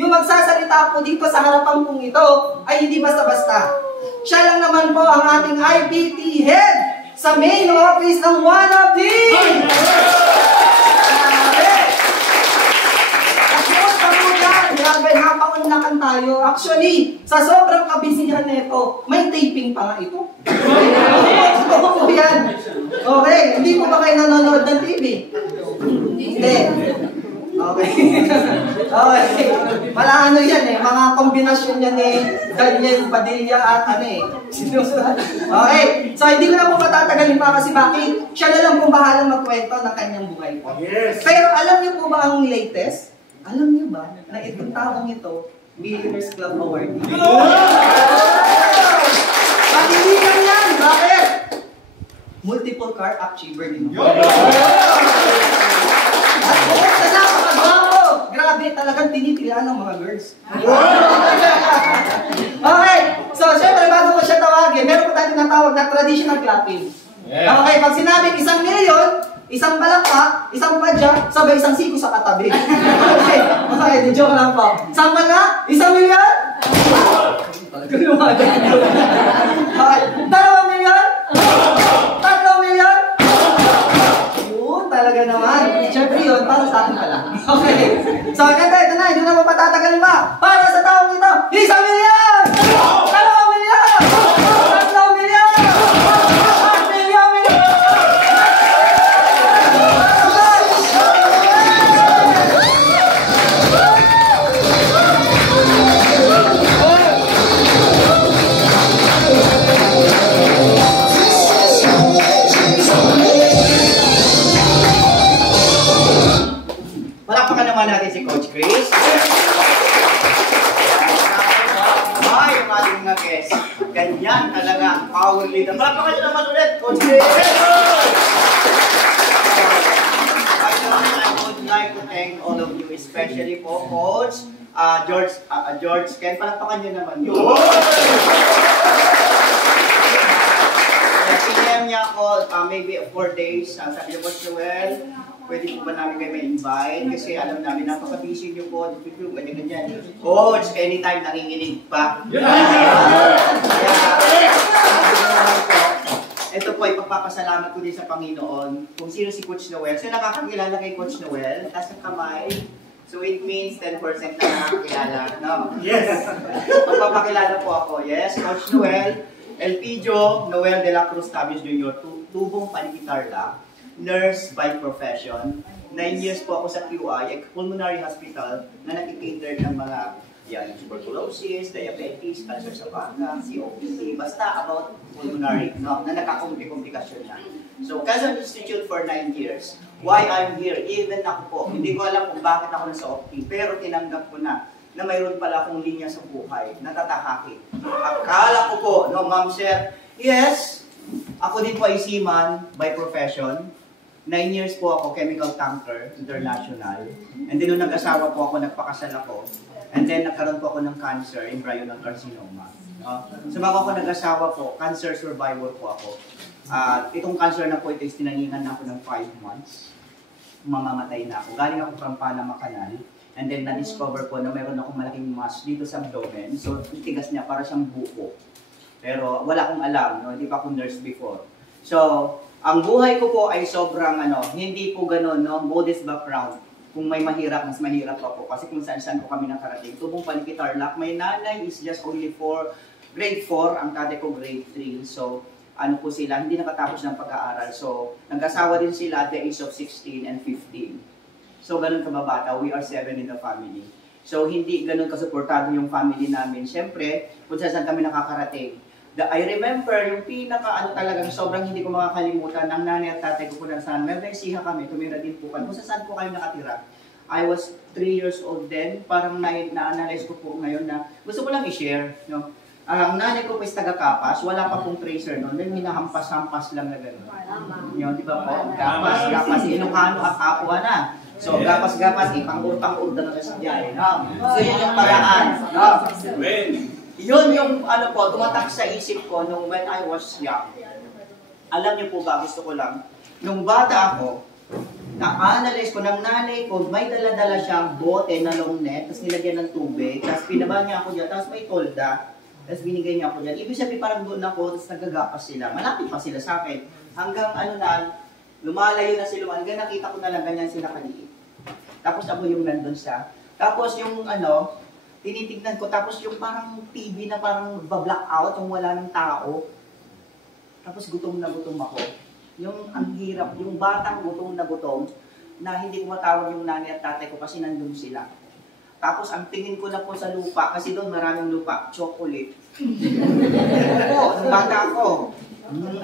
yung magsasalita po dito sa harapan pong ito ay hindi basta-basta. Siya lang naman po ang ating IPT head sa main office ng One of These! Grabe, napaunlakan tayo. Actually, sa sobrang kabisihan nito, may taping pa nga ito. Totoo po yan. Okay, hindi po ba kayo nanonood ng TV? Hindi. Okay. Okay. Wala ano yan eh, mga kombinasyon yan eh, Daniel Padilla at ano eh. Okay, so hindi ko na po patatagalin pa kasi bakit siya na lang po bahalang magkwento ng kanyang buhay po. Yes. Pero alam niyo po ba ang latest? Alam niyo ba na itong taong ito, Millionaires Club Award? Pakiligan yan! Bakit? Multiple car achiever din. At bukod sa napakagwapo, grabe talagang tinitilian ng mga girls. Okay, so syempre bago ko siya tawagin, meron po tayo tinatawag na traditional clapping. Okay, pag sinabing 1 million, isang balakpak, isang padya, sabay isang siko sa katabi. Okay, joke lang po. Sama nga, 1 milyon? Talaga lumaga. Okay, 2 milyon? 3 milyon? Yun, talaga naman. Siyempre yun, para sa akin pala. Okay. So, ganda, ito na, hindi na mo patatagalin ba? Para sa taong ito, 1 milyon! 2 milyon! 3 milyon! Palakpakan naman natin si Coach Chris. Ay, yung ating mga guest. Ganyan talaga, power leader. Palakpakan nyo naman ulit, Coach Chris. I would like to thank all of you, especially po Coach George Ken. Palakpakan nyo naman yun. PM niya ako, maybe 4 days. Sabi niya, Coach Noel, pwede po ba namin kayo ma-invite? Kasi alam namin, napaka-busy niyo po. Ganyan-ganyan. Coach, anytime nanginginig pa. Ito po, ipagpapasalamat ko din sa Panginoon kung sino si Coach Noel. So, nakakakilala kay Coach Noel, taas ng kamay. So, it means 10% na nakakilala. No? Yes! Magpapakilala po ako. Yes, Coach Noel, Elpidio Noel de la Cruz Tavis Jr., tubong panigitarla, nurse by profession. 9 years po ako sa QI, pulmonary hospital, na nakikater ng mga tuberculosis, diabetes, cancer sa baka, COPD, basta about pulmonary, no, na nagkakomplikasyon na. So, Quezon Institute for 9 years. Why I'm here? Even ako po, hindi ko alam kung bakit ako nasa OPT, pero tinanggap ko na mayroon pala akong linya sa buhay, natatahaki. Akala ko po, no, Ma'am Sir, yes, ako din po ay seaman by profession. 9 years po ako, chemical tanker, international. And then nung nag-asawa po ako, nagpakasal ako. And then nagkaroon po ako ng cancer, embryonal carcinoma. So bago ako nag-asawa po, cancer survivor po ako. Itong cancer na po ito is tinaningan na ako ng 5 months. Mamamatay na ako. Galing ako from Panama Canal. And then na-discover po na mayroon akong malaking mass dito sa abdomen. So itigas niya para siyang buko. Pero wala akong alam, no? Hindi pa ako nurse before. So, ang buhay ko po ay sobrang hindi po gano'n, no? Modest background. Kung may mahirap, mas mahirap pa po. Kasi kung saan-saan po kami nakarating. Tubong panigitarlak. My nanay is just only grade 4, ang tate ko grade 3. So, ano po sila, hindi nakatapos ng pag-aaral. So, nag-asawa din sila at the age of 16 and 15. So, ganun kababata. We are 7 in the family. So, hindi ganun kasuportado yung family namin. Siyempre, kung saan kami nakakarating. I remember yung talagang sobrang hindi ko makakalimutan ng nanay at tatay ko po na saan. Meron siha kami, tumira din po kami. Kung saan po kayo nakatira. I was 3 years old then, parang na-analyze ko po ngayon na gusto ko lang i-share. No? Ang nanay ko po is taga-Kapas, wala pa pong tracer noon. Then hinahampas-hampas lang na gano'n. Yun, di ba po? Gapas, Ilocano at Papua na. So, gapas-gapas, pang-ur na sa diyan. No? So, yun yung paraan. No? Yun yung tumatak sa isip ko nung when I was young. Alam niyo po ba, gusto ko lang, nung bata ako, Na-analyze ko ng nanay ko, may dala-dala siyang bote na long net, tapos nilagyan ng tubig, tapos pinaba niya ako dyan, tapos may tolda, tapos binigay niya ako dyan. Ibig sabihin parang doon ako, tapos nagagapas sila. Malapit pa sila sa akin. Hanggang ano na, lumalayo na sila, hanggang nakita ko na lang ganyan sila kaliit. Tapos ako yung nandun siya. Tapos yung ano, tinitignan ko, tapos yung parang TV na parang ba-black out, yung wala ng tao. Tapos gutom na gutom ako. Yung ang hirap, yung batang gutom na hindi ko matawag yung nanay at tatay ko kasi nandun sila. Tapos ang tingin ko na po sa lupa, kasi doon maraming lupa, chocolate. Oo, nung bata ako,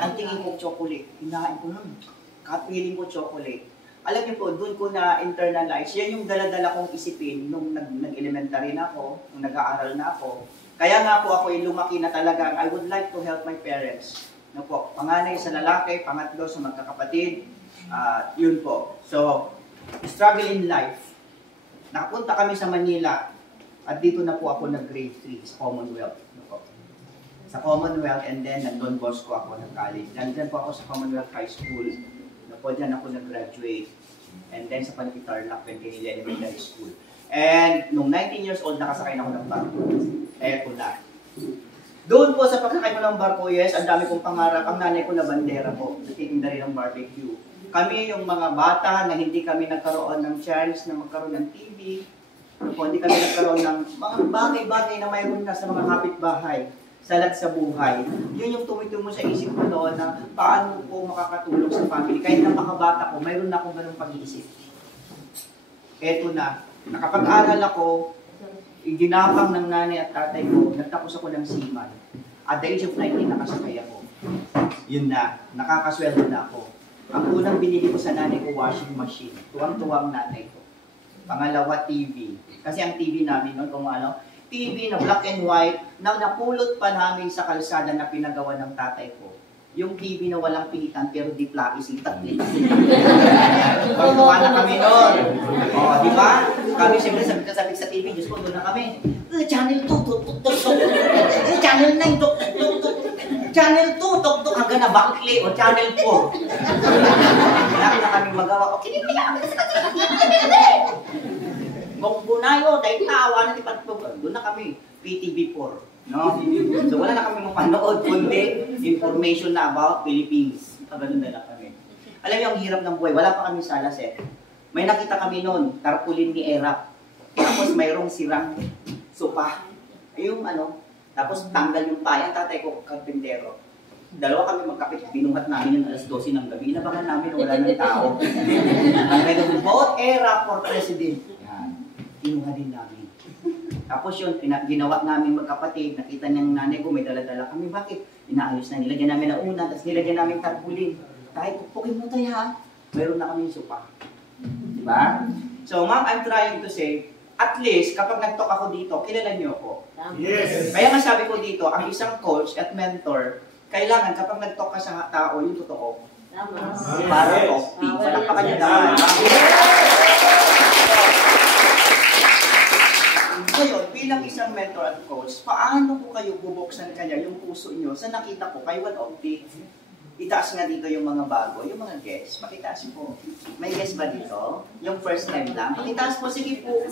ang tingin ko chocolate. Hinahain ko nun, kapiling ko chocolate. Alam niyo po, doon ko na internalize. Yan yung dala-dala kong isipin nung nag-elementary na ako, nung nag-aaral na ako. Kaya nga po ako yung lumaki na talagang, I would like to help my parents. No po, panganay sa lalaki, pangatlo sa magkakapatid, yun po. So, struggle in life. Nakapunta kami sa Manila at dito na po ako nag-grade 3 sa Commonwealth. No po. Sa Commonwealth and then nag-Don Bosco ako ng college. Nandyan po ako sa Commonwealth High School. No po, dyan ako nag-graduate. And then sa Pantitarlac, Pentinilla Elementary School. And nung 19 years old, nakasakay na ako ng barko. Eto na. Doon po sa pagkakay ko ng barko, yes, ang dami kong pangarap. Ang nanay ko na bandera po, natitinda rin ng barbecue. Kami yung mga bata na hindi kami nagkaroon ng chance na magkaroon ng TV. Hindi kami nagkaroon ng mga bagay-bagay na mayroon na sa mga kapitbahay, salat sa buhay. Yun yung tumitungo sa isip ko noon na paano po makakatulong sa family. Kahit napakabata ko, mayroon na akong ganung pag-iisip. Eto na, nakapag-aral ako, ginapang ng nanay at tatay ko, nagtapos ako ng seaman. At the age of 19, nakasakay ako. Yun na, nakakasweldo na ako. Ang unang binili ko sa nanay ko, washing machine. Tuwang-tuwang nanay ko. Pangalawa, TV. Kasi ang TV namin noon, kung ano, TV na black and white, na napulot pa namin sa kalsada na pinagawa ng tatay ko. Yung TV na walang pilitan, pero di plakis, itat-lit. Pagkawa na kami noon. O, di ba? Kami siyempre sabik sa TV, Diyos ko, doon na kami. Channel 2, Channel 9, Channel 2, hanggang na backplay, o Channel 4. Kailangan na kami magawa. O, kinikilaman na sa kanila. Kung bunayo, dahil naawa na doon na kami, PTV4. No? So wala na kami mapanood, kundi information na about Philippines. Ganun na lang kami. Alam niyo, ang hirap ng buhay. Wala pa kami salas eh. May nakita kami noon, tarpaulin ni Erap. Tapos mayroong sirang sopa. Yung ano, tapos tanggal yung payang, tatay ko, karpintero. Dalawa kami magkapit, binuhat namin yung alas 12 ng gabi. Inabangan namin na wala ng tao. Ang mayroong vote Erap for president. Yan. Kinuha din namin. Tapos yun, ginawa namin magkapatid, nakita niyang nanay ko, may dala-dala kami. Bakit? Inaayos na, nilagyan namin na una, tapos nilagyan namin tarpaulin. Kahit pupukin mo tayo ha, mayroon na kaming sopa. Diba? So ma'am, I'm trying to say, at least kapag nag-talk ako dito, kilala niyo ako. Yes! Kaya nga sabi ko dito, ang isang coach at mentor, kailangan kapag nag-talk ka sa tao, yung totoo. Para talk, palakpakan niyo naman. Ngayon, bilang isang mentor at coach, paano po kayo bubuksan kanya yung puso nyo sa nakita ko kay one of the, itaas nga dito yung mga bago, yung mga guests, pakitaas po. May guest ba dito? Yung first time lang? Pakitaas po, sige po.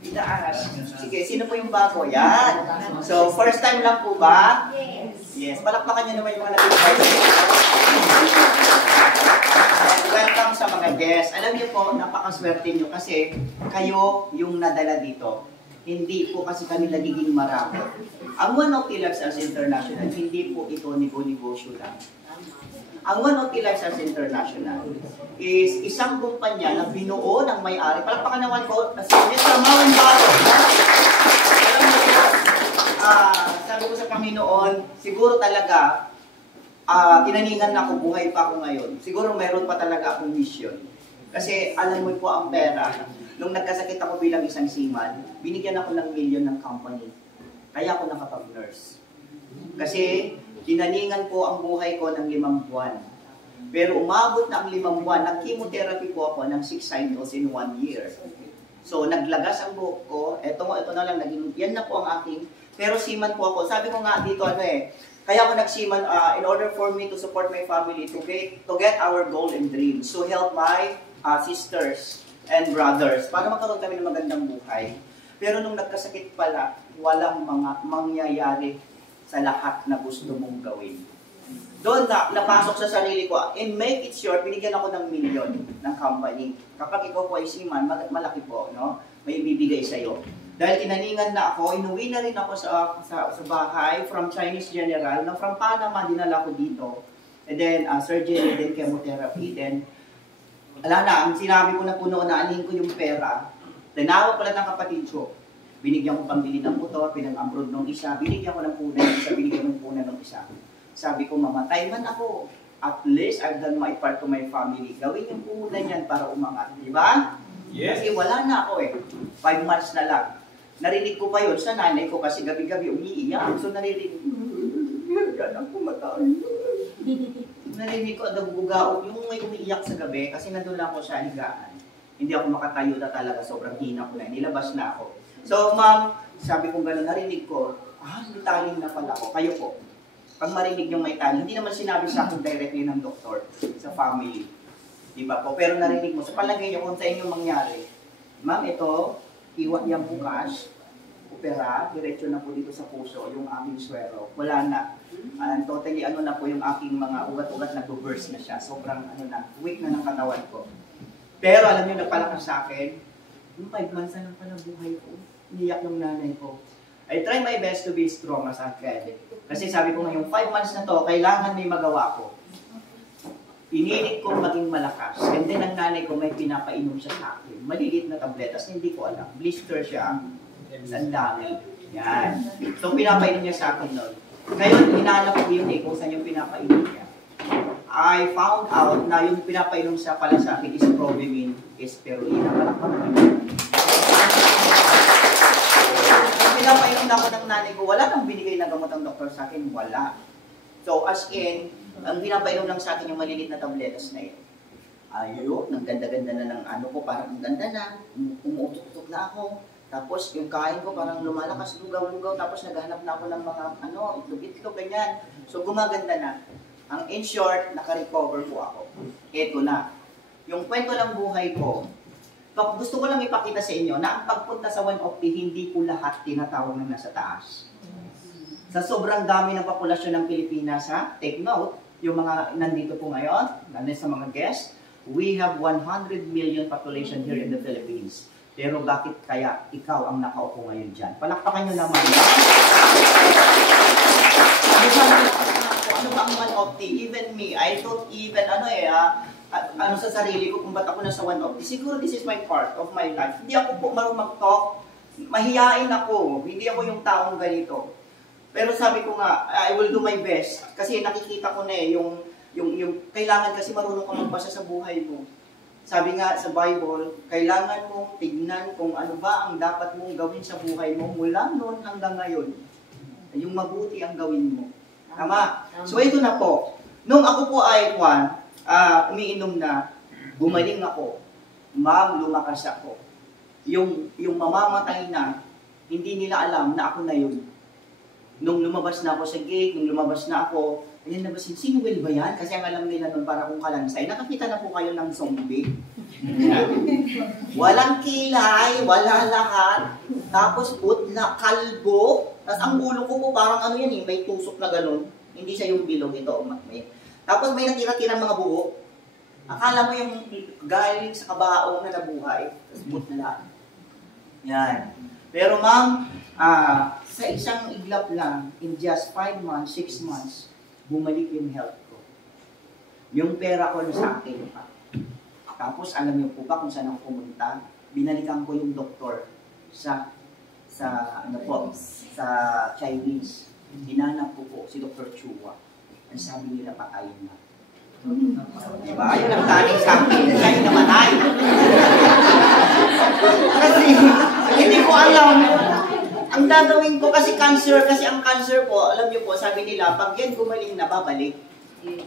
Itaas. Sige, sino po yung bago? Yan. So, first time lang po ba? Yes. Palakpakan nyo naman yung mga nag-invite. Welcome sa mga guests. Alam niyo po, napakaswerte nyo kasi kayo yung nadala dito. Hindi po kasi kami nagiging marami. Ang One OK Lifestyles International, hindi po ito negosyo lang. Ang One OK Lifestyles International is isang kumpanya na binuo ng may-ari. Palakpakan naman po, si Mr. Mawan Baro. Alam mo po, sabi ko sa Panginoon, siguro talaga, tinaningan na ako, buhay pa ako ngayon. Siguro mayroon pa talaga akong mission. Kasi alam mo po ang pera. Nung nagkasakit ako bilang isang seaman, binigyan ako ng milyon ng company. Kaya ako nakapag-nurse. Kasi tinaningan po ang buhay ko ng 5 buwan. Pero umabot na ang 5 buwan, nag-chemotherapy po ako ng 6 cycles in 1 year. So naglagas ang buhok ko, ito na lang, yan na po ang aking, pero seaman po ako. Sabi ko nga dito, kaya ako nag-seaman in order for me to support my family, to get our goal and dreams, to help my sisters and brothers para magkaroon kami ng magandang buhay. Pero nung nagkasakit pala, walang mga mangyayari sa lahat na gusto mong gawin. Doon napasok sa sarili ko, and make it short, binigyan ako ng milyon ng company. Kapag ikaw po ay seaman, malaki po, no? May bibigay sa'yo. Dahil tinaningan na ako, inuwi na rin ako sa bahay from Chinese General, na from Panama, dinala ko dito. And then, surgery, then chemotherapy, then, wala na, ang sinabi ko na po noon, naalin ko yung pera, tinawag pala ng kapatid ko. Binigyan ko pambili ng motor, pinag-abroad ng isa, binigyan ko ng punan ng isa, binigyan ko ng punan ng isa. Sabi ko, mamatay man ako, at least I've done my part to my family. Gawin yung punan yan para umangat, di ba? Yes. Kasi wala na ako 5 months na lang. Narinig ko pa yun sa nanay ko kasi gabi-gabi umiiyak. So narinig ko, yan ako matay. Narinig ko, nagbugaw, yung may umiiyak sa gabi kasi nandun lang ako sa higaan. Hindi ako makatayo na talaga, sobrang hina ko na, nilabas na ako. So, ma'am, sabi kong gano'n, narinig ko, may taling na pala ako. Kayo po, pag marinig yung may taling, hindi naman sinabi sa akin directly ng doktor sa family. Di ba po? Pero narinig mo, sa palagay nyo, kung sa inyo mangyari, ma'am, ito, iwan yan bukas, opera, diretso na po dito sa puso, yung aming swero. Wala na. Totally, na po yung aking mga ugat-ugat na burst na siya. Sobrang, weak na ng katawan ko. Pero alam nyo, nagpalakas sa akin, yung 5 months na lang pala buhay ko. Niyak ng nanay ko. I try my best to be strong as I can. Kasi sabi ko ngayong 5 months na to, kailangan may magawa ko. Pinilit ko maging malakas. And then ang nanay ko may pinapainom siya sa akin. Maliliit na tabletas, hindi ko alam. Blister siya. Ang dami. Yan. So pinapainom niya sa akin noon. Ngayon, hinanap ko yun kung saan yung pinapainom niya. I found out na yung pinapainom siya pala sa akin is Provimine, spirulina. Pinapainom na ako ng nanay ko, wala nang binigay na gamot ang doktor sa akin, wala. So as in, ang pinapainom lang sa akin yung malilit na tabletas na yun. Ayun, ang ganda-ganda na ng ano ko, parang ang ganda na, umuutok-utok na ako. Tapos yung kain ko parang lumalakas, lugaw-lugaw, tapos naghanap na ako ng mga itlog-itlog, ganyan. So gumaganda na. Ang in short, naka-recover po ako. Ito na. Yung kwento ng buhay ko, gusto ko lang ipakita sa inyo na ang pagpunta sa 1OPT, hindi po lahat tinatawag ng nasa taas. Sa sobrang dami ng populasyon ng Pilipinas, take note, yung mga nandito po ngayon, nandito sa mga guests, we have 100 million population here in the Philippines. Pero bakit kaya ikaw ang nakaupo ngayon dyan? Palakpakan nyo naman. Ano ba ang 1OPT? Even me, I don't even, sa sarili ko kung ba't ako nasa 1OPT. Siguro this is my part of my life. Hindi ako po marunong mag-talk. Mahiyain ako. Hindi ako yung taong ganito. Pero sabi ko nga, I will do my best. Kasi nakikita ko na yung kailangan kasi marunong ka magbasa sa buhay mo. Sabi nga sa Bible, kailangan mong tignan kung ano ba ang dapat mong gawin sa buhay mo mula noon hanggang ngayon. Yung mabuti ang gawin mo. Tama? So ito na po. Nung ako po ay umiinom na, gumaling ako. Ma'am, lumakas ako. Yung mamamatay na, hindi nila alam na ako na yun. Nung lumabas na ako sa gate, nung lumabas na ako, ayan na ba, sino Will ba yan? Kasi ang alam nila nun para kung kalansay. Nakakita na po kayo ng zombie. Walang kilay, wala lahat. Tapos putla, kalbo. Tapos ang ulo ko po parang may tusok na ganun. Hindi siya yung bilog ito. Tapos may natira-tira mga buhok. Akala mo yung galing sa kabaong na nabuhay. Tapos putla. Yan. Pero ma'am, sa isang iglap lang, in just 5 months, 6 months, bumalik yung health ko. Yung pera ko na sa akin pa. Tapos alam niyo po ba kung saan ako pumunta? Binalikan ko yung doktor sa Chinese. Hinanap ko po si Dr. Chua. Ang sabi nila patayin na. Diba? Yun ang taning sa akin. Siya yung namatay. Kasi hindi ko alam. Ang gagawin ko kasi cancer, kasi ang cancer po, alam niyo po, sabi nila, pag yan gumaling na, babalik.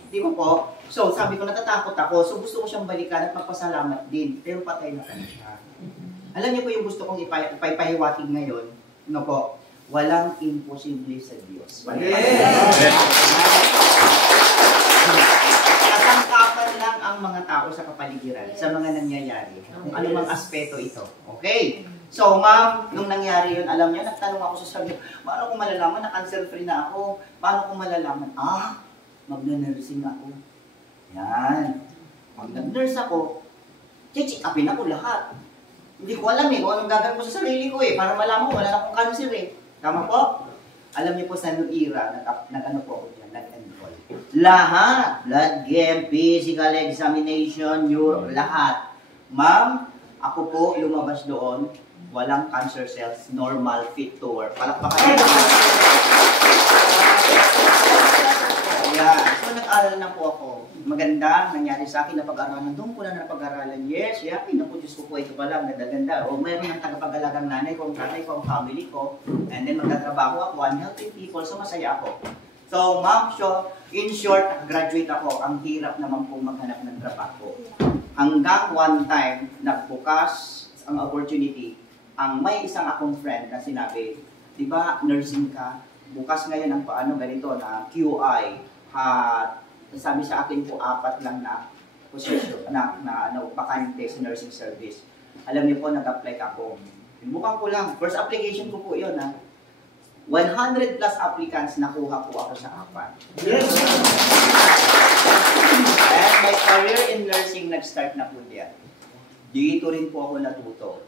Di ba po? So, sabi ko, natatakot ako. So, gusto ko siyang balikan at magpasalamat din. Pero patay na siya. Alam niyo po yung gusto kong ipahiwatig ngayon, no po, walang imposible sa Diyos. Kasangkapan lang ang ang mga tao sa kapaligiran, sa mga nangyayari. Kung anumang aspeto ito. Okay? So, ma'am, nung nangyari yun, alam niyo, nagtanong ako sa sarili, paano ko malalaman na cancer-free na ako? Paano ko malalaman? Magna-nursing ako. Yan. Pag nag-nurse ako, check upin ako lahat. Hindi ko alam kung anong gagawin ko sa sarili ko para malaman ko, wala na akong cancer Tama po? Alam niyo po sa Nuira, nag-ano po ako dyan, nag-enroll. Lahat, blood game, physical examination, lahat. Ma'am, ako po lumabas doon, walang cancer cells, normal, fit to work. Palakpakan. Yeah. So, nag-aral na po ako. Maganda, nangyari sa akin na pag-aralan. Doon ko na napag-aralan. Yes, yeah. Naku, Diyos ko po, ito pa lang, nagaganda. O mayroon ng tagapag-alagang nanay ko, tatay ko, ang family ko. And then magtatrabaho ako, I'm helping people, so masaya ako. So, ma'am, in short, graduate ako. Ang hirap naman po maghanap ng trabaho. Hanggang one time, nagbukas ang opportunity. May isang akong friend na sinabi, di ba, nursing ka? Bukas ngayon ang paano ganito na QI. Sabi sa akin po, 4 lang na position, na bakante sa nursing service. Alam niyo po, nag-apply ako. Bukang ko lang. First application ko po yun, 100 plus applicants, nakuha po ako sa 4. Yes! And my career in nursing nag-start na po diyan. Dito rin po ako natuto.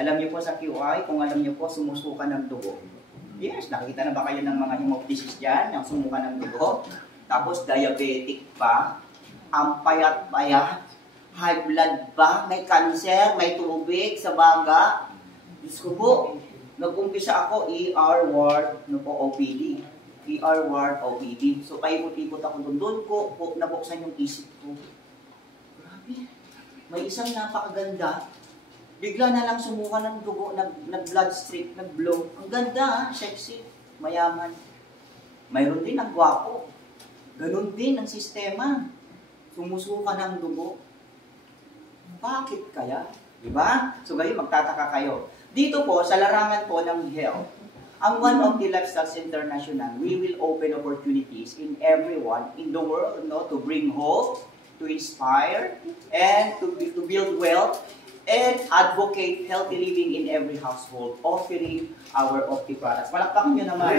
Alam niyo po sa QI, kung alam niyo po, sumusuka ng dugo. Yes, nakikita na ba kayo ng mga hemoptysis dyan, yung sumuka ng dugo? Tapos diabetic pa, ang payat-payat, high blood ba, may cancer, may tubig sa baga. Diyos ko po, nag-umpisa ako ER ward, OPD. ER ward, OPD. So, paikot-ikot ako doon ko nabuksan yung isip ko. Grabe, may isang napakaganda. Bigla na lang sumuka ng dugo, nag-blood streak, nag-blow. Ang ganda, sexy, mayaman. Mayroon din ang gwapo. Ganon din ang sistema. Sumusuka ng dugo. Bakit kaya? Diba? So ngayon, magtataka kayo. Dito po, sa larangan po ng health, ang One of the Lifestyles International, we will open opportunities in everyone in the world, to bring hope, to inspire, and to build wealth, and advocate healthy living in every household, offering our Opti products. Palakpakan nyo naman.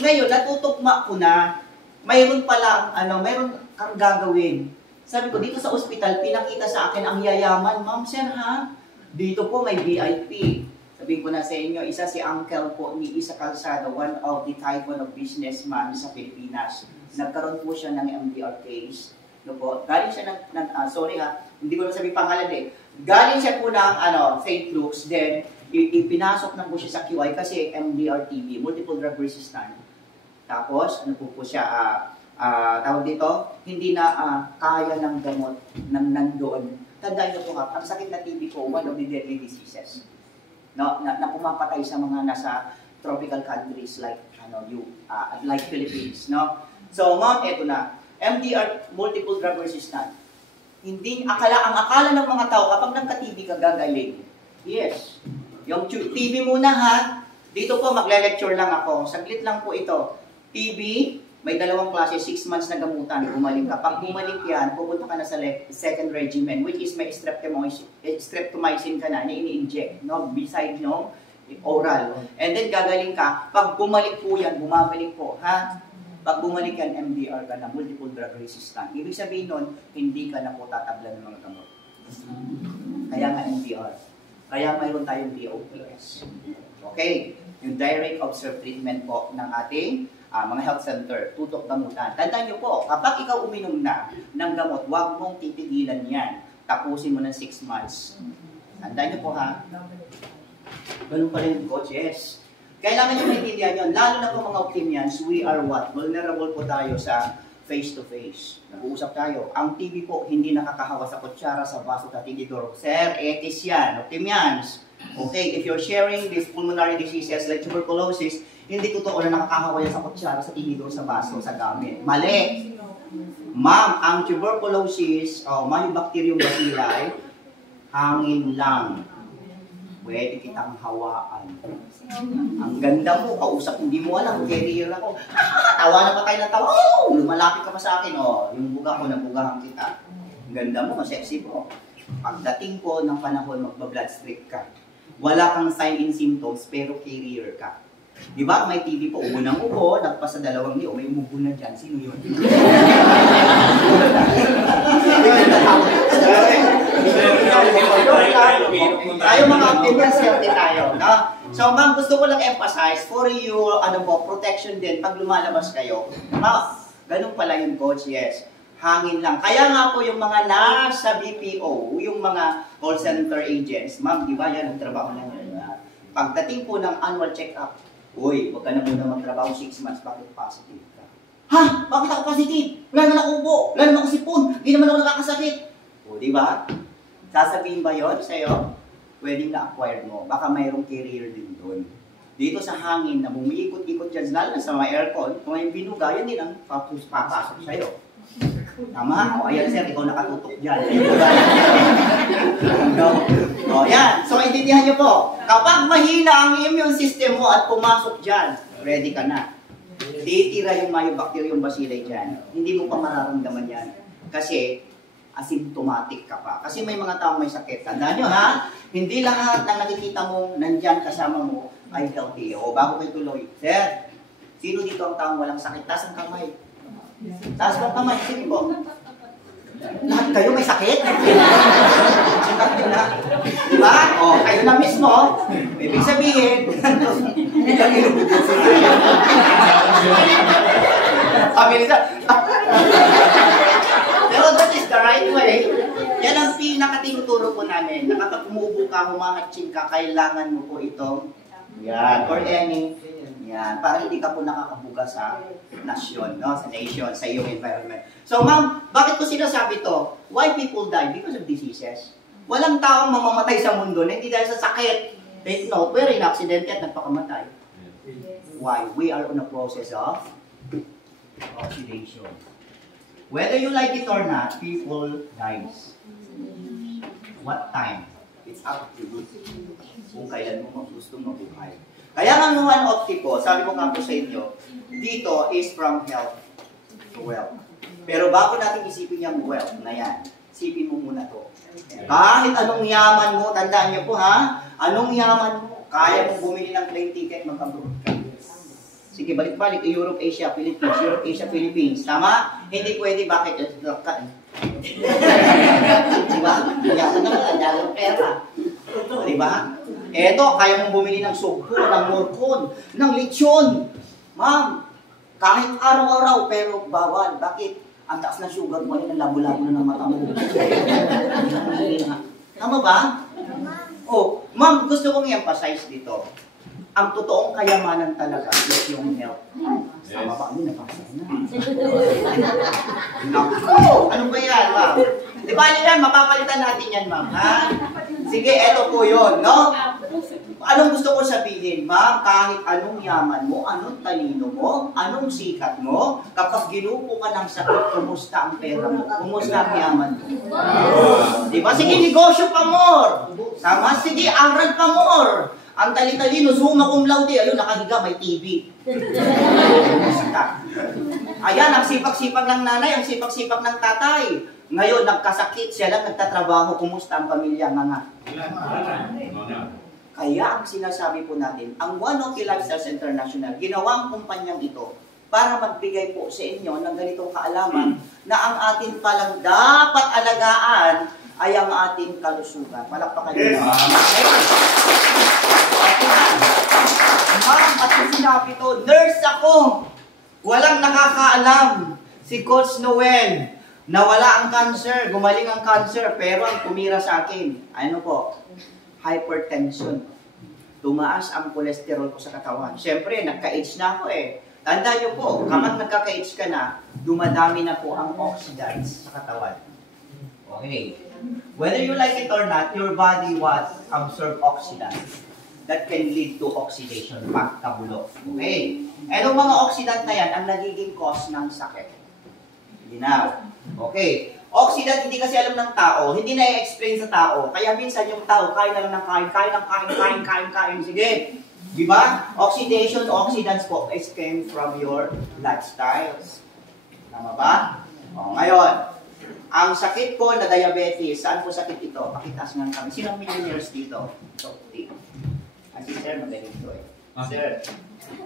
Ngayon, natutugma ko na, mayroon pala, mayroon kang gagawin. Sabi ko, dito sa ospital, pinakita sa akin ang yayaman. Ma'am, sir, dito po may VIP. Sabihin ko na sa inyo, isa si Uncle po ni Isa Calzado, one of the tycoon of businessman sa Pilipinas. Nagkaroon po siya ng MDR case. Galing siya hindi ko na sabi pangalan Galing siya po ng St. Luke's, then ipinasok na po siya sa QI kasi MDR-TB, multiple drug resistant. Tapos, po siya, tawag dito, hindi na kaya ng gamot nandoon. Tandaan niyo po ang sakit na TB po, one of the deadly diseases. Na pumapatay sa mga nasa tropical countries like like Philippines, So, ma'am, eto na. MDR, multiple drug resistant. Ang akala ng mga tao, kapag nagka-TB ka, gagaling. Yes. Yung TB muna Dito po, magle-lecture lang ako. Saglit lang po ito. TB, may 2 klase, 6 months na gamutan. Bumalik ka. Pag bumalik yan, pupunta ka na sa second regimen, which is may streptomycin ka na, ini-inject, beside oral. And then gagaling ka. Pag bumalik po yan, bumabalik po, Pag bumalik yan, MDR ka na, multiple drug resistant. Ibig sabihin nun, hindi ka na po tatabla ng mga gamot. Kaya nga MDR. Kaya mayroon tayong DOPS. Okay? Yung direct observed treatment po ng ating mga health center, tutok gamutan. Tandaan nyo po, kapag ikaw uminom na ng gamot, huwag mong titigilan yan. Tapusin mo ng 6 months. Tandaan nyo po Ganun pa rin, coach, yes. Kailangan nyo maintindihan yun. Lalo na po mga Optimians, we are what? Vulnerable po tayo sa face-to-face. Nag-uusap tayo. Ang TB po, hindi nakakahawa sa kutsara, sa baso, at tinidor. Sir, etis yan. Optimians. Okay, if you're sharing these pulmonary diseases like tuberculosis, hindi totoo na nakakahawa yan sa kutsara, sa tinidor, sa baso, sa gamit. Mali. Ma'am, ang tuberculosis, Mycobacterium bacilli, hangin lang. pwede kitang hawaan. Ang ganda mo, kausap, hindi mo alam, carrier ako. Tawa na pa tayo ng tawa. Oh, lumalapit ka pa sa akin. Oh, yung buga ko, nabugahan kita. Ang ganda mo, sexy mo. Pagdating ko ng panahon, magba-blood streak ka. Wala kang sign and symptoms, pero carrier ka. Di ba? May TV po, ubo ng ubo, nagpasa 2 liyo, may umubo na dyan. Sino yun? Tayo mga activities, healthy tayo. No? So, ma'am, gusto ko lang emphasize, for your protection din, pag lumalabas kayo, ganun pala yung coach, yes. Hangin lang. Kaya nga po yung mga nasa BPO, yung mga call center agents, ma'am, di ba yan ang trabaho na yan? Pagdating po ng annual check-up, uy, huwag ka na muna magtrabaho 6 months, bakit positive ka? Ha? Bakit ako positive? Wala naman ako ubo, wala naman ako sipon, hindi naman ako nakakasakit. O, di ba? Sasabihin ba yun sa'yo? Pwedeng na-acquired mo. Baka mayroong carrier din doon. Dito sa hangin na bumiikot-ikot dyan, lalo na sa mga aircon, kung may binuga, yun din ang papasok sa'yo. Tama? O, ayan sir, ikaw nakatutok dyan. O, yan. So, intindihan nyo po. Kapag mahina ang immune system mo at pumasok dyan, ready ka na. Titira yung myobacterium bacilli dyan. Hindi mo pa mararamdaman yan. Kasi, asymptomatic ka pa. Kasi may mga taong may sakit. Tandaan nyo ha, hindi lahat ng nakikita mo nandyan kasama mo ay healthy. O, bago kayo tuloy. Sir, sino dito ang taong walang sakit? Taas ang kamay. Taas ang kamay. Sige po. Lahat kayo may sakit? Diba? O, kayo na mismo. Ibig sabihin, pero that is the right way. Yan ang pinakatinuturo po namin. Na kapag umuubo ka, humahatsin ka, kailangan mo po ito. Yan. Or any. Yan. Para hindi ka po nakakabuga sa nasyon, no? Sa nation, sa iyong environment. So, ma'am, bakit ko sinasabi to? Why people die? Because of diseases. Walang taong mamamatay sa mundo na hindi dahil sa sakit. No, pero in accident at nagpakamatay. Why? We are on a process of oxidation. Whether you like it or not, people dies. What time? It's up to you. Kung kailan mo gustong mabuhay. Kaya nga nung one-opti ko, sabi ko nga po sa inyo, dito is from health to wealth. Pero bago natin isipin yung wealth na yan, isipin mo muna to. Kahit anong yaman mo, tandaan niyo po ha, anong yaman mo, kaya mong bumili ng plane ticket, mag-abroad ka. Sige, balik-balik, Europe, Asia, Philippines, Europe, Asia, Philippines. Tama? Hindi pwede, bakit? Diba? Yaman naman, ang pera. Diba? Eto, kaya mong bumili ng sugpo, ng morcon, ng lechon. Ma'am, kahit araw-araw, pero bawal. Bakit? Ang taas na sugar mo, ay nalabo-labo na ng mata mo. Tama ba? Oh, ma'am, gusto kong i-emphasize dito. Ang totoong kayamanan talaga is yung health. Sama ba? Ano, napasay na. Ano ba yan, ma'am? Di ba yan, mapapalitan natin yan, ma'am, ha? Sige, eto po yun, no? Anong gusto ko sabihin, ma'am? Kahit anong yaman mo, anong talino mo, anong sikat mo, kapag ginupo ka ng sakit, kumusta ang pera mo? Kumusta ang yaman mo? Diba? Sige, negosyo pa more. Tama? Sige, aral pa more. Ang tali-talino, summa cum laude, ayun, nakahiga, may TV. Kumusta? Ayan, ang sipak-sipak ng nanay, ang sipak-sipak ng tatay. Ngayon, nagkasakit, siya lang nagtatrabaho, kumusta ang pamilya, mga? Kaya ang sinasabi po natin, ang One OK Lifestyles International, ginawa ang kumpanyang ito para magbigay po sa inyo ng ganitong kaalaman na ang atin palang dapat alagaan ay ang ating kalusugan. Palakpakan niyo. Ma'am, at yung sinabi to, nurse ako. Walang nakakaalam. Si Coach Noel, nawala ang cancer, gumaling ang cancer, pero ang tumira sa akin, ano po? Hypertension. Tumaas ang cholesterol ko sa katawan. Siyempre, nagka-AIDS na ako eh. Tandaan niyo po, kapag nagka-AIDS ka na, dumadami na po ang oxidants sa katawan. Okay. Whether you like it or not, your body will absorb oxidants that can lead to oxidation, pagkabulok. Okay. And ang mga oxidant na yan, ang nagiging cause ng sakit. Linaw. Okay. Oxidant, hindi kasi alam ng tao, hindi na-explain sa tao. Kaya minsan yung tao, kain na lang ng kain. Sige. Di ba? Oxidation, oxidants po is came from your lifestyles. Tama ba? O, ngayon, ang sakit po na diabetes, saan po sakit ito? Pakitas nga kami. Sino ang millionaires dito? So, si Sir, magaling ito eh. Sir,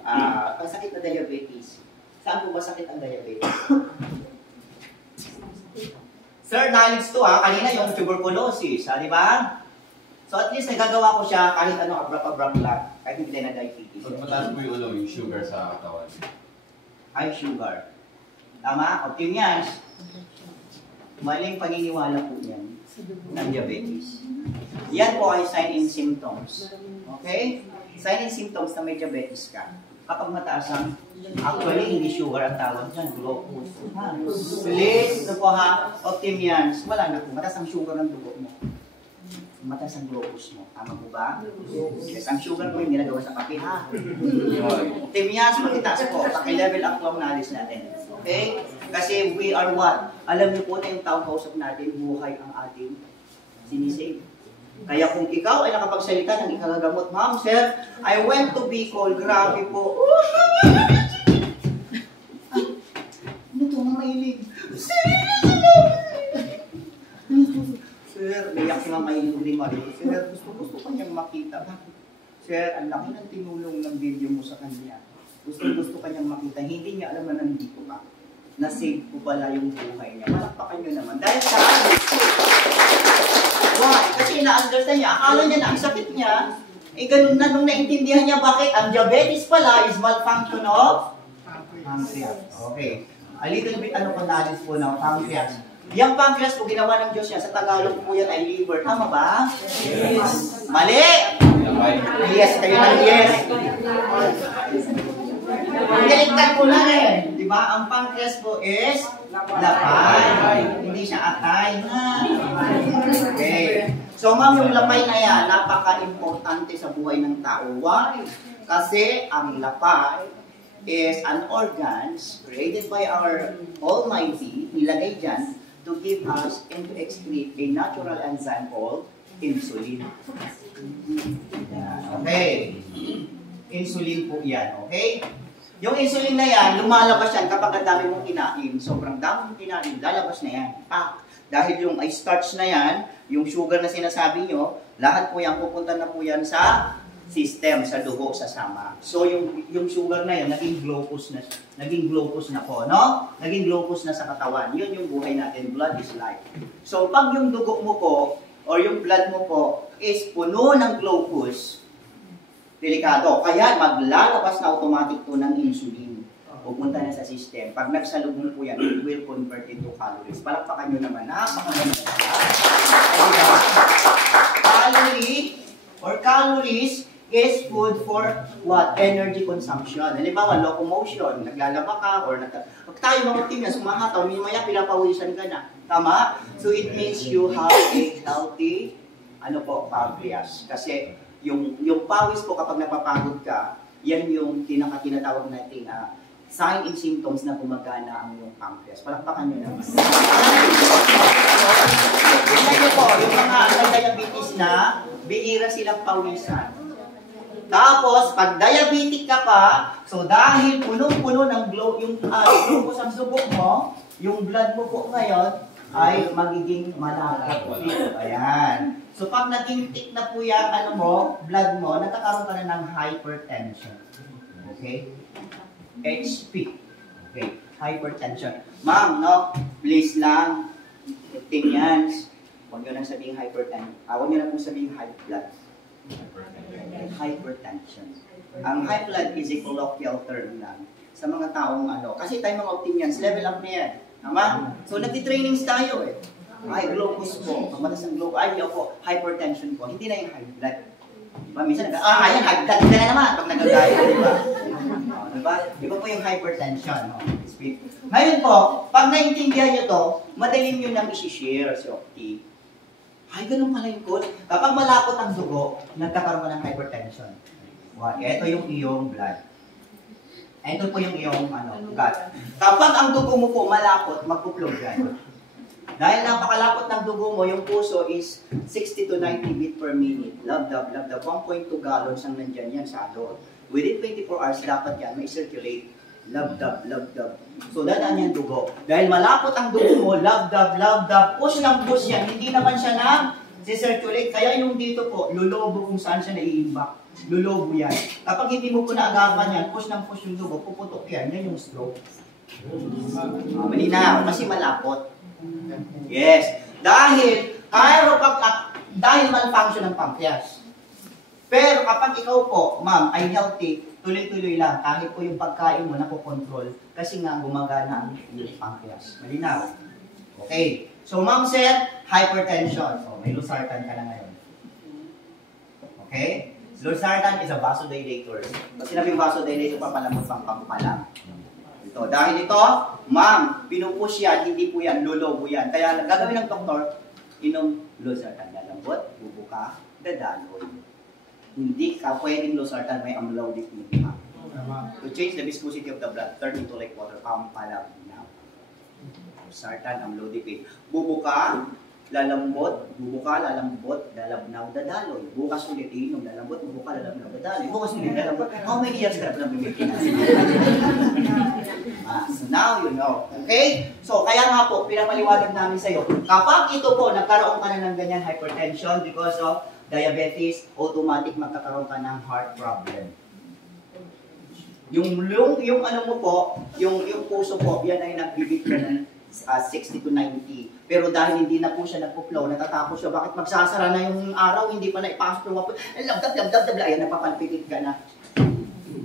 ang sakit na diabetes, saan po ba sakit ang diabetes? Sir, knowledge to ha. Kanina yung tuberculosis, di ba? So at least nagagawa ko siya kahit ano, abrap-abrap lang. Kahit hindi tayo na diabetes. Pag mataas po yung ulo, yung sugar sa katawan. Ay, sugar. Tama? O, yan. Maling paniniwala po yan ng diabetes. Yan po ay sign and symptoms. Okay? Sign and symptoms na may diabetes ka. Kapag mataas ang, actually, hindi sugar ang tawag dyan, glucose. Please, ito po ha, Optimians, wala na po, mataas ang sugar ng dugo mo. Mataas ang glucose mo. Tama po ba? Yes, ang sugar po yung ginagawa sa kape ha. Optimians, magitaas po, paki-level up po ang knowledge natin. Okay? Kasi we are what? Alam niyo po na yung taong kausap natin, buhay ang ating sinisave. Kaya kung ikaw ay nakapagsalita ng ikagagamot, Ma'am, Sir, I went to Bicol, grabe po. Ano ito, mamahilig? Sir, nayak si mamahilig ni Mario. Sir, gusto ko niyang makita. Sir, ang laki ng tinulong ng video mo sa kanya. Gusto ka niyang makita. Hindi niya alam na nandito ka. Na-save ko pala yung buhay niya. Malakpakan niyo naman. Dahil sa why? Kasi na-understand niya, akala niya na ang sakit niya, ganun na nung naintindihan niya bakit ang diabetes pala is malfunction of pancreas. Okay. A little bit knowledge po ng pancreas. Yung pancreas po, ginawa ng Diyos yan. Sa Tagalog po yan ay liver. Tama ba? Yes. Mali! Yes, kayo na yes. Direktan ko lang eh. Diba? Ang pancreas po is lapay. Hindi siya atay. Okay. So ma'am, yung lapay na yan, napaka-importante sa buhay ng tao. Why? Kasi ang lapay is an organs created by our Almighty, nilagay dyan, to give us and to excrete a natural enzyme called insulin. Okay. Insulin po yan. Okay? Yung insulin na yan, lumalabas yan kapag ang dami mong kinain. Sobrang dami mong kinain, lalabas na yan. Dahil yung starch na yan, yung sugar na sinasabi nyo, lahat po yan, pupunta na po yan sa system, sa dugo, sa sama. So yung sugar na yan, naging glucose na po, no? Naging glucose na sa katawan. Yun yung buhay natin, blood is life. So pag yung dugo mo po, or yung blood mo po, is puno ng glucose, delikado. Kaya maglalabas na automatic to ng insulin. Pupunta na sa system. Pag nagsalubong po yan, it will convert into calories. Palakpakan nyo naman. Napakaganda. Calorie or calories is food for what? Energy consumption. Halimbawa, locomotion. Naglalaba ka or pag tayo mga team yan, sumahataw, maya pinapawisan ka na. Tama? So it means you have a healthy pancreas. Kasi yung pawis po kapag napapagod ka, yan yung tinatawag natin sign and symptoms na gumagana ang iyong pancreas. Palakpakan nyo naman. Tingnan nyo po, yung mga diabetes na, bihira silang pawisan. Tapos, pag diabetic ka pa, so dahil punong-puno ng glucose ang dugo mo, yung blood mo po ngayon ay magiging malagay. Ayan. So pag naging thick na po yan, blood mo, nagkakaroon ka na ng hypertension. Okay? HP. Okay, hypertension. Ma'am, no, please lang, optimians, huwag nyo na sabihin hypertension. Huwag nyo na po sabihin high blood. Hypertension. Ang high blood is a colloquial term lang sa mga taong kasi tayo mga optimians, level up na yan. Tama? So nagti-trainings tayo eh. Ay, glucose po. Mataas ang glucose. Ay, po, hypertension po. Hindi na yung high blood. Diba? Minsan ayan, high blood na naman pag nagagaya, diba? Diba? Iba po yung hypertension. Ngayon po, pag naintindihan nyo to, madali nyo nang isi-share si Opti. Ay, ganun pala yung code. Kapag malapot ang dugo, nagkakaroon ka ng hypertension. Ito yung iyong blood. Ito po yung iyong gut. Kapag ang dugo mo po malapot, magpuplog yan. Dahil napakalapot ng dugo mo, yung puso is 60 to 90 beat per minute. Love, 1.2 gallons ang nandyan yan sa adult. Within 24 hours, dapat yan may circulate. Love. So, dadaan yan dugo. Dahil malapot ang dugo mo, love, push ng push yan. Hindi naman siya na circulate. Kaya yung dito po, lulobo kung saan siya naiimbak. Lulobo yan. Kapag hindi mo po naagapan yan, push ng push yung dugo, puputok yan. Yan yung stroke. Malinaw, kasi malapot. Yes. Dahil malfunction ng pancreas. Pero kapag ikaw po, ma'am, ay healthy, tuloy-tuloy lang, kahit po yung pagkain mo napokontrol, kasi nga gumagana ang pancreas. Malinaw. Okay. So, ma'am said, hypertension. So, may losartan ka na ngayon. Okay? Losartan is a vasodilator. Pag sinabing vasodilator, papalamot pang pampalam. Ito. Dahil ito, ma'am, pinupush yan, hindi po yan, lulobo yan. Kaya gagawin ng doktor, inom losartan. Lalambot, bubuka, dadaloy. Hindi ka pwedeng losartan, may amlodic media. To change the viscosity of the blood, turn into like water, pampalam. Losartan, amlodic media. Bubuka, lalambot, lalabnaw, dadaloy. Bukas ulit, inom, lalambot, bubuka, lalabnaw, dadaloy. Bukas ulit, lalambot. How many years ka na bimitin? So now you know. Okay? So, kaya nga po, pinapaliwanag namin sa'yo, kapag ito po, nagkaroon ka na ng ganyan hypertension because of diabetes, automatic magkakaroon ka ng heart problem. Yung ano mo po, yung puso po, yan ay nagbibig ka ng 60 to 90. Pero dahil hindi na po siya nagpo-flow, natatakot siya, bakit magsasara na yung araw, hindi pa naipasok yung wapot, labdab, ayan, napapalpitit ka na.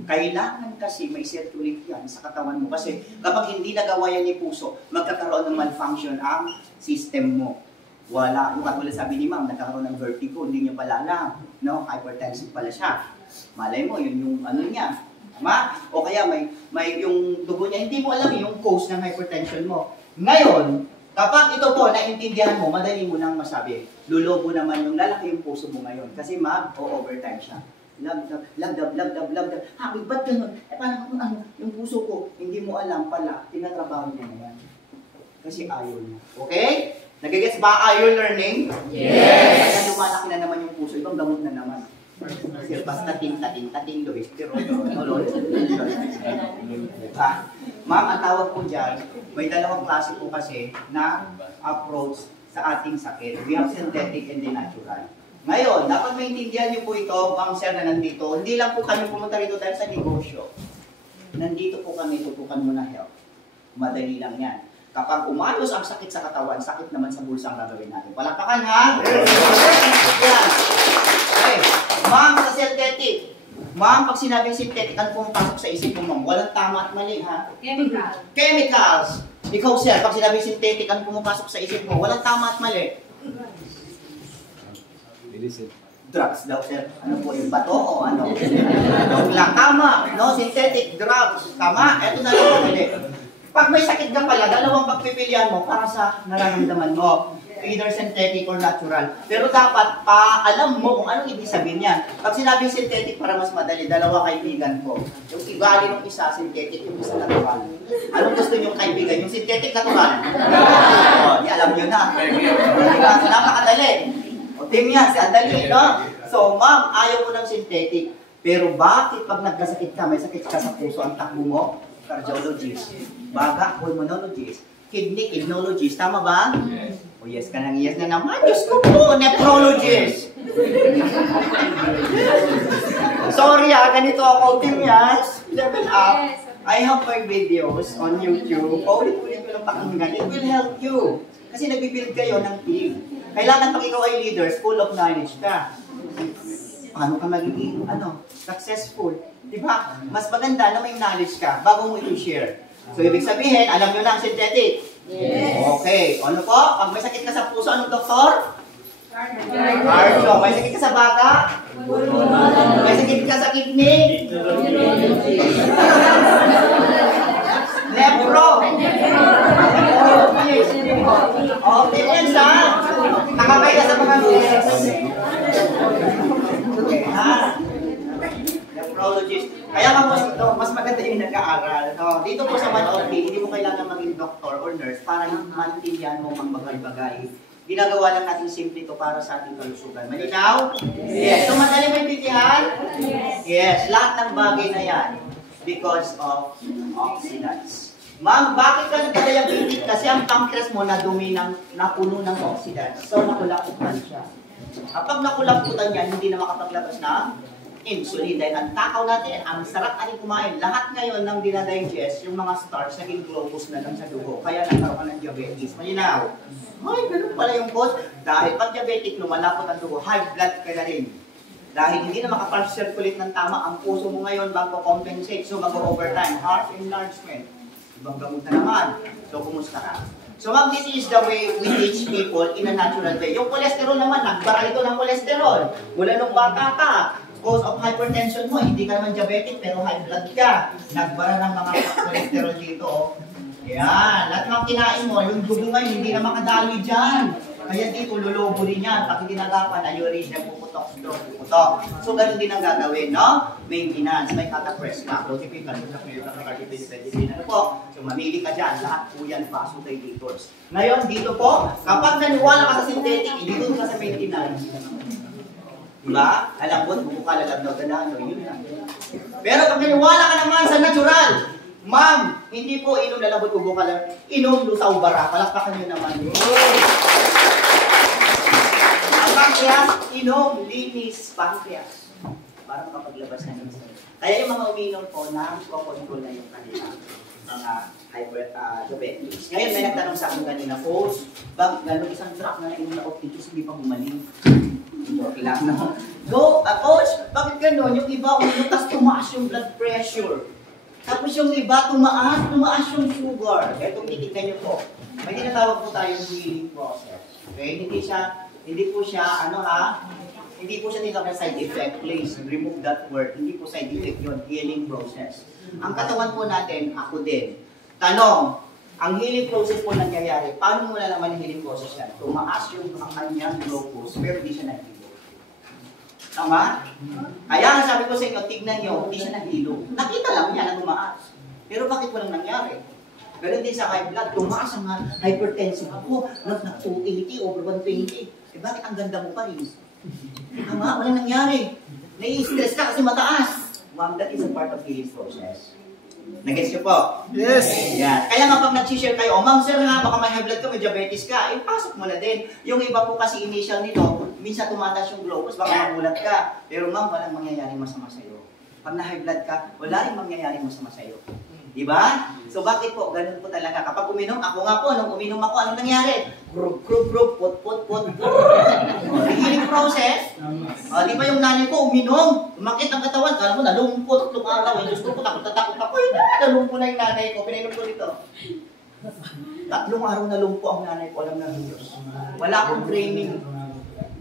Kailangan kasi may circulate yan sa katawan mo. Kasi kapag hindi nagawa yan ni puso, magkakaroon ng malfunction ang system mo. Wala. Yung katulad sabi ni ma'am, nagkakaroon ng vertigo, hindi niyo pala alam. No? Hypertensive pala siya. Malay mo, yun yung ano niya. Tama? O kaya may yung dugo niya, hindi mo alam yung cause ng hypertension mo. Ngayon, kapag ito po, naintindihan mo, madali mo nang masabi, lulobo naman yung lalaki yung puso mo ngayon. Kasi mag-overtime siya. Love. Habi, ba't ganun? Paano ano, yung puso ko, hindi mo alam pala, tinatrabaho niya na yan. Kasi ayaw niya. Okay? Nagigets ba ayaw learning? Yes! Kaya lumalaki na naman yung puso, ibang gamot na naman. Kasi basta tating, Luis, pero ma'am, ang tawag po dyan, may dalawang klase po kasi na approach sa ating sakit. We have synthetic and the natural. Ngayon, dapat maintindihan niyo po ito, ma'am sir na nandito. Hindi lang po kami pumunta rito dahil sa negosyo. Nandito po kami, tutukan mo na health. Madali lang yan. Kapag umalos ang sakit sa katawan, sakit naman sa bulsa ang gagawin natin. Palakpakan ha? Yan. Okay. Ma'am, sa synthetic. Ma'am, pag sinabing synthetic, ano pumapasok sa isip mo, ma'am? Walang tama at mali ha? Chemicals. Ikaw sir, pag sinabing synthetic, ano pumapasok sa isip mo? Walang tama at mali? Drugs daw, sir. Ano po yung bato o ano? Lang, tama. No, synthetic drugs. Tama. Ito na lang pwede. Pag may sakit ka pala, dalawang pagpipilian mo para sa nararamdaman mo. Either synthetic or natural. Pero dapat alam mo kung anong ibig sabihin yan. Pag sinabing synthetic para mas madali, dalawa kaibigan ko. Yung ibali ng isa, synthetic, yung isa natural. Anong gusto niyong kaibigan? Yung synthetic natural? Di alam nyo na. So, napakadali. O, team yan, si Andali, no? So, ma'am, ayaw ko ng synthetic. Pero bakit pag nagkasakit ka, may sakit ka sa puso, ang takbo mo? Cardiologist. Baga, pulmonologist. Kidnologist. Tama ba? Yes. O, yes ka nang yes na naman. Diyos ko po, nephrologist. Sorry ganito ako, team yan. Level up. I have my videos on YouTube. Paulit-ulit ko lang pakinggan. It will help you. Kasi nagbibuild kayo ng team. Kailangan pag ikaw ay leaders, full of knowledge ka. Paano ka magiging successful? Diba? Mas maganda na may knowledge ka bago mo i-share. So, ibig sabihin, alam nyo na ang synthetic? Yes. Okay. Ano po? Pag may sakit ka sa puso, anong doktor? Cardio. May sakit ka sa baga? May sakit ka sa kidney? Nepro. Okay, yan sa nakabay ka sa mga nephrologist. Kaya mas maganda yung nag-aaral. No? Dito po sa 1OP, hindi mo kailangan maging doctor or nurse para maintindihan mo ang bagay-bagay. Ginagawa lang natin simple ito para sa ating kalusugan. Malinaw? Yes. So, madali mo intindihan? Yes. Lahat ng bagay na yan because of oxidants. Ma'am, bakit ka nagka-diabetic? Kasi ang pancreas mo nadumi napuno ng oxidants. So, nakulakutan siya. Kapag nakulakutan yan, hindi na makapaglabas ng insulin. Dahil ang takaw natin, ang sarap natin kumain. Lahat ngayon ng dinadigest, yung mga starch, naging glucose na lang sa dugo. Kaya nagkaroon ka ng diabetes. Malinaw? Ay, ganun pala yung cause. Dahil pag diabetic, lumalapot ang dugo, high blood ka na rin. Dahil hindi na makapag-circulate ng tama, ang puso mo ngayon magpo-compensate. So, mag-overtime. Heart enlargement. Ibang gamot na naman. So, kumusta ka? So, ma'am, this is the way we teach people in a natural way. Yung cholesterol naman, nagbara ito ng cholesterol. Mula nung bata ka, cause of hypertension mo, hindi ka naman diabetic, pero high blood ka. Nagbara ng mga cholesterol dito, oh. Yan. Lahat ng kinain mo, yung dugo ngayon, hindi na makadali dyan. Kaya dito, lulubo din yan. Pag tinagapan, ayurin, puputok. So, ganun din ang gagawin, no? Maintenance, may katapress ka. Protipin ka, ano po? So, mamili ka dyan. Lahat po yan, vasodilators. Ngayon, dito po, kapag naniwala ka sa synthetic, dito ka sa maintenance. Diba? Alam mo, bukukala lang daw ganaan, yun lang. Pero pag naniwala ka naman sa natural, ma'am, hindi po inom lalabot ubo ka lang, inom lusaw bara, palakpakan nyo naman. Ang pancreas, inom linis pancreas. Para makapaglabas na nyo. Kaya yung mga uminom po, na-control na yung kanilang mga diabetes. Ngayon, may nagtanong sa akin kanina, Coach, bakit gano'n isang truck na nainom na optics, hindi pa gumaling? Okay lang, no? Go, Coach, bakit gano'n? Yung iba, uminom, tapos tumaas yung blood pressure. Tapos yung iba, tumaas yung sugar. Ito, titignan nyo po. May tinatawag po tayong healing process. Okay? Hindi po siya tinatawag na side effect. Please, remove that word. Hindi po side effect yun. Healing process. Ang katawan po natin, ako din. Tanong, ang healing process po nangyayari, paano mo nalaman yung healing process yan? Tumaas yung kanyang glucose, pero hindi siya nahilo. Tama? Kaya sabi ko sa inyo, tignan nyo, hindi siya nahilo. Nakita lang niya na tumaas. Pero bakit walang nangyari? Ganun din sa high blood, tumaas ang hypertensive ako, nag-280 over 120. Eh bakit ang ganda mo pa rin? Tama, walang nangyari. Nai-stress ka kasi mataas. Ma'am, that is a part of healing process. Nag-gets nyo po? Yes! Yan. Kaya nga pag nag-share kayo, ma'am sir nga, baka may high blood ka, may diabetes ka, eh pasok mo na din. Yung iba po kasi initial nito, minsan tumataas yung glucose, baka magulat ka. Pero ma'am, walang mangyayaring masama sa'yo. Pag na high blood ka, wala rin mangyayaring masama sa'yo. Diba? So bakit po? Ganun po talaga. Kapag uminom, ako nga po, nung uminom ako, anong nangyari? Group, put. Healing process. Di ba yung nanay ko uminom? Umakit ang katawan. Kala mo, nalumpot. Lumaraw. Diyos ko po, takot ako. Nalumpo na yung nanay ko. Pinainom ko dito. 3 araw nalumpo ang nanay ko. Alam na ng Diyos. Wala akong training.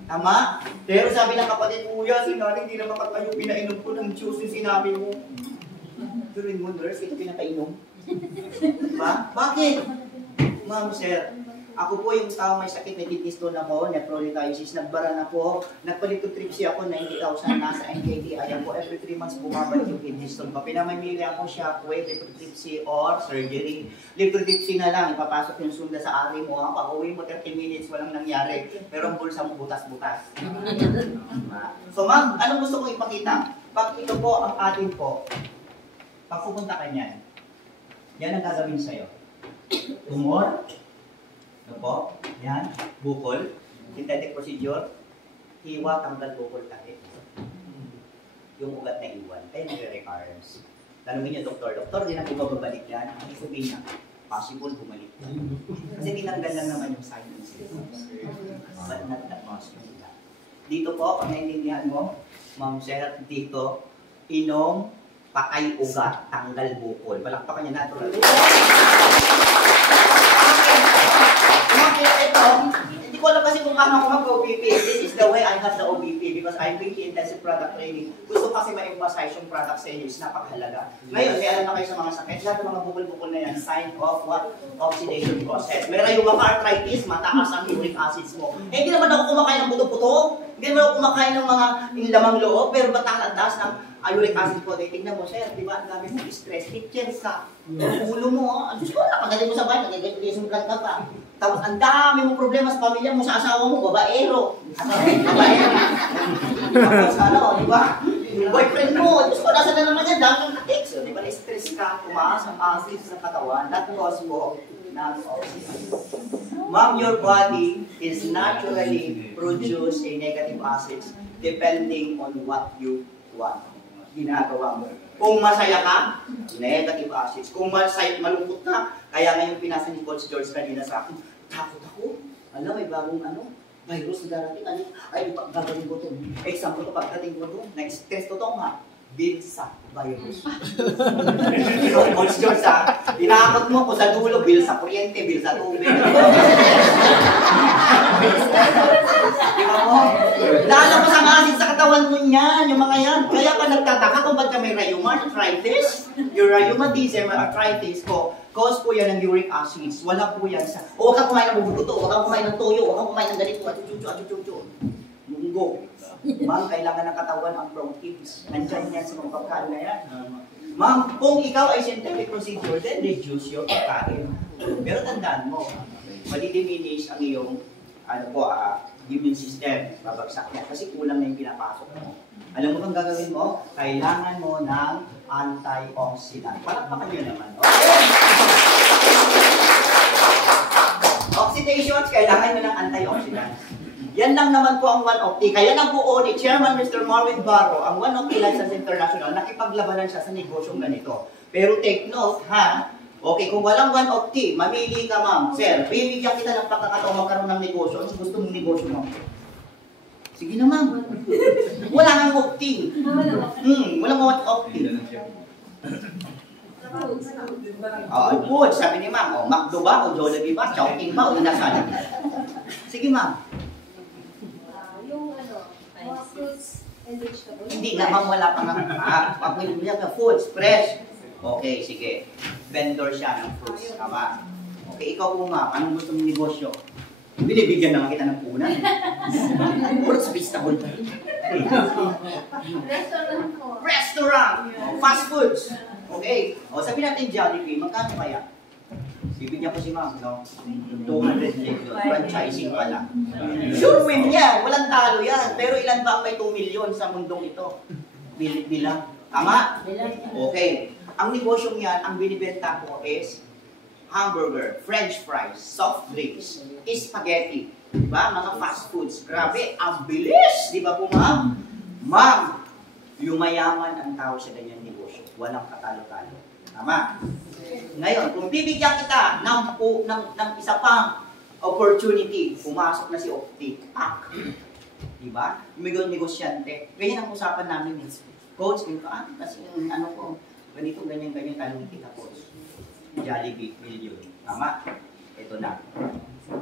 Tama? Pero sabi ng kapatid, kuya, si nanay hindi na makatayo. Pinainom ko ng juice yung sinabi mo. During mo, nurse, ito pinapainom. Diba? Bakit? Ma'am, sir, ako po yung tao may sakit, may kidney stone ako, nephrolithiasis, nagbara na po, nagpalitotripsy ako, 90,000 nasa NKT, ayan po, every 3 months bumabalik yung kidney stone ko. Pinamimili ako shockwave, lithotripsy or surgery. Lithotripsy na lang, ipapasok yung sunda sa ari mo, pauwi mo 30 minutes, walang nangyari, pero ang bulsa mo butas-butas. So ma'am, anong gusto kong ipakita? Pag ito po ang atin po, pag pupunta ka niyan, yan ang gagawin sa'yo. Tumor, ano po, yan, bukol, synthetic procedure, hiwa, tanggal bukol tayo. Yung ugat na iwan, kaya nagre-recurrence. Tanungin niyo, doktor, di na po babalik yan? Ang sabihin niya, possible bumalik yan. Kasi tinanggal lang naman yung sign and symptoms. But not that much. Dito po, kung naiintindihan mo, ma'am sir, dito, inom, patay ugat, tanggal bukol. Palakpakan niya natural. Okay, ito, hindi ko alam kasi kung paano ako mag-OBP. This is the way I have the OBP because I'm doing intensive product training. Gusto kasi ma-emphasize yung product sa inyo is napakahalaga. Ngayon, may alam na kayo sa mga sakit. Lahat ng mga bukol-bukol na yan, sign of what? Oxidation process. May rheumatoid arthritis, mataas ang uric acids mo. Eh, hindi naman ako kumakain ng buto-buto. Hindi naman ako kumakain ng mga lamang loob, pero ba't ang taas ng uric acid ko? Tingnan mo, sir, di ba? Ang dami mong stress, picture ka. Ulo mo, Diyos ko, napagaling mo sa bahay, nagagaling ka pa. Tapos ang dami mong problema sa pamilya mo, sa asawa mo, babaero. Babaero. Tapos ano, di ba? Yung boyfriend mo, Diyos ko, nasa na naman yan, dami ng text. Di ba, na-stress ka, tumaas ang acid sa katawan, that cause mo non-oxidant. Ma'am, your body is naturally produce a negative acids depending on what you want. Ginagawa mo. Kung masaya ka, negative acids. Kung malungkot ka, kaya ngayon pinasa ni Coach George kanina sa akin, takot ako. Alam, may bagong virus na darating. Ay, gagawin ko ito. Example ko, pagdating ko ito, na-stress ko ito nga. Bilsa virus. So, Coach George tinakot mo ko sa dulo, bil sa kuryente, bil sa tubig. Di ba mo? Lalo mo sa masin sa katawan mo niyan, yung mga yan. Kaya pa nagtataka kung ba't ka may rheumatoid arthritis, yung rheumatism, arthritis ko, cause po yan ng uric acids. Wala po yan sa, huwag kang kumain ng bubuto, huwag kang kumain ng toyo, huwag kang kumain ng ganito, achuchuchu. Munggo. Ma'am, kailangan ng katawan ang proteins. Nandiyan yan sa mga pagkain na yan. Ma'am, kung ikaw ay scientific procedure, then reduce your pagkain. Pero tandaan mo, madidiminish ang iyong immune system. Babagsak yan. Kasi kulang na yung pinapasok mo. Alam mo kung gagawin mo? Kailangan mo ng antioxidant. Palakpakan nyo naman. Okay? Oxidations, kailangan nyo ng antioxidant. Yan lang naman po ang 1OP. Kaya nabuo ni Chairman Mr. Marvin Barro, ang 1OP License International, nakipaglabanan siya sa negosyong ganito. Pero take note, ha? Okay, kung walang 1OP, mamili ka, ma'am. Sir, bibigyan kita ng pagkakataon magkaroon ng negosyo. Ano gusto mong negosyo mo? Sige na, ma'am. Wala nang opting. Walang 1OP. Food, sabi ni ma'am. McDo ba? O Jollibee ba? Chowking ba? O inasal? Sige, ma'am. Fruits and vegetables. Hindi naman wala pa nga. Pag-ibigyan ka foods, fresh. Okay, sige. Vendor siya ng fruits. Tama. Okay, ikaw po nga, anong gusto mong negosyo? Binibigyan naman kita ng punan. Fruits, vegetable. Restaurant po. Restaurant! Fast foods. Okay. O, sabi natin Jollibee, magkano kaya? Bibigyan ko si ma'am, no? 200 million. Franchising pala. Sure win yan. Walang talo yan. Pero ilan ba ang may 2 million sa mundong ito? Bilang. Tama? Okay. Ang negosyong yan, ang binibenta ko is hamburger, french fries, soft drinks, spaghetti. Diba? Mga fast foods. Grabe, ang bilis. Di ba po, ma'am? Ma'am, yumayaman ang tao sa ganyan negosyo. Walang katalo-talo. Tama? Ngayon, kung bibigyan kita ng isa pang opportunity, pumasok na si Optic. Diba? Yung negosyante. Ganyan ang usapan namin. Coach, kasi ano ko, ganito, ganyan, talong kita, coach. Jollibee, million. Tama? Ito na.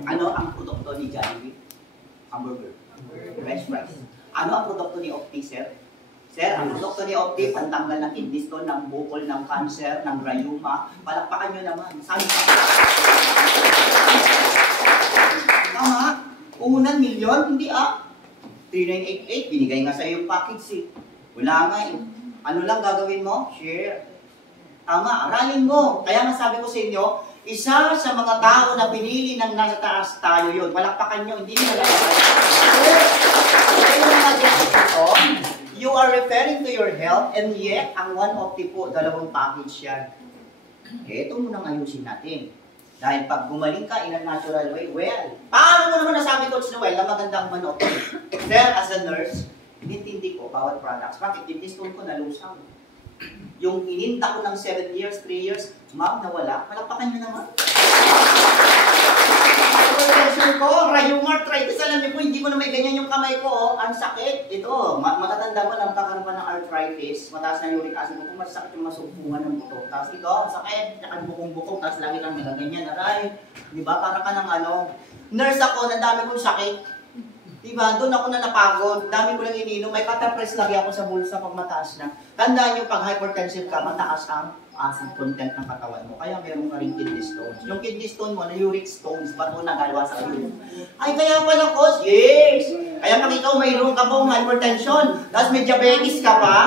Ano ang produkto ni Jollibee? Hamburger. French fries. Ano ang produkto ni Optic, sir? Sir, ang produkto ni Optic, pantanggal ng kidney stone, ng bukol, ng cancer, ng rheuma. Palakpakan nyo naman. Sabi ka. Tama? Unang milyon, hindi 3988, binigay nga sa'yo yung package eh. Wala nga eh. Ano lang gagawin mo? Share. Tama, aralin mo. Kaya nga sabi ko sa inyo, isa sa mga tao na pinili ng nasa taas tayo yun. Palakpakan nyo, hindi nyo you are referring to your health, and yet, ang 1OP po, 2 package yan. Ito munang ayusin natin. Dahil pag gumaling ka in a natural way, well, paano mo naman nasabi, Coach Noel, na maganda ang 1OP? Sir, as a nurse, inintindi ko bawat products. Bakit? Kidney stone ko nalusaw. Yung ininta ko ng 7 years, 3 years, ma'am, nawala. Palakpakan nyo naman. Ko, rheumatoid arthritis, alam niyo po, hindi ko na may ganyan yung kamay ko, ang sakit. Ito, matatanda mo na magkakaroon pa ng arthritis, mataas na uric acid mo, masakit yung masugpungan ng buto. Tapos ito, ang sakit, tsaka bukong-bukong, tapos lagi kang nagaganyan, aray. Di ba? Para ka ng nurse ako, na dami kong sakit. Diba? Doon ako na napagod. Dami ko lang ininom. May katapress lagi ako sa bulsa pag mataas na. Tandaan nyo, pag hypertensive ka, mataas ang acid content ng katawan mo. Kaya meron ka rin kidney stones. Yung kidney stone mo, na uric stones, bato na galawa sa iyo. Ay, kaya pala cause? Yes! Kaya pag ikaw mayroon ka pong hypertension, tapos may diabetes ka pa,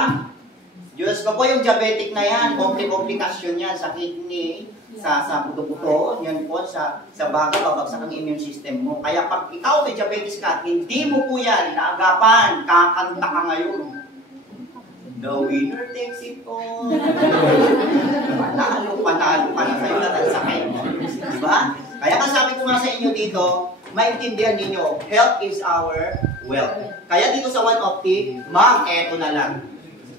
Diyos ko po yung diabetic na yan, komplikasyon yan sa kidney, sa puto-puto, yan po, sa baga, babagsak ang immune system mo. Kaya pag ikaw may diabetes ka, hindi mo po yan inaagapan, kakanta ka ngayon. The winner takes it all. Panalo ka na sa'yo na tansakay mo. Diba? Kaya kasabi ko nga sa inyo dito, maintindihan ninyo, health is our wealth. Kaya dito sa One Opti, ma'am, eto na lang.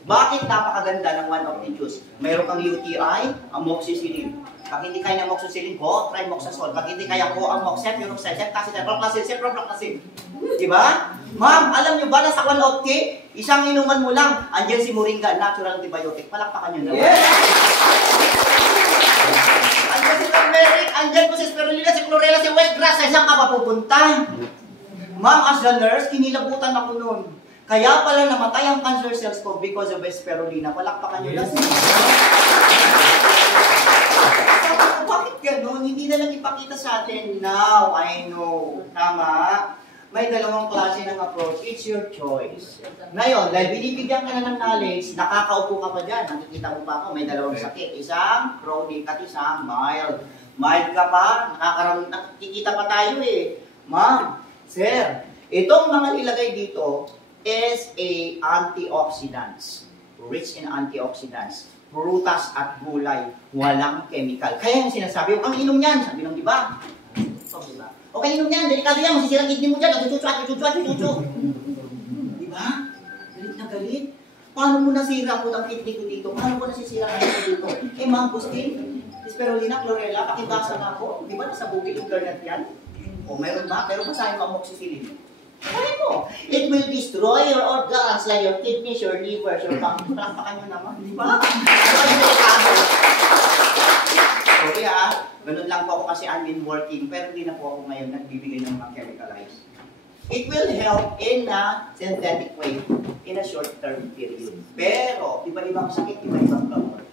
Bakit napakaganda ng One Opti juice? Mayroon kang UTI, amoxicillin. Pag hindi kaya ng amoxicillin, try moxazole. Pag hindi kaya ko ang moxep, ciprofloxacin. Diba? Ma'am, alam nyo ba na sa One Opti, isang inuman mo lang, andyan si Moringa, natural antibiotic. Palakpakan nyo naman. Yes! Andyan si turmeric, andyan po si spirulina, si chlorella, si wheatgrass. Saan ka mapupunta? Ma'am, as the nurse, kinilabutan ako noon. Kaya pala namatay ang cancer cells ko because of spirulina. Palakpakan nyo lang. Bakit ganun? Hindi na lang ipakita sa atin. Now, I know. Tama? May dalawang klase ng approach. It's your choice. Ngayon, dahil binibigyan ka na ng knowledge, nakakaupo ka pa dyan. Nakikita mo pa ako, may dalawang sakit. Isang chronic at isang mild. Mild ka pa, nakikita pa tayo eh. Ma'am, sir, itong mga ilagay dito is a antioxidants. Rich in antioxidants. Prutas at gulay, walang chemical. Kaya yung sinasabi, ang inom yan, sabi ng iba. So, diba? Okay, inom yan, delikado yan, masisira kidney mo dyan, chuchu. Diba? Galit na galit. Paano mo nasira po ang kidney ko dito? Paano mo nasisira ang kidney ko dito? Eh, Ma'am Agustin, spirulina, chlorella, pakibasa na ako. Di ba nasa Google Internet yan? O, meron ba? Meron ba sa amoxicillin? Kaya mo, it will destroy your organs like your kidneys, your liver, your tongue. Palakpakan nyo naman, di ba? So, kaya, ganun lang po ako kasi I've been working, pero hindi na po ako ngayon nagbibigay ng mga chemicalized. It will help in a synthetic way, in a short-term period. Pero, iba-ibang sakit, iba-ibang gamot.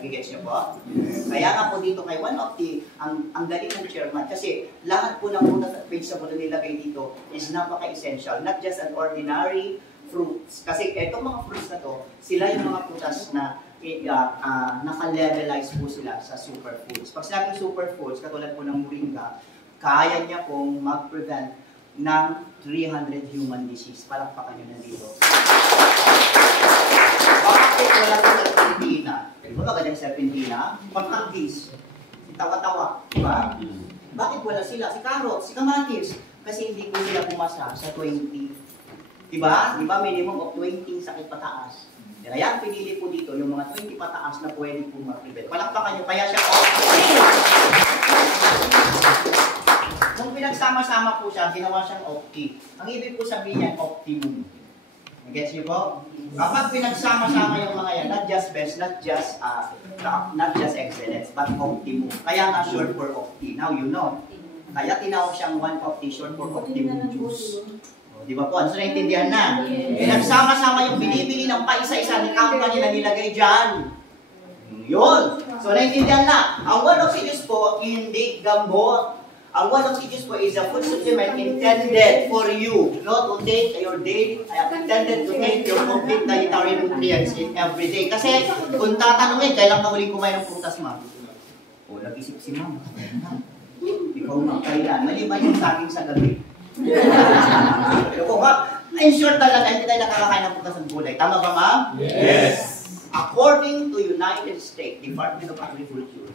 Nagigets niyo po? Kaya nga po dito kay One Opti, ang galing ng chairman kasi lahat po ng prutas at vegetable na nilagay dito is napaka-essential, not just an ordinary fruits. Kasi etong mga fruits na to, sila yung mga prutas na naka-levelize po sila sa superfoods. Pag sinabing superfoods, katulad po ng moringa, kaya niya pong mag-prevent ng 300 human disease. Palakpakan nyo na dito. Bakit wala sa serpentina? Di ba magandang serpentina? Pagkakis. Si tawa-tawa. Diba? Bakit wala sila? Si carrot, si kamatis. Kasi hindi ko sila pumasa sa 20. Diba? Diba minimum of 20 sakit pataas. Kaya pinili po dito yung mga 20 pataas na pwede po mag-prevent. Palakpakan nyo, kaya siya Kung pinagsama-sama po siya, ginawa siyang Opti. Ang ibig po sabihin niya, optimum. Gets niyo po? Kapag pinagsama-sama yung mga yan, not just best, not just excellence, but optimum. Kaya nga short for Opti. Now you know. Kaya tinawag siyang One Opti, short for optimum juice. O, di ba po? Ano sa naintindihan na? Pinagsama-sama yung binibili ng paisa-isa ni company na nilagay dyan. Yun. So naintindihan na. Ang One Opti juice po, hindi gamot. Ang One Opti juice po is a food supplement intended for you, not to take your daily, intended to take your complete dietary nutrients in every day. Kasi kung tatanungin, kailan ka huling kumain ng prutas, ma'am? O, nag-isip si ma'am. Ikaw ma'am, kailan? Maliban yung saging sa gabi. In short talaga, hindi tayo nakakakain ng prutas ng gulay. Tama ba, ma'am? Yes! According to United States Department of Agriculture,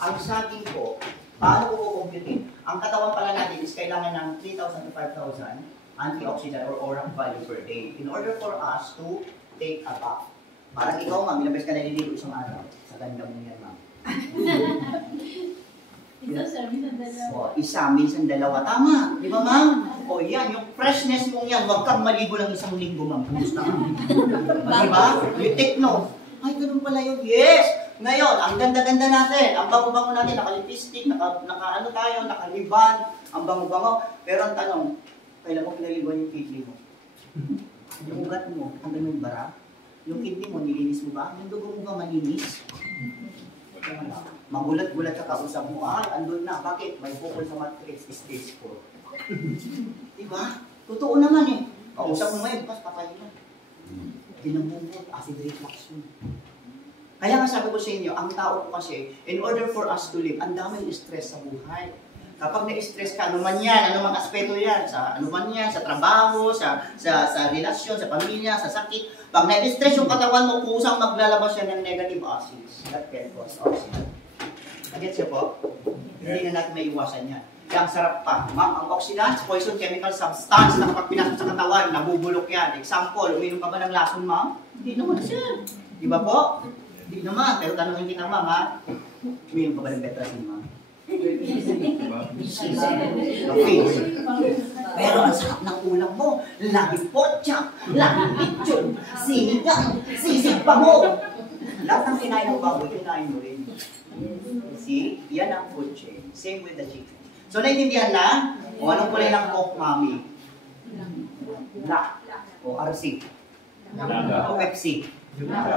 ang saging po, paano ko kukumputin? Ang katawan pala natin is kailangan ng 3,000 to 5,000 antioxidant or ORAC value per day in order for us to take a bath. Parang ikaw, ma'am, ilang beses ka naliligo isang araw. Sa ganda mo yan, ma'am. Isa, minsan dalawa. Tama, di ba, ma'am? O yan, yung freshness mong yan, huwag kang maligo ng isang linggo, ma'am. Gusto ka. Diba? You take note. Ay, ganun pala yun. Yes! Ngayon, ang ganda-ganda natin, ang bango-bango natin, naka-lipstick, naka-ano tayo, naka-ribbon, ang bango-bango. Pero ang tanong, kailan mo pinaliguan yung kidney mo? Yung ugat mo, hanggang yung bara? Yung kidney mo, nilinis mo ba? Yung dugo mo ba malinis? Magulat-gulat ka kausap mo, andun na. Bakit? May bukol sa matrix, stage 4. Diba? Totoo naman eh. Kausap mo ngayon, pas patay na. Tinambungot, acid reflux yun. Kaya nga sabi ko sa inyo, ang tao ko kasi, in order for us to live, ang daming stress sa buhay. Kapag na-stress ka, ano man yan, ano mang aspeto yan, sa ano man yan, sa trabaho, sa relasyon, sa pamilya, sa sakit. Pag na-stress yung katawan mo, kusang maglalabas yan ng negative acids. That can cause oxidant. Nagets siya po? Hindi na natin may iwasan yan. Kaya ang sarap pa. Ma'am, ang oxidants, poison chemical substance na kapag pinasok sa katawan, nabubulok yan. Example, uminom ka ba ng lason, ma'am? Hindi naman sir. Di ba po? Hindi naman. Pero tanongin kita, ma'am, ha? Uminom ka ba ng Betrazine, ma'am? Okay. Pero ang sarap ng ulam mo. Lagi potyak, lagi lechon, sinigang, sisig pa mo. Lahat ng kinain mo bago, kinain mo rin. See? Yan ang food chain. Same with the chicken. So, naintindihan na? O anong kulay ng Coke, mami? Black. O RC. O Pepsi.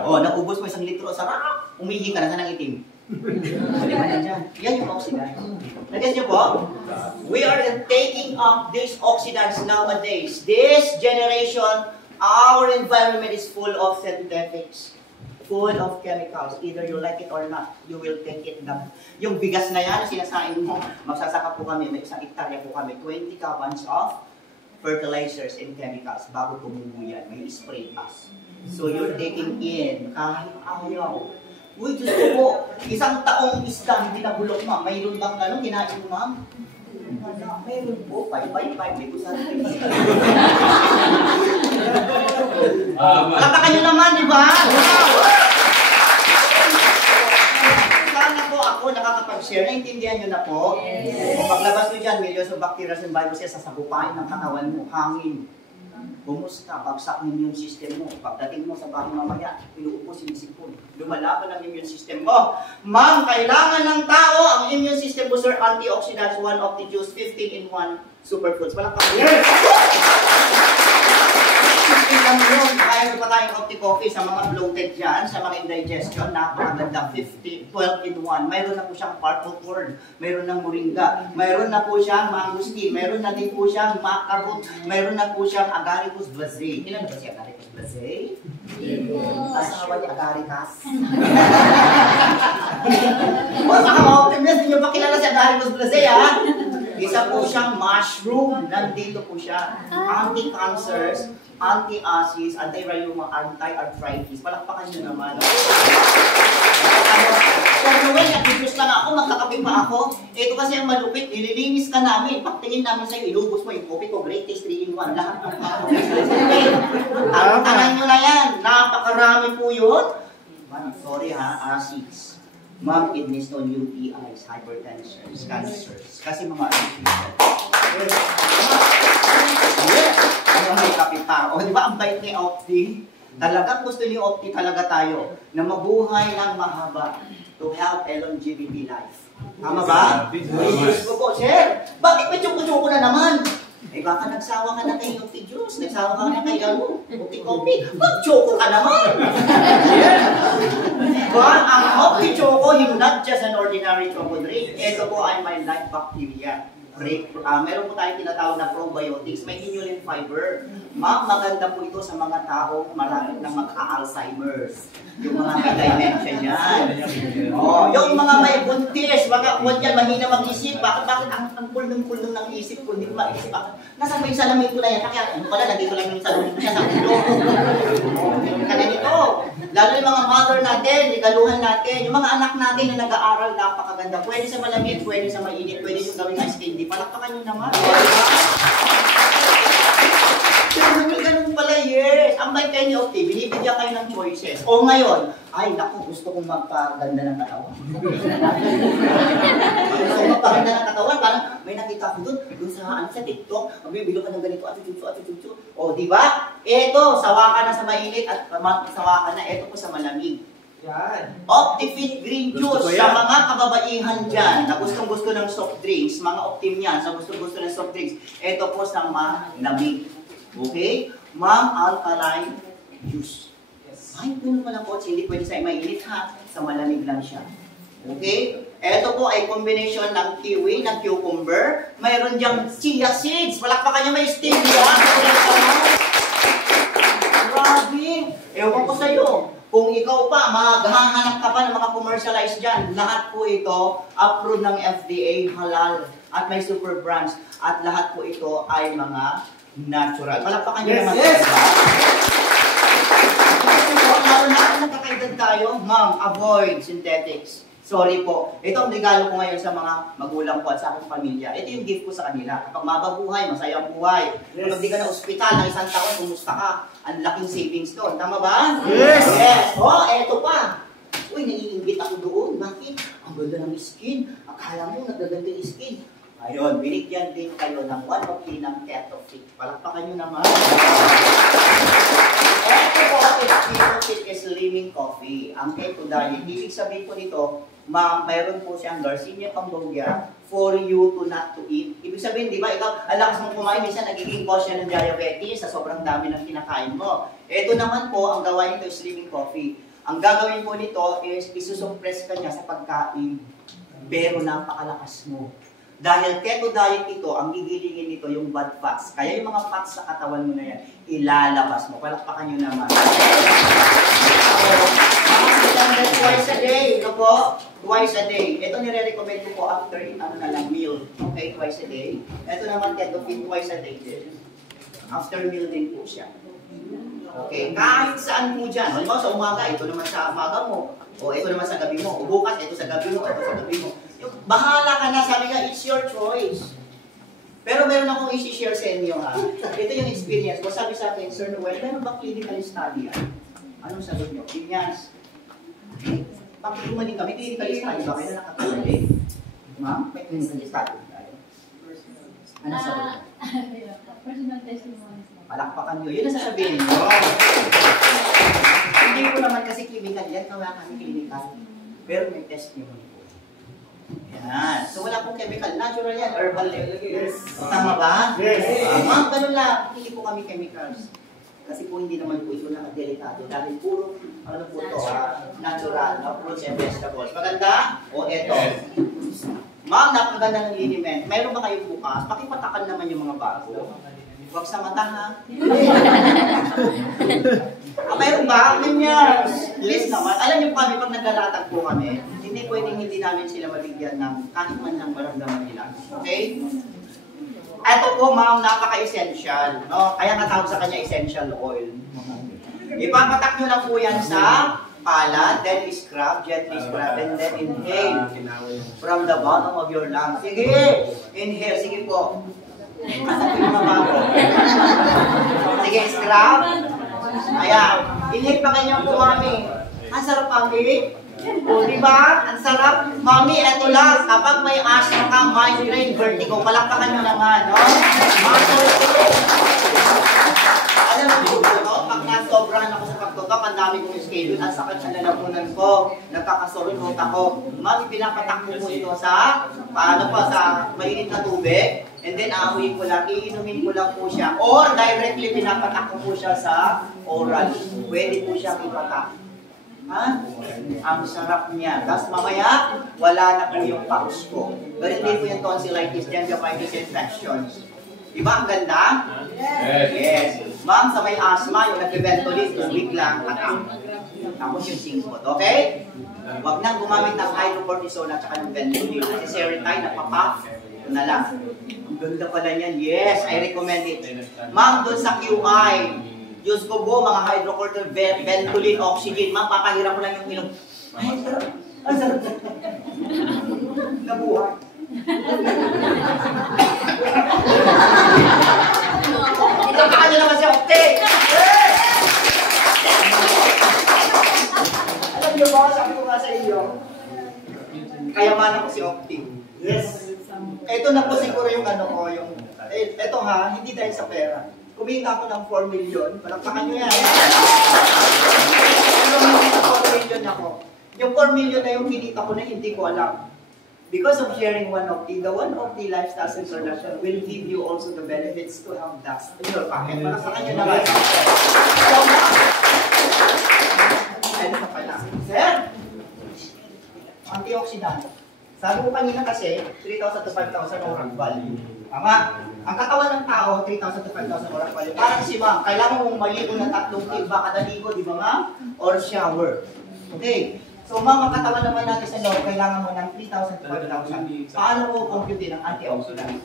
O, naubos mo 1 litro. Sarap! Umihi ka na sa nang itim. Lima na dyan. Yan yung oxidants. Nagets niyo po? We are taking up these oxidants nowadays. This generation, our environment is full of synthetics. Full of chemicals. Either you like it or not, you will take it down. Yung bigas na yan, sinasain mo, magsasaka po kami, may 1 hektarya po kami, 20 gallons of fertilizers and chemicals bago tumubo yan. May spray us. So you're taking in, kahit ayaw. Uy, Diyos ko po, 1 taong isda, hindi na bulok, ma'am. Mayroon bang gano'n, kinain mo, ma'am? Mayroon po, 5 may gusto rin. Katakan nyo naman, di ba? Sana po ako nakakapag-share. Naintindihan nyo na po? Kung paglabas nyo dyan, millions of bacteria and viruses sa sagupain ng katawan mo, hangin. Kumusta? Bagsak ng immune system mo. Pagdating mo sa bahay mamaya, inuupo sinisipon. Lumalaban ang immune system mo. Ma'am, kailangan ng tao ang immune system mo, sir, antioxidants, 1 of the juice, 15-in-1 superfoods. Walang yes! Kaya pa tayong Opti-Coffee sa mga bloated dyan, sa mga indigestion, napakaganda, 12-in-1. Mayroon na po siyang purple corn, mayroon ng moringa, mayroon na po siyang mangosteen, mayroon na din po siyang macarot, mayroon na po siyang agaricus blazei. Ilan na ba si agaricus blazei? Asawa ni agaricus. O, saka ma-optimist, hindi nyo pa kilala si agaricus blazei, ha? Isa po siyang mushroom, nandito po siya. Anti-cancers, anti-acids, anti-rheuma, anti-arthritis. Palakpakan nyo naman. Pero Noel, nag-juice lang ako, magkakape pa ako. Ito kasi ang malupit, nililinis ka namin. Pagtingin namin sa'yo, ilubos mo yung coffee ko, great taste, 3-in-1. Lahat ng tangan nyo na yan. Napakarami po yun. Sorry ha, acids. Ma'am, kidney stone, UTIs, hypertension, cancers. Kasi mga ano may kapita. O, di ba ang bait ni Opti? Talagang gusto ni Opti talaga tayo na mabuhay ng mahaba to have a longevity life. Tama ba? Diyos ko po, sir, bakit may chuko-chuko na naman? Eh baka nagsawa ka na kay Opti Juice, nagsawa ka na kay Opti-Coffee, mag-choco ka naman! But ang Opti Choco is not just an ordinary choco drink. Ito po ay may live bacteria. Meron po tayong tinatawag na probiotics. May inulin fiber. Ma'am, maganda po ito sa mga taong malapit na magka-Alzheimer's. Yung mga may dementia dyan. Oh, yung mga may buntis, mga yan, mahina mag-isip. Bakit ang kulong-kulong ng isip ko, hindi ko ma-isip. Nasaan ba yung salamin ko na yan? Kaya ano pala, nandito lang yung salamin ko niya sa ulo. Kaya nito. Lalo yung mga mother natin, ligaluhan natin, yung mga anak natin na nag-aaral, napakaganda. Pwede sa malamig, pwede sa mainit, pwede yung gawing ice candy. Palakpakan nyo naman. Pero may ganun pala, yes. Ang bait kayo ni Opti, binibigyan kayo ng choices. O ngayon, ay naku, gusto kong magpaganda ng katawan. Gusto kong magpaganda ng katawan, parang may nakita ko dun sa TikTok, magbibilo ka ng ganito, atu-tutsu. O, di ba? Eto, sawa ka na sa mainit at sawa ka na, eto po sa malamig. Yan. Optifit Green Juice sa mga kababaihan dyan na gustong-gusto ng soft drinks, mga Optim yan, sa gustong-gusto ng soft drinks, ito po sa malamig. Okay? Ma'am, alkaline juice. Ay, ganun pala po, hindi pwede sa mainit ha, sa malamig lang siya. Okay? Ito po ay combination ng kiwi, ng cucumber, mayroon diyang chia seeds, palakpakan niya may stevia. Grabe! Ewan ko sa'yo. Kung ikaw pa, maghahanap ka pa ng mga commercialized dyan, lahat po ito approved ng FDA, halal, at may super brands. At lahat po ito ay mga natural. Palakpakan nyo naman. Yes! Lalo na nakakaedad tayo, ma'am, avoid synthetics. Sorry po. Ito ang regalo ko ngayon sa mga magulang ko at sa aking pamilya. Ito yung gift ko sa kanila. Kapag mababuhay, masayang buhay. Kapag di ka na ospital ng isang taon, kumusta ka? Ang laking savings doon. Tama ba? Yes! Yes! Oh, eto pa. Uy, naiinggit ako doon. Bakit? Ang ganda ng skin. Akala mo, nagaganda yung skin. Ayun, binigyan din kayo ng 1 of ng Keto Fit. Palakpakan nyo naman. Eto po, Keto Fit is Slimming Coffee. Ang Keto Diet, ibig sabihin po nito, mayroon po siyang Garcinia Cambogia for you to not to eat. Ibig sabihin, di ba, ikaw, ang lakas mong kumain, minsan nagiging cause siya ng diabetes sa sobrang dami ng kinakain mo. Ito naman po, ang gawa nito is Slimming Coffee. Ang gagawin po nito is isusuppress ka niya sa pagkain, pero napakalakas mo. Dahil keto diet ito, ang gigilingin nito yung bad fats. Kaya yung mga fats sa katawan mo na yan, ilalabas mo. Palakpakan nyo naman. Twice a day. Ito po, twice a day. Ito nire-recommend ko po after meal. Okay, twice a day. Ito naman keto fit twice a day din. After meal din po siya. Okay, kahit saan po dyan. Halimbawa sa umaga, ito naman sa umaga mo. O ito naman sa gabi mo. O bukas, ito sa gabi mo. Ito sa gabi mo. Bahala ka na, sabi nga, it's your choice. Pero meron akong isi-share sa inyo ha. Ito yung experience ko. Sabi sa akin, Sir Noel, meron ba clinical study yan? Anong sagot nyo? Pinyas. Bakit gumaling kami? Clinical study ba? Kaya nakakalalig? Ma'am, may clinical study tayo. Ano sagot nyo? Personal testimony. Palakpakan nyo. Yun ang sasabihin nyo. Hindi ko naman kasi clinical yan. Kawa kami clinical. Pero may testimony. Yan. So wala pong chemical. Natural yan. Herbal yan. Yes. Tama ba? Yes. Ma'am, ganun lang. Hindi po kami chemicals. Kasi po hindi naman po ito nakadelikado. Dahil puro, ano po ito, natural, fruits and vegetables. Maganda? O eto. Ma'am, napaganda ng liniment. Mayroon ba kayo bukas? Pakipatakan naman yung mga bago. Huwag sa mata ha. Mayroon ba? Ganyan. List naman. Alam niyo kami, pag naglalatag po kami, hindi pwedeng hindi namin sila mabigyan ng kahit man lang maramdaman nila. Okay? Ito po, ma'am, napaka-essential. No? Kaya natawag sa kanya essential oil. Ipapatak nyo lang po yan sa palad, then scrub, gently scrub, and then inhale from the bottom of your lungs. Sige! Inhale, sige po. Asan po yung mabago? Sige, scrub. Ayan. Inhale pa kanyang po, mami. Ang sarap, mami. O, diba? Ang sarap. Mami, eto lang. Kapag may asthma ka, migraine, vertigo, palakpakan nyo naman, no? Alam mo po, no? Pag nasobrahan ako sa pagtutok, ang dami kong schedule, at sakit sa lalamunan ko, nagkakasurot ako. Mami, pinapatak mo po ito sa, paano pa, sa mainit na tubig. And then, aamuin ko lang, iinumin ko lang po siya. Or, directly, pinapatak ko po siya sa oral. Pwede po siya ipatak. Ha? Ang sarap niya. Tapos mamaya, wala na po yung pulse ko. Pero hindi po yung tonsillitis, gingivitis infections. Diba ang ganda? Yes. Yes. Ma'am, sa may asthma, yung nag-ventolin, tubig lang, atak. Tapos yung singbot. Okay? Huwag nang gumamit ng hydrocortisone at saka ng ventolin. Kasi serotype, napapap, ito na lang. Ang ganda pala niyan. Yes, I recommend it. Ma'am, doon sa QI, Diyos ko po, mga hydrocortisone, ventolin, oxygen. Ma'am, papahirap ko lang yung ilong. Ay, sarap. Ang sarap. Nabuhay. Ito pa kanya naman si Okte. Alam niyo ba, sabi ko nga sa iyo, kayamanan ko si Okte. Yes. Ito na po siguro yung ano ko, yung, ito ha, hindi dahil sa pera. Kumita ako ng 4 million. Palakpakan nyo yan. Pero hindi sa 4 million ako. Yung 4 million na yung kinita ko na hindi ko alam. Because of sharing one of the Lifestyles International will give you also the benefits to have that in your pocket. Para sa kanya naman. Ano pa pala? Sir, antioxidant. Sabi ko kanina kasi, 3,000 to 5,000 oral value. Tama? Ang katawan ng tao, 3,000 to 5,000 oral value. Parang si ma'am, kailangan mong maligo ng 3 timba kada ligo, di ba ma'am? Or shower. Okay. So ma'am, ang katawan naman natin sa loob, kailangan mo ng 3,000 to 5,000. Paano ko compute ng antioxidant?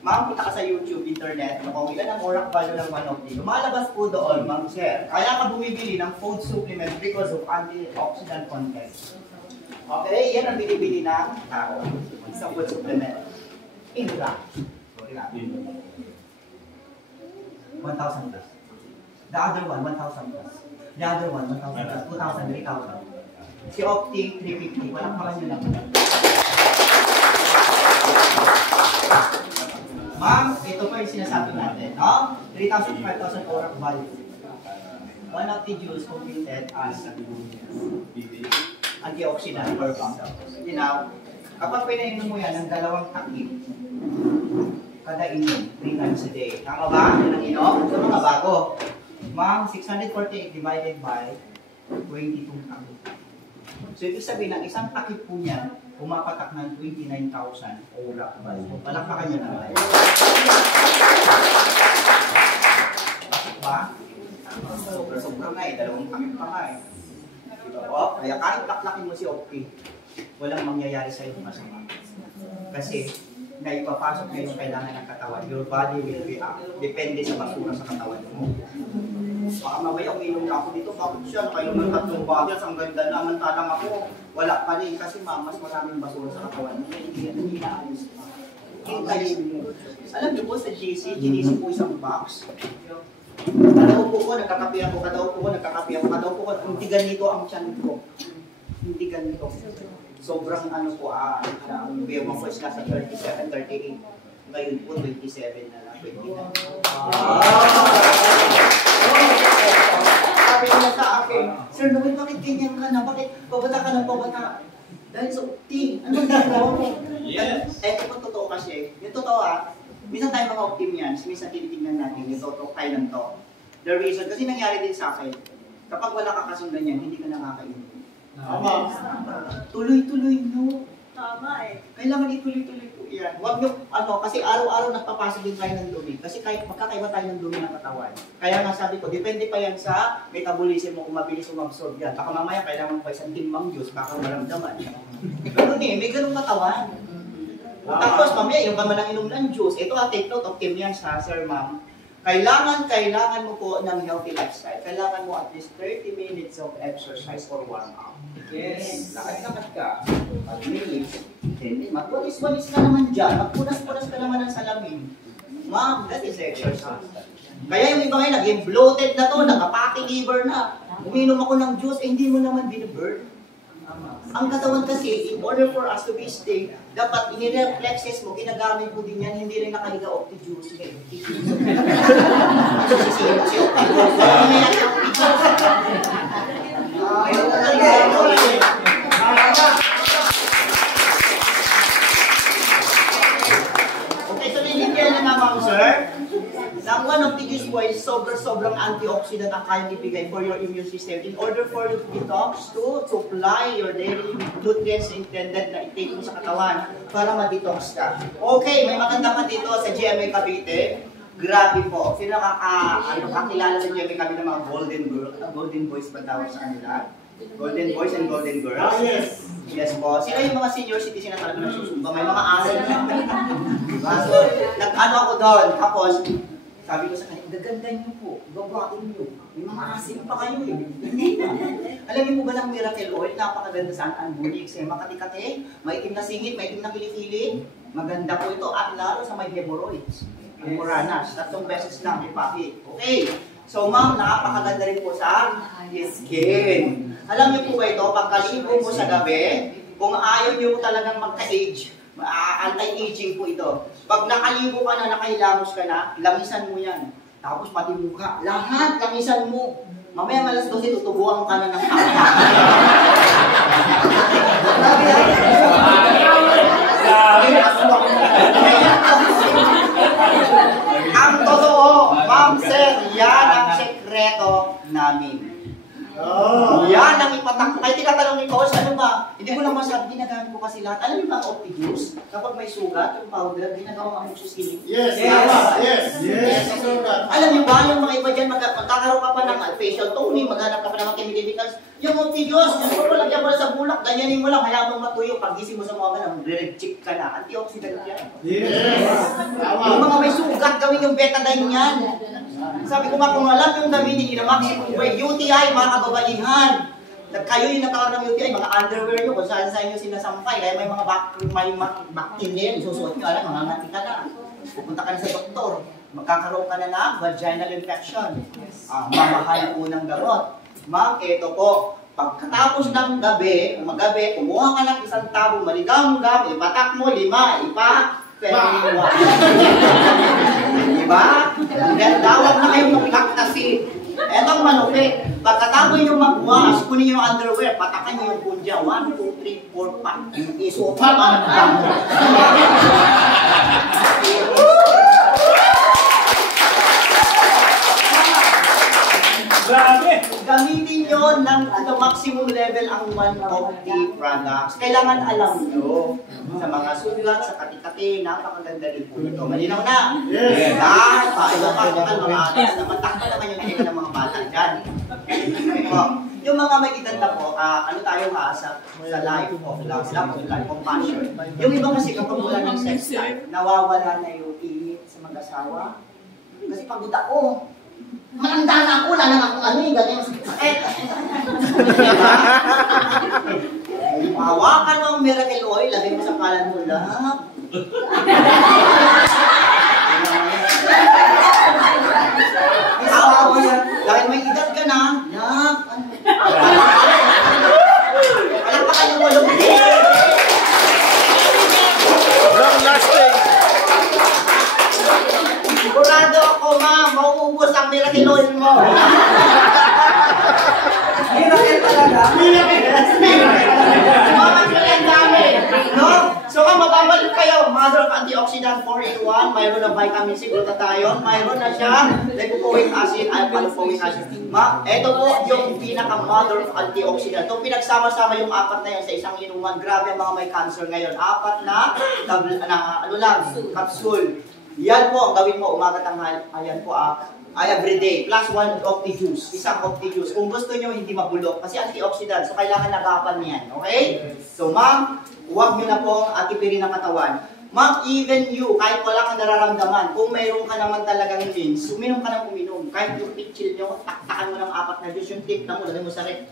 Ma'am, punta ka sa YouTube, internet, kung ilan ang oral value ng one of these. Lumalabas po doon, ma'am sir. Kaya ka bumibili ng food supplement because of antioxidant content. Okay, yan ang binibili ng tao. Isang food supplement. Ingra. 1,000 plus. The other one, 1,000 plus. The other one, 1,000 plus. 2,000, 3,000. Si Optic, 350. Walang pangan nyo lang. Ma'am, ito po yung sinasabi natin, no? 3,000 to 5,000 oral value. One of the juice completed as antioxidant or compound. You know, kapag pinainom mo yan ng 2 takip, kada inom, 3 times a day. Tama ba? Yan ang inom? Ito mga bago. Ma'am, 648 divided by 22 takip. So, ibig sabihin, ang isang takip po niyan, pumapatak ng 29,000 oral value. Palakpakan nyo naman. Bakit ba? Sobra nga eh, 2 takip pa nga eh. O, kaya kahit taklakin mo si Opti, walang mangyayari sa iyo masama. Kasi, naipapasok na yung kailangan ng katawan. Your body will react. Depende sa basura sa katawan mo. Baka mamaya, uminom na ako dito, bakit siya? Nakainom ng 3 bottles, ang ganda naman talang ako. Wala pa rin, kasi mas maraming basura sa katawan mo. Hindi yan inaayos pa. Hintayin mo. Alam niyo po sa GC po isang box. Kadaupo ko, nagkakapi ako, kadaupo ko, nagkakapi ako, kadaupo ko, hindi ganito ang tiyan ko. Hindi ganito. Sobrang ano po, ang bewang ko is nasa 37, 38. Ngayon po, 27 na lang, 29. Sabi niya sa akin, Sir Noel, bakit ganyan ka na? Bakit pabata ka ng pabata? Dahil sa ukti, anong ginagawa mo? Yes! Ito po totoo kasi, yung totoo minsan tayo mga optim yan, minsan tinitignan natin, yung totoo tayo lang to. The reason, kasi nangyari din sa akin, kapag wala ka kasundan yan, hindi ka nakakainom. Tama. Tuloy-tuloy no. Tama eh. Kailangan ituloy-tuloy po yan. Huwag nyo, kasi araw-araw nagpapasok din tayo ng dumi. Kasi kahit magkakaiba tayo ng dumi ng katawan. Kaya nga sabi ko, depende pa yan sa metabolism mo kung mabilis umabsorb yan. Baka mamaya kailangan mo pa isang timbang juice, baka maramdaman. Pero may ganung katawan. Tapos mamaya, yung ka man ang inom ng juice, ito take note of Kim yan sa Sir Ma'am. Kailangan mo po ng healthy lifestyle. Kailangan mo at least 30 minutes of exercise or warm-up. Yes. Lakad-lakad ka. Mag-release. Magwalis-walis ka naman dyan. Magpunas-punas ka naman ng salamin. Ma'am, that is exercise. Kaya yung iba ngayon, naging bloated na to, nagka-fatty liver na. Uminom ako ng juice, hindi mo naman binaburn. Ang katawan kasi, in order for us to be stable, dapat inireflexes mo, ginagamit mo din yan, hindi rin nakahiga Opti juice. Opti juice. Sisisiyo si Opti juice. Okay, so nilingyan na naman, sir. Ang one of the juice po ay sobrang antioxidant ang kayang ibigay for your immune system in order for you to detox, to supply your daily nutrients intended na i-take mo sa katawan para ma-detox ka. Okay, may maganda pa dito sa GMA Cavite. Grabe po. Sino kakilala sa GMA Cavite ng mga golden boys ba tawag sa kanila? Golden boys and golden girls? Yes. Yes po. Sila yung mga senior citizen na talaga nagsusumba. May mga aral na. So, nag-ano ako doon. Tapos, sabi ko sa kanya, gaganda niyo po, babain niyo. May mga asin pa kayo eh. Alam niyo po ba ng miracle oil? Napakaganda sa anbulig, eczema, kati-kati, maitim na singit, maitim na kilikili. Maganda po ito at lalo sa may hemorrhoids. Ang moranas, 3 beses lang ipahit. Okay. So ma'am, napakaganda rin po sa skin. Alam niyo po ba ito, pagkaligo mo sa gabi, kung ayaw niyo talagang magka-age, anti-aging po ito. Pag nakaligo ka na, nakahilamos ka na, langisan mo yan. Tapos pati mukha, lahat langisan mo. Mamaya malas 12, tutubuan ka na ng Yan ang ipatak. Kahit tinatanong ni Coach, ano ba? Hindi ko lang masabi, ginagamit ko kasi lahat. Alam niyo ba ang Opti-Juice? Kapag may sugat, yung powder, ginagawang amoxicillin. Yes. Alam niyo ba, yung mga iba dyan, magkakaroon ka pa ng facial toning, maghanap ka pa ng mga chemicals. Yung Opti-Juice, yung mo lagyan mo na sa bulak, ganyanin mo lang, hayaan mo matuyo. Pag-gising mo sa mga ganang, re-check ka na. Antioxidant yan. Yung mga may sugat, gawin yung betadine yan. Sabi ko nga kung alam yung gamitin yung maximum way, UTI, mga kababaihan. Kayo yung nakaroon ng UTI, mga underwear nyo, kung saan sa inyo sinasampay, kaya may mga bacteria, isusuot nyo, alam, mangangati ka na. Pupunta ka na sa doktor, magkakaroon ka na ng vaginal infection. Mamahal ang unang gamot. Ma'am, ito po, pagkatapos ng gabi, kumuha ka ng isang tabo, maligam-gam, ipatak mo, 5, pwede diba? Dawag na kayong maglaktasin. Etong manupi, pagkatapos yung mag-wash, kunin yung underwear, patakan nyo yung punja. 1, 2, 3, 4, 5. Isuot pa ang damo. Gamitin nyo ng maximum level ang one of the products. Kailangan alam nyo sa mga sugat, sa kati-kati, napakaganda rin po ito. Malinaw na? Yes! Paano mga atas na matakpa naman yung tingin ng mga bata dyan. Yung mga may edad na po, ano tayo sa life of love, life of passion. Yung iba kasi kapag wala ng sex life, nawawala na yung init sa mag-asawa. Kasi pagod ako. Malanda na ako, wala na akong ganyan sakit. Hawakan mo ang miracle oil, lagay mo sa kalan mo lang. Dahil may edad ka na, alam pa kayong walong Long lasting. sigurado ako, ma'am, mauubos ang miracle oil mo. Miracle talaga. Ang dami. No? So kung mababalik kayo, mother of antioxidant 4-in-1, mayroon na vitamin C, glutathione, mayroon na siya lipoic acid, alpha-lipoic acid. Ito po yung pinaka-mother of antioxidant. Ito pinagsama-sama yung 4 na yun sa isang inuman. Grabe ang mga may cancer ngayon. 4 na capsule. Yan po ang gawin mo umaga tanghal. Ayan po everyday. Plus 1 Opti-Juice. Isang Opti-Juice. Kung gusto nyo hindi mabulok. Kasi antioxidant. So kailangan nagapan niyan. Okay? So ma'am, huwag nyo na po atipirin ang katawan. Ma'am, even you, kahit wala kang nararamdaman, kung mayroon ka naman talagang means, uminom ka ng uminom. Kahit yung pitchil nyo, taktakan mo ng 4 na juice, yung tip na mo, lagay mo sa rep.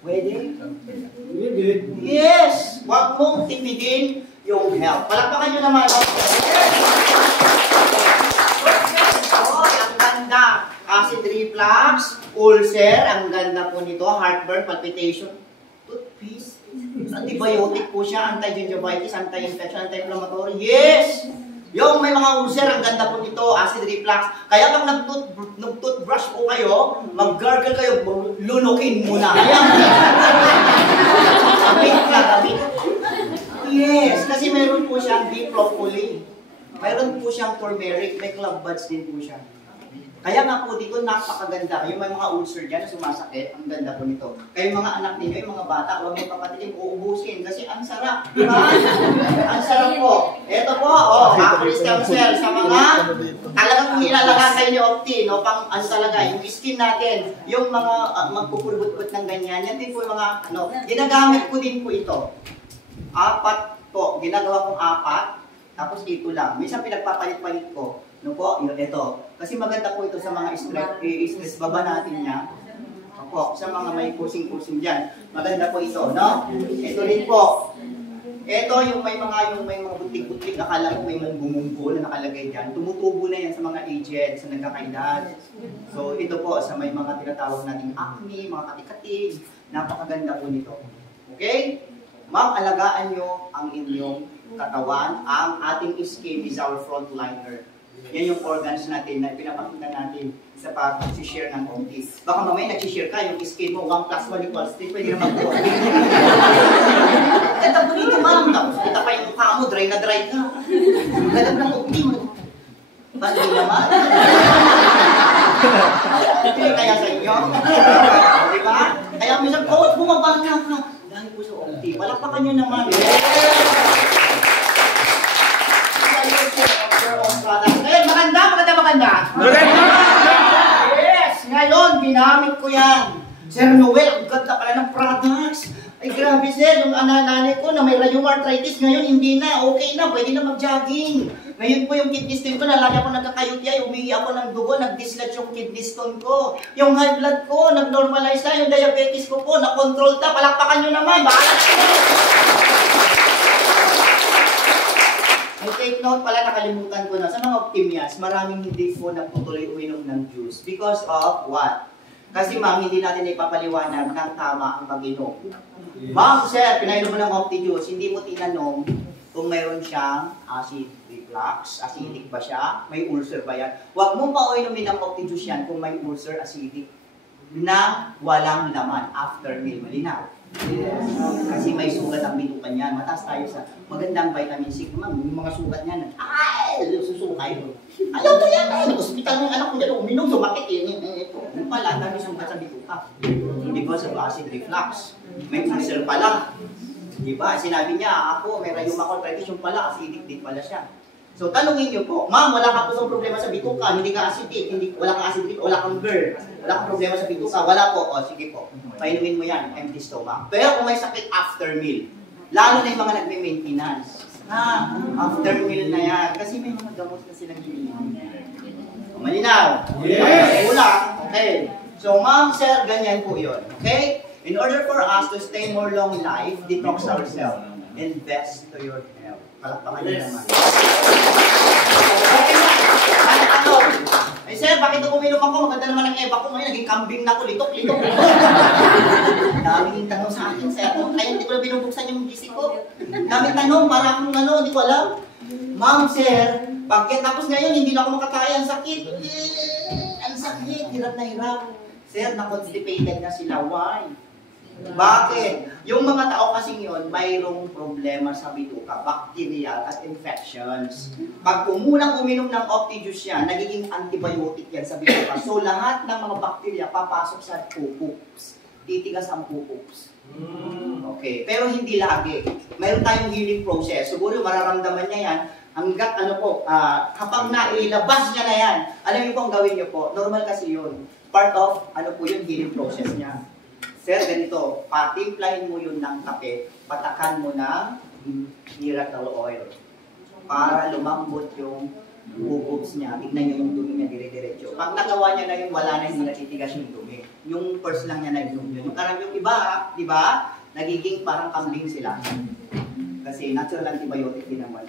Pwede? Yes! Huwag mong tipidin yung health. Palakpakan nyo naman. Ang ganda. Acid reflux, ulcer, ang ganda po nito, heartburn, palpitation, toothpaste. Antibiotic po siya, anti-gingivitis, anti-infection, anti-inflammatory. Yes! Yung may mga ulcer, ang ganda po nito, acid reflux. Kaya pag nag-toothbrush po kayo, mag-gargle kayo, lunukin muna. Gamit. Yes, kasi meron po siyang diplopoli. Mayroon po siyang turmeric, may club buds din po siya. Kaya nga po dito, napakaganda. Yung may mga ulcer dyan na sumasakit, ang ganda po nito. Kaya yung mga anak ninyo, yung mga bata, huwag yung papatikin, uubusin. Kasi ang sarap. Diba? Ang sarap po. Ito po, happy stem cell sa mga talagang kung ilalagay nyo Opti, no? Pang ano talaga, yung skin natin, yung mga magpupulbut-but ng ganyan, yan din po yung mga, ginagamit ko din po ito. 4 po, ginagawa kong 4, tapos ito lang. Minsan pinagpapalit-palit ko. No po, ito. Kasi maganda po ito sa mga stress baba natin niya. Opo, sa mga may kusing-kusing dyan. Maganda po ito, no? Ito rin po. Ito yung may mga butik-butik, akala mo may munggo na nakalagay dyan. Tumutubo na yan sa mga agents, sa nagkakaedad. So ito po sa may mga tinatawag nating acne, mga katikati. Napakaganda po nito. Okay? Ma'am, alagaan nyo ang inyong katawan. Ang ating skin is our frontliner. Yan yung organs natin na pinapakita natin sa pag-share ng Opti. Baka mamaya nag-share ka, yung skin mo 1 + 1 = 3, pwede naman po. Ganda po dito, ma'am. Tapos kita pa yung mukha mo, dry na dry ka. Ganda ng Opti mo. Ba't di naman? Hindi kaya sa inyo? Di ba? Kaya minsan, coach, bumaba na ka. Dahil po sa Opti. Palakpakan nyo naman. Ngayon, maganda. Yes! Ngayon, ginamit ko yan. Sir Noel, ang ganda pala ng products. Ay, grabe sir, yung nanay ko na may rheumatoid arthritis ngayon, hindi na, okay na, pwede na mag-jogging. Ngayon po yung kidney stone ko, nalaki ako nagkakayuti, umihi ako ng dugo, nag-dislodge yung kidney stone ko. Yung high blood ko, nag-normalize na, yung diabetes ko po, na-control na, palakpakan nyo naman, bahala na. May take note pala, nakalimutan ko na, sa mga Optimias, maraming hindi po nagtutuloy uminom ng juice. Because of what? Kasi ma'am, hindi natin ipapaliwanag ng tama ang pag-inom. Ma'am, sir, pinainom mo ng Opti Juice, hindi mo tinanong kung mayroon siyang acid reflux, acidic ba siya, may ulcer ba yan. Huwag mong pa inumin ng Opti Juice yan kung may ulcer, acidic, na walang laman after meal. Malinaw. Yes. Kasi may sugat ang bitukan yan. Mataas tayo sa magandang vitamin C. Ma'am, yung mga sugat niyan, ay, susukay. Alam mo yan, ay, hospital ng anak ko dyan, uminom, sumakit eh. Yung pala, dami sugat sa bituka. Because of acid reflux. May ulcer pala. Diba? Sinabi niya, ako, may rheumatoid arthritis, yung pala, acidic din pala siya. So, tanungin niyo po, ma'am, wala ka po sa problema sa bituka, hindi ka acidic, wala kang acidic, wala kang GERD, wala kang problema sa bituka, wala po, o sige po, painumin mo yan, empty stomach. Pero kung may sakit after meal, lalo na yung mga nagme-maintenance, after meal na yan, kasi may mga gamot na silang hinihingi. Malinaw? Yes! Okay. So, ma'am, sir, ganyan po yun. Okay? In order for us to stay more long life, detox ourselves, invest to your health. Palakpakan niyo naman. Okay na. Ano? Eh sir, bakit ako uminom ako? Maganda naman ang eba ko ngayon. Naging kambing na ako. Litok. Daming tanong sa akin, sir. Kaya hindi ko na binubuksan yung GC ko. Daming tanong, para akong hindi ko alam. Ma'am, sir, tapos ngayon, hindi na ako makakaya. Ang sakit. Ang sakit. Hirap na hirap. Sir, na-constipated na sila. Why? Bakit? Yung mga tao kasing yun, mayroong problema sa bituka, bacterial at infections. Pag kumunang uminom ng Opti Juice yan, nagiging antibiotic yan sa bituka. So lahat ng mga bakterya papasok sa pupups. Titigas ang pupups. Okay, pero hindi lagi. Mayroon tayong healing process. Siguro mararamdaman niya yan hanggat kapag nailabas niya na yan, alam niyo po ang gawin niyo po, normal kasi yun. Part of, yun, healing process niya. Sir, ganito, patimplahin mo yun ng kape, patakan mo ng miracle oil para lumambot yung bubobs niya. Tignan niyo yung dumi niya dire-diretso. Pag nagawa niya na yun, wala na, hindi natitigas yung dumi. Yung first lang niya na yung dumi. Yung karang yung iba, di ba, nagiging parang kambing sila. Kasi natural antibiotic din naman.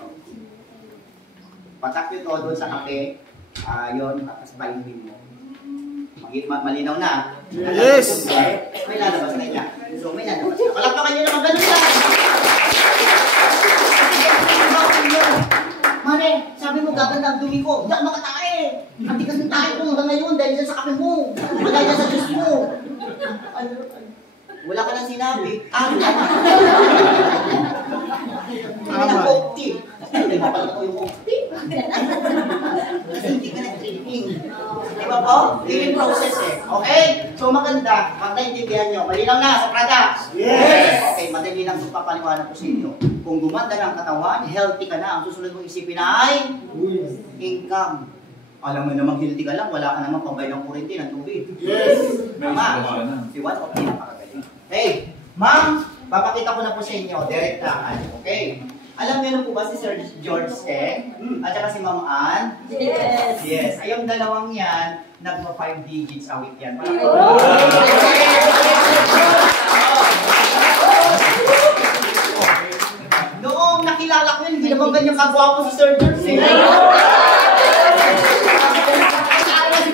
Patak yun to doon sa kape, yun, tapos painumin mo. Malinaw na. Yes! May lalabas na niya. So, may lalabas na. Palakpakan niyo naman, ganun lang. Mare, sabi mo gaganda ang dumi ko. Hindi ako makatae. Ang tigas ng tayo ko hanggang ngayon dahil sa kape mo. Dahil sa juice mo. Wala ka nang sinabi. Hindi na Opti. Hindi mo pala ko yung Opti. Kasi hindi ka nag-training. Di ba po? Healing process eh. Okay? So maganda. Pag naintindihan nyo, malinaw na sa products. Yes! Okay, madali lang itong papaliwanag ko sa inyo. Kung gumanda ng katawan, healthy ka na. Ang susunod mong isipin ay income. Alam mo namang healthy ka lang, wala ka namang pambay ng kuryente ng tubig. Yes! Tama. Si Juan, okay, napakagaling. Hey, ma'am, papakita ko na po sa inyo, direct na. Okay? Alam niyo na po ba si Sir George at saka si Ma'am Ann? Yes! Yes. Ay, yung dalawang yan, nagma 5 digits a week yan. Noong nakilala ko yun, hindi naman ganyan kagwapo si Sir George si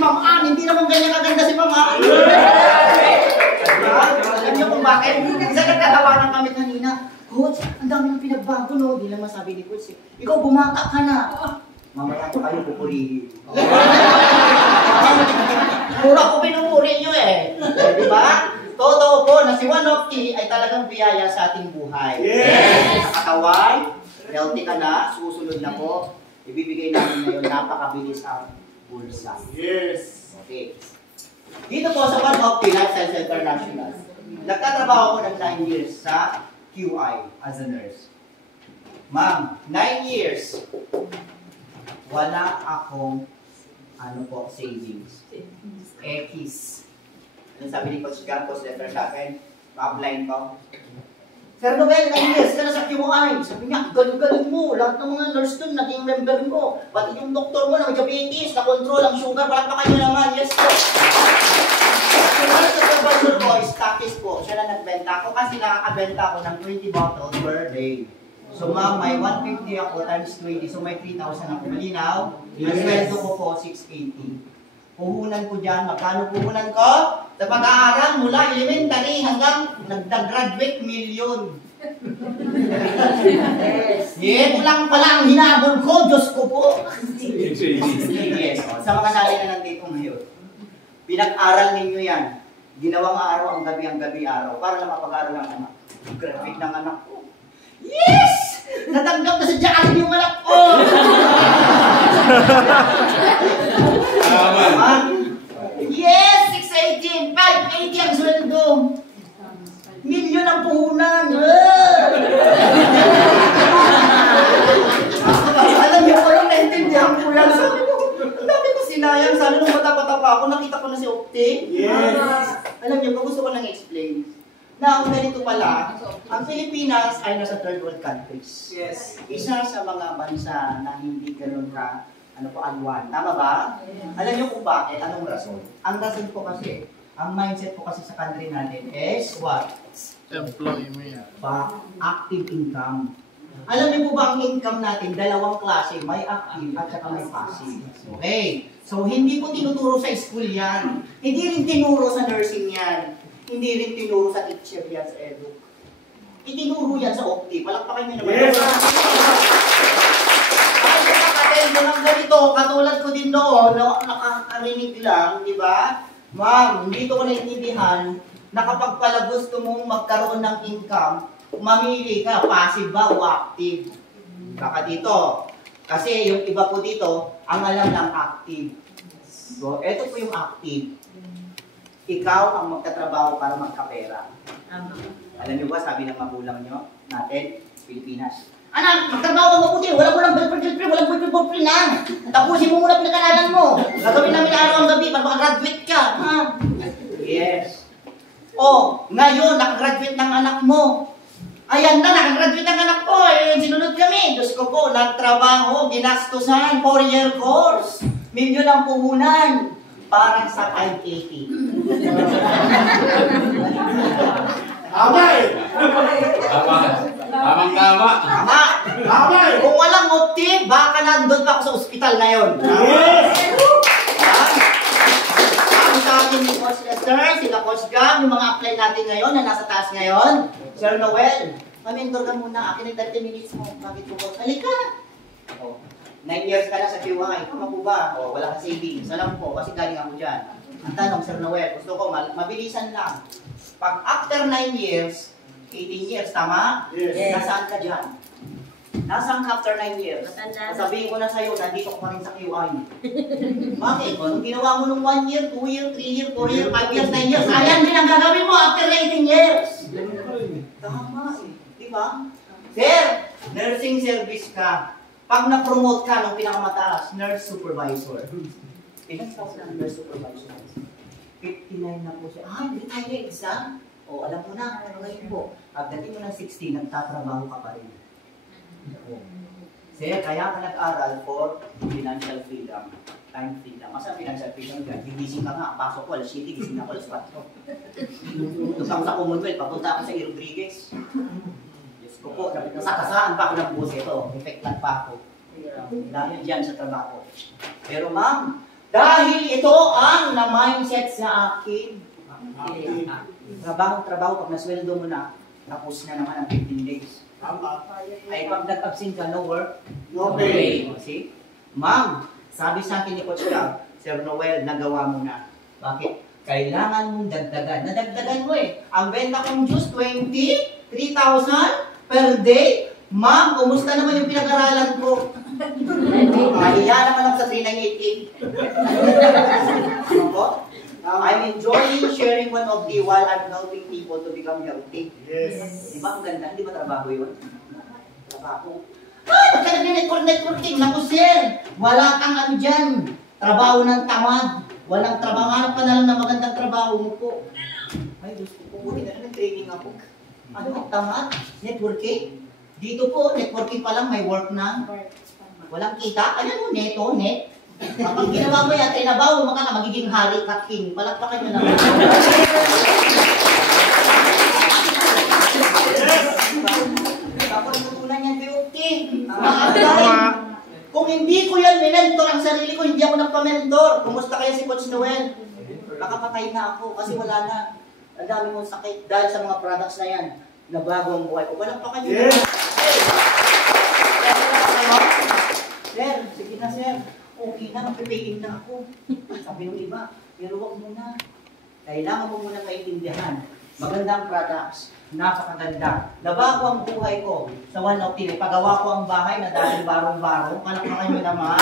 Ma'am Ann, hindi naman ganyan kaganda si Ma'am Ann. Alam niyo kung bakit? Isa nagtatawanan kami kanina. Coach, ang dami ng pinagbago, no? Di lang masabi ni Coach, ikaw bumata ka na. Mamaya ko kayo pupurihin. Mura ko pinupuri nyo eh. Di ba? Totoo po na si One Opti ay talagang biyaya sa ating buhay. Yes! Sa katawan, healthy ka na, susunod na po. Ibibigay namin ngayon napakabilis ang bulsa. Yes! Okay. Dito po sa One of Lifestyle International, nagtatrabaho ko ng 9 years sa QI as a nurse. Ma'am, 9 years, wala akong savings. X. Ano sabi ni Coach Campos, letter sa akin, pa-apply ko. Sir Noel, 9 years ka na sa QI. Sabi niya, galing-galing mo. Lahat ng mga nurse doon, naging member mo. Pati yung doktor mo na may diabetes, na-control ang sugar, palakpakan niyo naman. Yes po. Yung supervisor ko, stockist po. Siya na nagbenta ko kasi nakakabenta ako ng 20 bottles per day. So ma'am, may 150 ako times 20. So may 3,000 ako. Malinaw? Ang sweldo ko po, 680. Puhunan ko dyan. Magkano puhunan ko? Sa pag-aaral mula elementary hanggang nag-graduate, million. Yes, lang pala ang hinabol ko. Diyos ko po. Yes, sa mga nanay na nandito ngayon. Pinag-aral ninyo yan. Ginawang araw ang gabi araw. Para lang mapag-aral ang anak. Graduate ng anak ko. Yes! Natanggap na sa Jollibee yung anak ko! Yes! 618! 580 ang sweldo! Milyon ang puhunan! Alam niyo ko lang, naintindihan ko yan. Sabi ko, ang dami ko sinayang. Sabi nung bata-bata pa ako, nakita ko na si Opti. Yes! Alam niyo, gusto ko lang explain. Now, ganito pala, ang Pilipinas ay nasa third world countries. Yes. Isa sa mga bansa na hindi ganun ka, alwan. Tama ba? Alam niyo kung bakit? Anong rason? Ang rason po kasi, ang mindset po kasi sa country natin is what? Employment. Active income. Alam niyo po ba ang income natin, dalawang klase, may active at saka may passive. Okay. So, hindi po tinuturo sa school yan. Hindi rin tinuro sa nursing yan. Hindi rin tinuro sa teacher yan sa edu. Itinuro yan sa Opti. Palakpakan nyo naman. Yes! Ay, nakatendo ng ganito, katulad ko din noon, nakakarinig lang, di ba? Ma'am, hindi ko naintindihan na kapag pala gusto mong magkaroon ng income, mamili ka, passive ba o active? Baka dito. Kasi yung iba po dito, ang alam lang active. So, eto po yung active. Ikaw ang magtatrabaho para magkapera. Alam niyo ba, sabi ng magulang niyo, natin, Pilipinas, anak, magtrabaho ka mabuti, walang girlfriend, walang boyfriend na. Tapusin mo muna pinag-aralan mo. Gagawin namin araw ang gabi para makagraduate ka. Ha? Yes. Oh, ngayon, nakagraduate ng anak mo. Ayan na, nakagraduate ng anak ko. Sinunod kami. Diyos ko po, nagtrabaho, ginastusan, 4-year course. Milyon ang puhunan. Parang sa 580. Tama eh! Tama. Tama! Kung walang opti, baka nandun pa ako sa ospital ngayon. Yes! Ang sa akin ni Coach Lester, sila Coach Gam, yung mga apply natin ngayon na nasa taas ngayon. Sir Noel, mamintor ka muna. Akin ay 30 minutes mo. Bakit po, Coach? Halika! 9 years ka na sa QI. Tama po ba? O, wala kang savings. Alam po, kasi galing ako dyan. Ang tanong, Sir Noel, gusto ko, mabilisan lang. Pag after 9 years, 18 years, tama? Yes. Nasaan ka dyan? Nasaan ka after 9 years? Sabihin ko na sa'yo, nandito ko pa rin sa QI. Bakit? Kung ginawa mo nung 1 year, 2 year, 3 year, 4 year, 5 years, 9 years, ayan din ang gagawin mo after 18 years. Tama eh. Di ba? Sir, nursing service ka. Pag na-promote ka ng pinakamataas, nurse supervisor. Ilan sa ako ng nurse supervisor? 59 na po siya. Hindi tayo na exam. O, alam mo na, ngayon po. Pagdating mo ng 16, nagtatrabaho ka pa rin. Sir, kaya ka nag-aral for financial freedom. Time freedom. Masa financial freedom ka? Gigising ka nga, pasok ko, alas 7, gising ako, alas 4. Tapos ako sa Commonwealth, papunta ako sa Rodriguez. Yes ko po, nasakasaan pa ako ng bus ito. Effect lang pa ako. Dahil dyan sa trabaho. Pero ma'am, dahil ito ang na-mindset sa akin. Trabaho, pag nasweldo mo na, tapos na naman ang 15 days. Ay, pag nag-absent ka, no work? No pay. See? Ma'am, sabi sa akin ni Coach Gab, Sir Noel, nagawa mo na. Bakit? Kailangan mong dagdagan. Nadagdagan mo eh. Ang benta kong juice, 3,000 per day. Ma'am, kumusta naman yung pinag-aralan ko? Iya naman ako sa 3988. Ano po? I'm enjoying sharing one of the while I'm helping people to become healthy. Yes. Di ba ang ganda? Di ba trabaho yun? Trabaho. Ay, pagka nag-networking, naku sir, wala kang ano dyan. Trabaho ng tamad. Walang trabaho. Hanap ka na lang ng magandang trabaho mo po. Ay, gusto ko. Buti na lang nag-training ako. Ano? Tamad? Networking? Dito po, networking pa lang, may work na. Walang kita. Ano mo, neto, net? Kapag ginawa mo yan, trinabaho mo ka na, magiging hari ka king. Palakpakan nyo naman. Ako natutunan yan, beauty. Kung hindi ko yan minentor ang sarili ko, hindi ako nagpa-mentor. Kumusta kaya si Coach Noel? Nakapatay na ako kasi wala na. Ang dami mong sakit dahil sa mga products na yan. Nabago ang buhay ko. Walang pa kanyo. Yes. Sir, sige na sir. Okay na, mag-pay-in na ako. Sabi ng iba, pero wag muna. Kailangan mo muna maintindihan. Magandang products. Napakaganda. Nabago ang buhay ko sa One of Tine. Pagawa ko ang bahay na dahil barong-barong. Palakpakan nyo naman.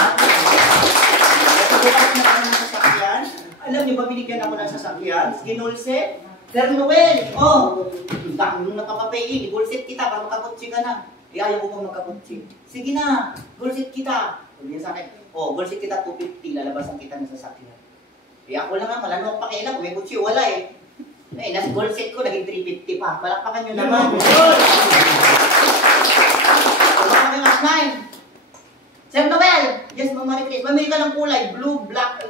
Natutunan ko na ng sasakyan. Alam niyo ba, binigyan ako ng sasakyan? Ginulse. Sir Noel, dami nung napapapayin. Gulsit kita para makakutsi ka na. Ayaw ko pang magkakutsi. Sige na, gulsit kita. Sabi niya sa akin, gulsit kita 250, lalabasan kita ng sasakyan. Ako lang naman, ano ang pakialam, may kutsi, wala eh. Nas gulsit ko, naging 350 pa. Palakpakan nyo naman. Palakpakan nyo naman. Sir Noel, yes, Ma'am Marie Chris, mamili ka ng kulay, blue, black, ano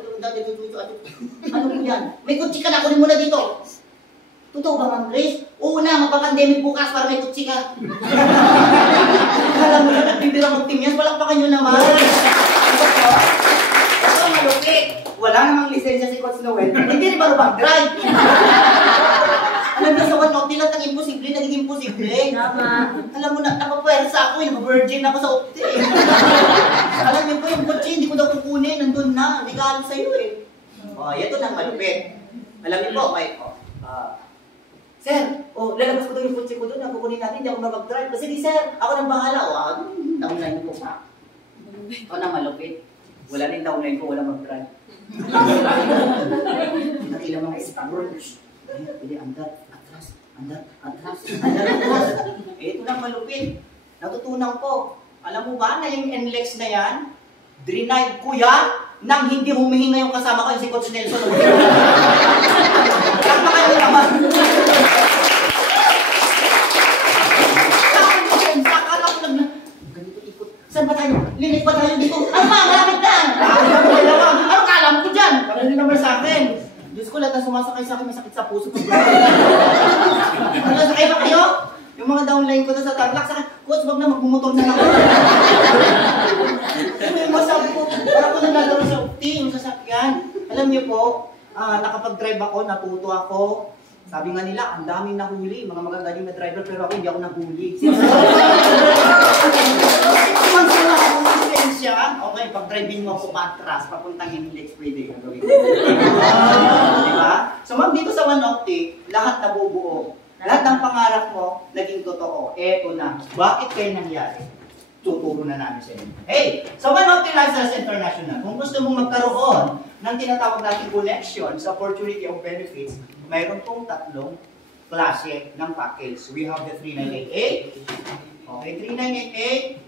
po yan? May kutsi ka na, kunin mo na dito. Totoo ba, Ma'am Grace? Oo na, magpa-pandemic bukas para may kutsi ka. Alam mo na, nagbibira mag-team yan. Palakpakan nyo naman. Ito, malupit. Wala namang lisensya si Coach Noel. Hindi rin ba mag-drive? Alam mo, sa one of nila, imposible, naging imposible. Alam mo na, napapwersa ako, nag-virgin ako sa opti. Alam niyo po, yung kutsi, hindi ko daw kukunin. Nandun na, regalo sa'yo eh. Ito na, malupit. Alam niyo po, may, sir, lalabas ko doon yung kutsi ko doon, kukunin natin, hindi ako mag-drive. Kasi di sir, ako nang bahala. Downline ko pa. Ito na malupit. Wala rin downline ko, wala mag-drive. Nakila mga stars. Pili, andar, atras. Ito na malupit. Natutunan ko. Alam mo ba na yung NLEX na yan, denied ko yan nang hindi humihinga yung kasama ko yung si Coach Nelson. Kapakain mo naman. Saan ba tayo? Linig pa tayo dito. Ano ba? Malapit na! Ano kala mo ko dyan? Parang hindi naman sa akin. Diyos ko, lahat na sumasakay sa akin, may sakit sa puso. Sakay ba kayo? Yung mga downline ko na sa taglak sa akin, Coach, wag na magmumotor na ako. May masabi ko, parang ko naglalaro sa team, sa sakyan. Alam niyo po, nakapag-drive ako, natuto ako. Sabi nga nila, ang daming nahuli, mga magagaling na driver, pero ako hindi ako nahuli. Okay, pag-driving mo ako patras, papuntang Inlex, pwede yung gawin. Diba? So ma'am, dito sa One Optic, lahat nabubuo. Lahat ng pangarap mo, naging totoo. Eto na. Bakit kayo nangyari? Tuturo na namin sa inyo. Hey! So One Optic Lifestyles International, kung gusto mong magkaroon ng tinatawag natin connection sa opportunity of benefits, mayroon pong tatlong klase ng package. We have the 3988. Okay, 3988,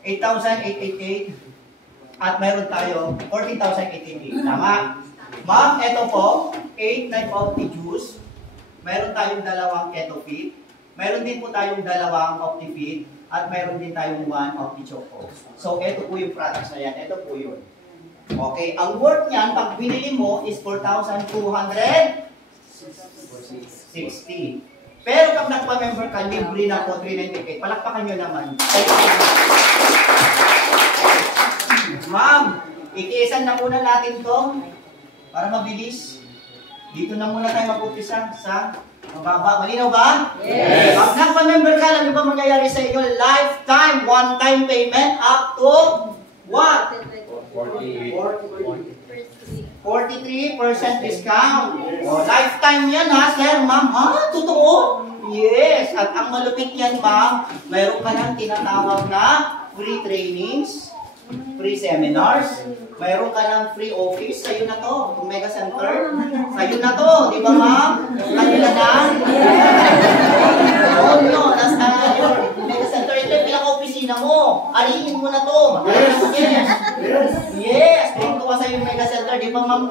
8,888, at mayroon tayo 14,888. Tama? Ma'am, ito po, 8 juice. Mayroon tayong dalawang keto fit. Mayroon din po tayong dalawang OptiFit. At mayroon din tayong 1 OptiChoco. So, ito po yung products na yan. Ito po yun. Okay, ang worth niyan, pag binili mo, is 4,260. Pero pag nagpa-member ka, libre na po 398. Palakpakan nyo naman. Ma'am, itiisan na muna natin to para mabilis. Dito na muna tayo mag-upisa sa mababa. Malinaw ba? Yes! Pag nagpa-member ka, ano ba mangyayari sa inyo? Lifetime, one-time payment up to what? 40. 43% discount. O, lifetime yan ha, sir, ma'am. Ha? Totoo? Yes. At ang malupit yan, ma'am, mayroon ka ng tinatawag na free trainings, free seminars, mayroon ka ng free office. Sa'yo na to, itong Mega Center. Sa'yo na to, di ba ma'am? Kanila na. Oo, no. Nasa yung Mega Center, ito yung pinaka-opisina mo. Arihin mo na to. Yes. Yes. Ito ka sa yung Mega Center, di ba ma'am?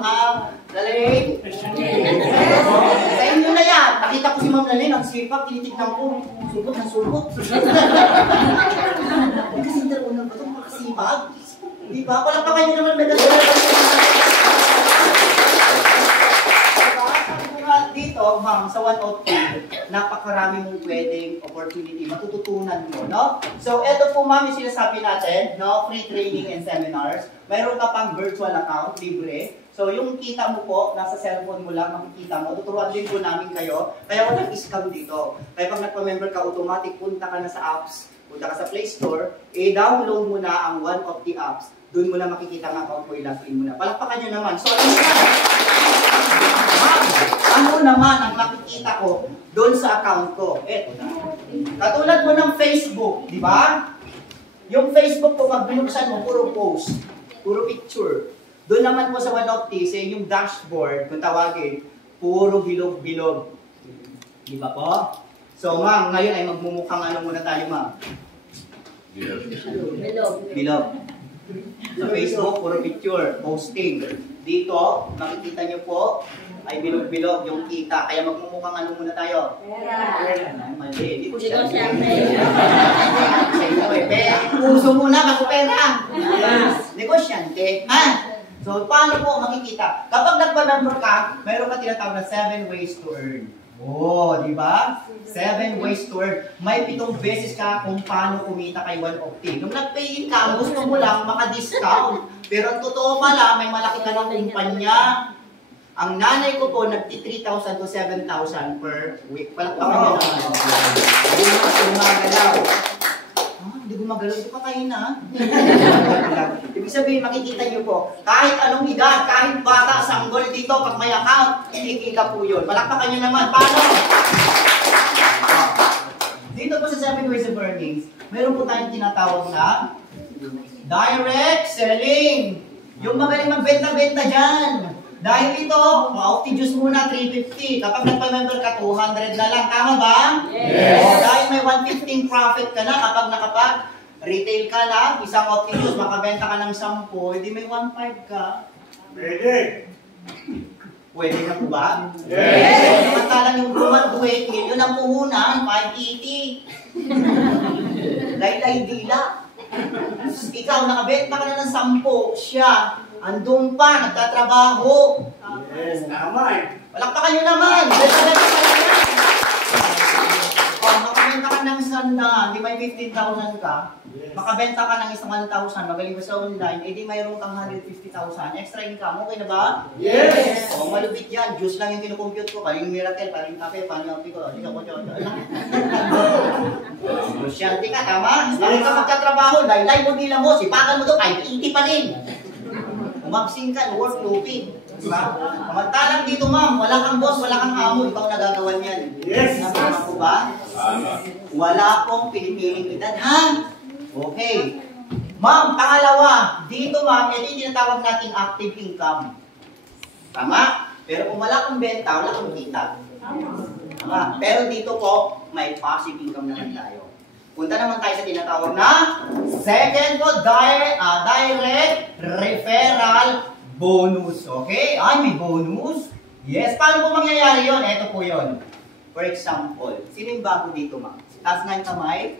Lalay? Sa inyo na yan. Nakita ko si Ma'am Lalay, ang sipag, tinitignan ko. Subot ng subot. Mega Center, unang ba ito? Makasipag? Di ba? Wala pa kayo naman Mega Center. Dito, ma'am, sa 102, napakarami mong pwedeng opportunity, matututunan mo, no? So, eto po, ma'am, yung sinasabi natin, no? Free training and seminars. Mayroon ka pang virtual account, libre. So, yung kita mo po, nasa cellphone mo lang, makikita mo. Tuturuan din po namin kayo. Kaya walang scam dito. Kaya pag nagpa-member ka, automatic punta ka na sa apps, punta ka sa Play Store, download mo na ang one of the apps. Doon mo na makikita ang account mo, i-login mo na. Palakpakan nyo naman. So, ano naman ang makikita ko doon sa account ko? Eto na. Katulad mo ng Facebook, di ba? Yung Facebook ko, pag binuksan mo, puro post, puro picture. Doon naman po sa one of these, yung dashboard, kung tawagin, puro bilog-bilog. Di ba po? So, ma'am, ngayon ay magmumukhang ano muna tayo, ma'am? Bilog. Sa Facebook, puro picture, posting. Dito, makikita nyo po, ay bilog-bilog yung kita. Kaya magmumukhang ano muna tayo? Pera. Mali. Hindi ko siya. Puso muna bago pera. Negosyante. Ha? So, paano po makikita? Kapag nagpa-member ka, mayroon ka tinatawag na 7 ways to earn. Oh, di ba? 7 ways to earn. May 7 beses ka kung paano kumita kay 150. Nung nag-pay ka, gusto mo lang maka-discount. Pero ang totoo pala, may malaki ka ng kumpanya. Ang nanay ko po, nagti 3,000 to 7,000 per week. Palakpakan niya naman. Hindi naman gumagalaw. Hindi gumagalaw. Ito patayin na. Ibig sabihin, makikita niyo po, kahit anong edad, kahit bata, sanggol dito, pag may account, kikita po yun. Palakpakan niyo naman. Paano? Dito po sa 7 ways of earnings, mayroon po tayong tinatawag na direct selling. Yung magaling magbenta-benta dyan. Dahil ito, Opti Juice muna, 350. Kapag nagpa-member ka, 200 na lang. Tama ba? Yes. O, dahil may 115 profit ka na, kapag nakapag-retail ka lang, isang Opti Juice, makabenta ka ng 10, hindi may 1.5 ka. Pwede. Pwede na po ba? Yes. Samantalang yung graduate, milyon ang puhunan, 580. Laylay dila. Ikaw, nakabenta ka na ng 10, siya, andun pa, nagtatrabaho. Yes, tama eh. Palakpakan nyo naman. Makabenta ka ng 100, di may 15,000 ka. Yes. Makabenta ka ng 1,000, magaling mo sa online, edi mayroon kang 150,000. Extra income, okay na ba? Yes. O, malupit yan. Juice lang yung kinukompute ko. Paling miracle, paling kape, paling api ko. Hindi ko. Masyante ka, tama? Bakit ka magkatrabaho? Laylay mo nila mo. Sipakan mo to, kahit 80 pa rin. Umagsing ka, work looping. Diba? Samantalang dito, ma'am, wala kang boss, wala kang amo, ikaw nagagawan yan. Yes. Tama po ba? Wala pong pinipiling edad, ha? Okay. Ma'am, pangalawa, dito ma'am, ito yung tinatawag nating active income. Tama? Pero kung wala kang benta, wala kang kita. Tama? Pero dito po, may passive income naman tayo. Punta naman tayo sa tinatawag na second po, direct referral bonus. Okay? Ay, may bonus? Yes. Paano po mangyayari yun? Ito po yun. For example, sino yung bago dito, ma'am? Taas nga yung kamay.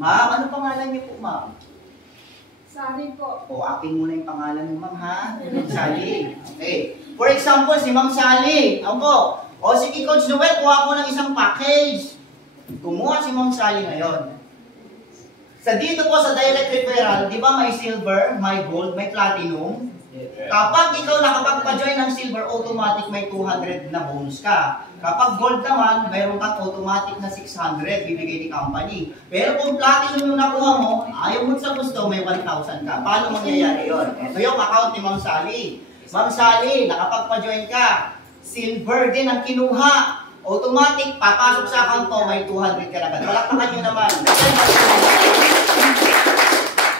Ma'am, ano pangalan niyo po, ma'am? Sali po. O, akin muna yung pangalan mo, ma'am, ha? Sally. Okay. For example, si Ma'am Sally. Ako. O, sige, Coach Noel, kuha ko ng isang package. Kumuha si Ma'am Sally ngayon. Sa dito po sa direct referral, di ba may silver, may gold, may platinum? Kapag ikaw nakapagpa-join ng silver, automatic may 200 na bonus ka. Kapag gold naman, mayroon kang automatic na 600 bibigay ni company. Pero kung platinum yung nakuha mo, ayaw mo sa gusto, may 1,000 ka. Paano mangyayari yun? Ito yung account ni Ma'am Sally. Ma'am Sally, nakapagpa-join ka. Silver din ang kinuha. Automatic, papasok sa account mo, may 200 ka na agad. Palakpakan nyo naman.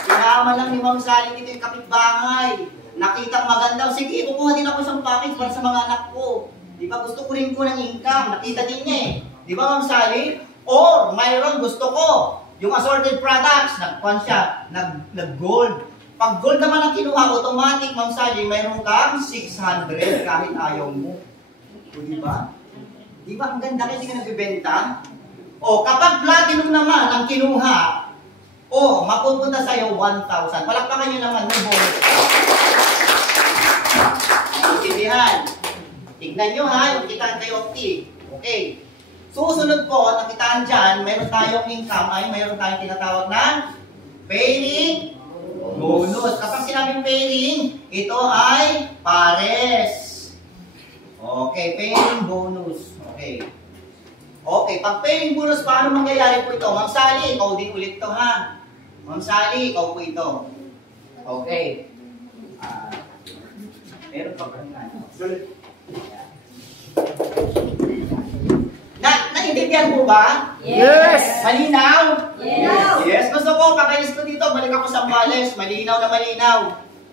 Sinama lang ni Ma'am Sally dito yung kapitbahay. Nakitang maganda. Sige, kukuha din ako isang package para sa mga anak ko. Di ba gusto ko rin ko ng income. Nakita din niya eh. Di ba Ma'am Sally? Or, mayroon gusto ko. Yung assorted products, nag-kwan siya, nag-gold. Pag gold naman ang kinuha, automatic, Ma'am Sally, mayroon kang 600 kahit ayaw mo. O, di ba? Di ba ang ganda kasi ka nagbibenta? O, kapag platinum naman ang kinuha, o, mapupunta sa'yo 1,000. Palakpakan nyo naman, may bonus. Intindihan. Tignan nyo ha, yung kitaan kayo, Opti. Okay. Susunod po, nakitaan dyan, mayroon tayong income ay mayroon tayong tinatawag na pairing bonus. Kapag sinabing pairing, ito ay pares. Okay, pairing bonus. Okay. Okay, pag pairing bonus, paano mangyayari po ito? Ma'am Sally, ikaw din ulit ito ha. Ma'am Sally, ikaw po ito. Okay. Meron pa ba nga? Naintindihan po ba? Yes! Malinaw? Yes! Yes, gusto ko, kakainis ko dito, balik ako sa Mbales, malinaw na malinaw.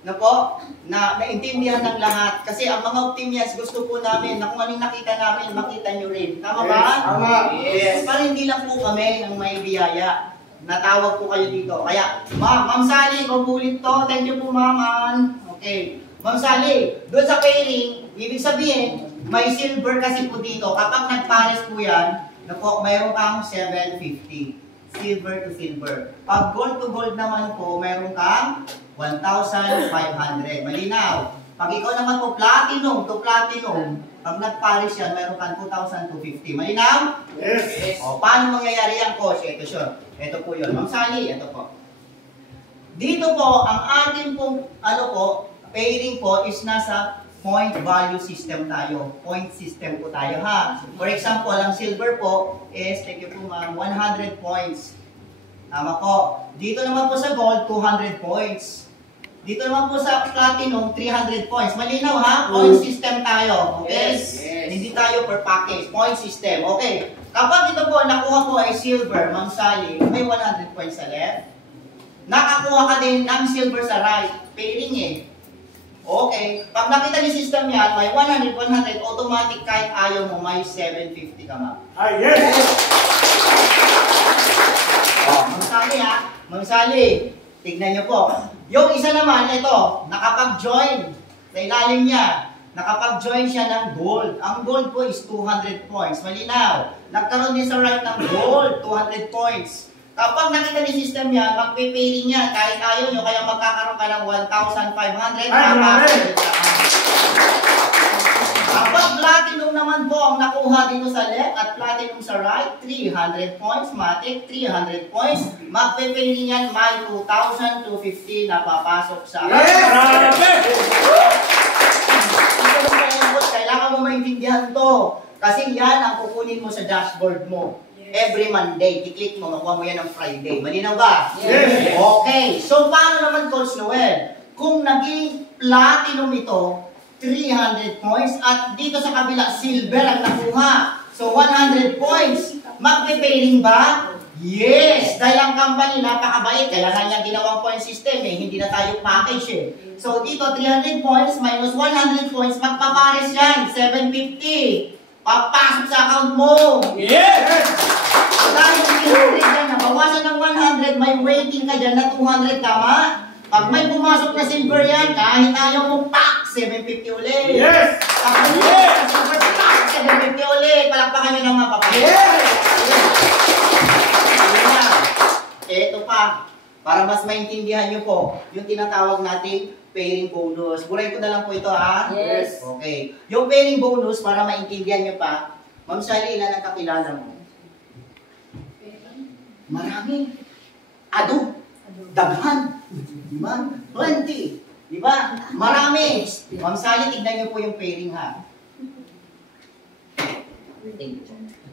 Na po, naintindihan ng lahat. Kasi ang mga optimians, gusto po namin na kung anong nakita namin, makita nyo rin. Tama ba? Yes, tama. Yes. Para hindi lang po kami ang may biyaya. Natawag po kayo dito. Kaya, Ma'am Sally, ikaw po ulit to. Thank you po, Ma'am. Okay. Ma'am Sally, doon sa pairing, ibig sabihin, may silver kasi po dito. Kapag nagpares po yan, na po, mayroon kang 750. Silver to silver. Pag gold to gold naman po, mayroon kang 1,500. Malinaw. Pag ikaw naman po platinum to platinum, pag nagpares yan, mayroon kang 2,250. Malinaw? Yes! O, paano mangyayari yan, coach? Ito siya. Ito po yun. Ma'am Sally, ito po. Dito po, ang ating pong, pairing po is nasa point value system tayo. Point system po tayo, ha? For example, ang silver po is, take you po ma'am, 100 points. Tama po. Dito naman po sa gold, 200 points. Dito naman po sa platinum, 300 points. Malinaw, ha? Point system tayo. Okay? Yes. Hindi tayo per package. Point system. Okay. Kapag ito po, nakuha po ay silver, Ma'am Sally, may 100 points sa left. Nakakuha ka din ng silver sa right. Pairing eh. Okay. Pag nakita niyo system yan, may 100, 100, automatic kahit ayaw mo, may 750 ka, ma'am. Yes! Oh, Ma'am Sally ha. Ma'am Sally, tignan niyo po. Yung isa naman, ito, nakapag-join. Sa ilalim niya, nakapag-join siya ng gold. Ang gold po is 200 points. Malinaw. Nagkaroon din sa right ng gold, 200 points. Kapag nakita ni system yan, magpipili niya kahit ayaw nyo, kaya magkakaroon ka ng 1,500. Kapag platinum naman po ang nakuha dito sa left at platinum sa right, 300 points, matik, 300 points. Magpipili niyan, may 2,250 na papasok sa... Kailangan mo maintindihan to. Kasi yan ang kukunin mo sa dashboard mo. Every Monday, i-click mo, makuha mo yan ng Friday. Malinaw ba? Yes! Okay. So, paano naman, Coach Noel? Kung naging platinum ito, 300 points, at dito sa kabila, silver ang nakuha. So, 100 points. Magpe-pairing ba? Yes! Dahil ang company, napakabait. Kaya nga niya ginawang point system eh. Hindi na tayo package eh. So, dito, 300 points minus 100 points, magpapares yan. 750. Papasok sa account mo. Yes! Dahil 300 yan, nabawasan ng 100, may waiting ka dyan na 200, tama? Pag may pumasok na silver yan, kahit ayaw mo, pak! 750 ulit. Yes! Pag may silver, pak! 750 ulit. Palakpakan nyo ng mga papay. Yes! Ito pa, para mas maintindihan nyo po, yung tinatawag nating pairing bonus. Burahin ko na lang po ito, ha? Yes. Okay. Yung pairing bonus, para maintindihan nyo pa, Ma'am Sally, ilan ang kakilala mo? Marami. Ado. Daghan. Diba? 20. Diba? Marami. Ma'am Sally, tignan nyo po yung pairing, ha?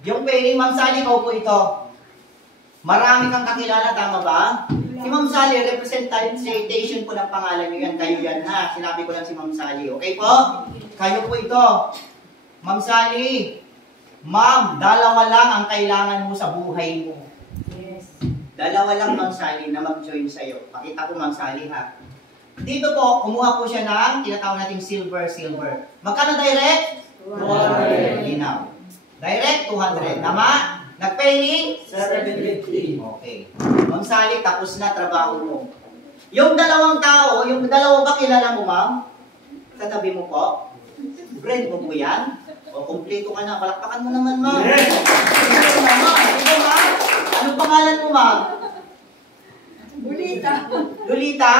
Yung pairing, Ma'am Sally, ikaw po ito. Marami kang kakilala, tama ba? Si Ma'am Sally, representation po ng pangalan niyo yan. Kayo yan ha. Sinabi ko lang si Ma'am Sally. Okay po? Kayo po ito. Ma'am Sally, Ma'am, dalawa lang ang kailangan mo sa buhay mo. Yes. Dalawa lang, Ma'am Sally, na mag-join sa'yo. Pakita ko, Ma'am Sally, ha. Dito po, kumuha po siya ng tinatawag nating silver. Magkano direct? 200. Linaw. Direct, 200. Tama? Nag-paying? 750. Okay. Ma'am Sally, tapos na trabaho mo. Yung dalawang tao, yung dalawa ba kilala mo, Ma'am? Sa tabi mo po? Friend mo po yan? O, kumpleto ka na. Palakpakan mo naman, Ma'am. Yes! Ito, Ma'am. Anong pangalan mo, Ma'am? Bulita. Lolita?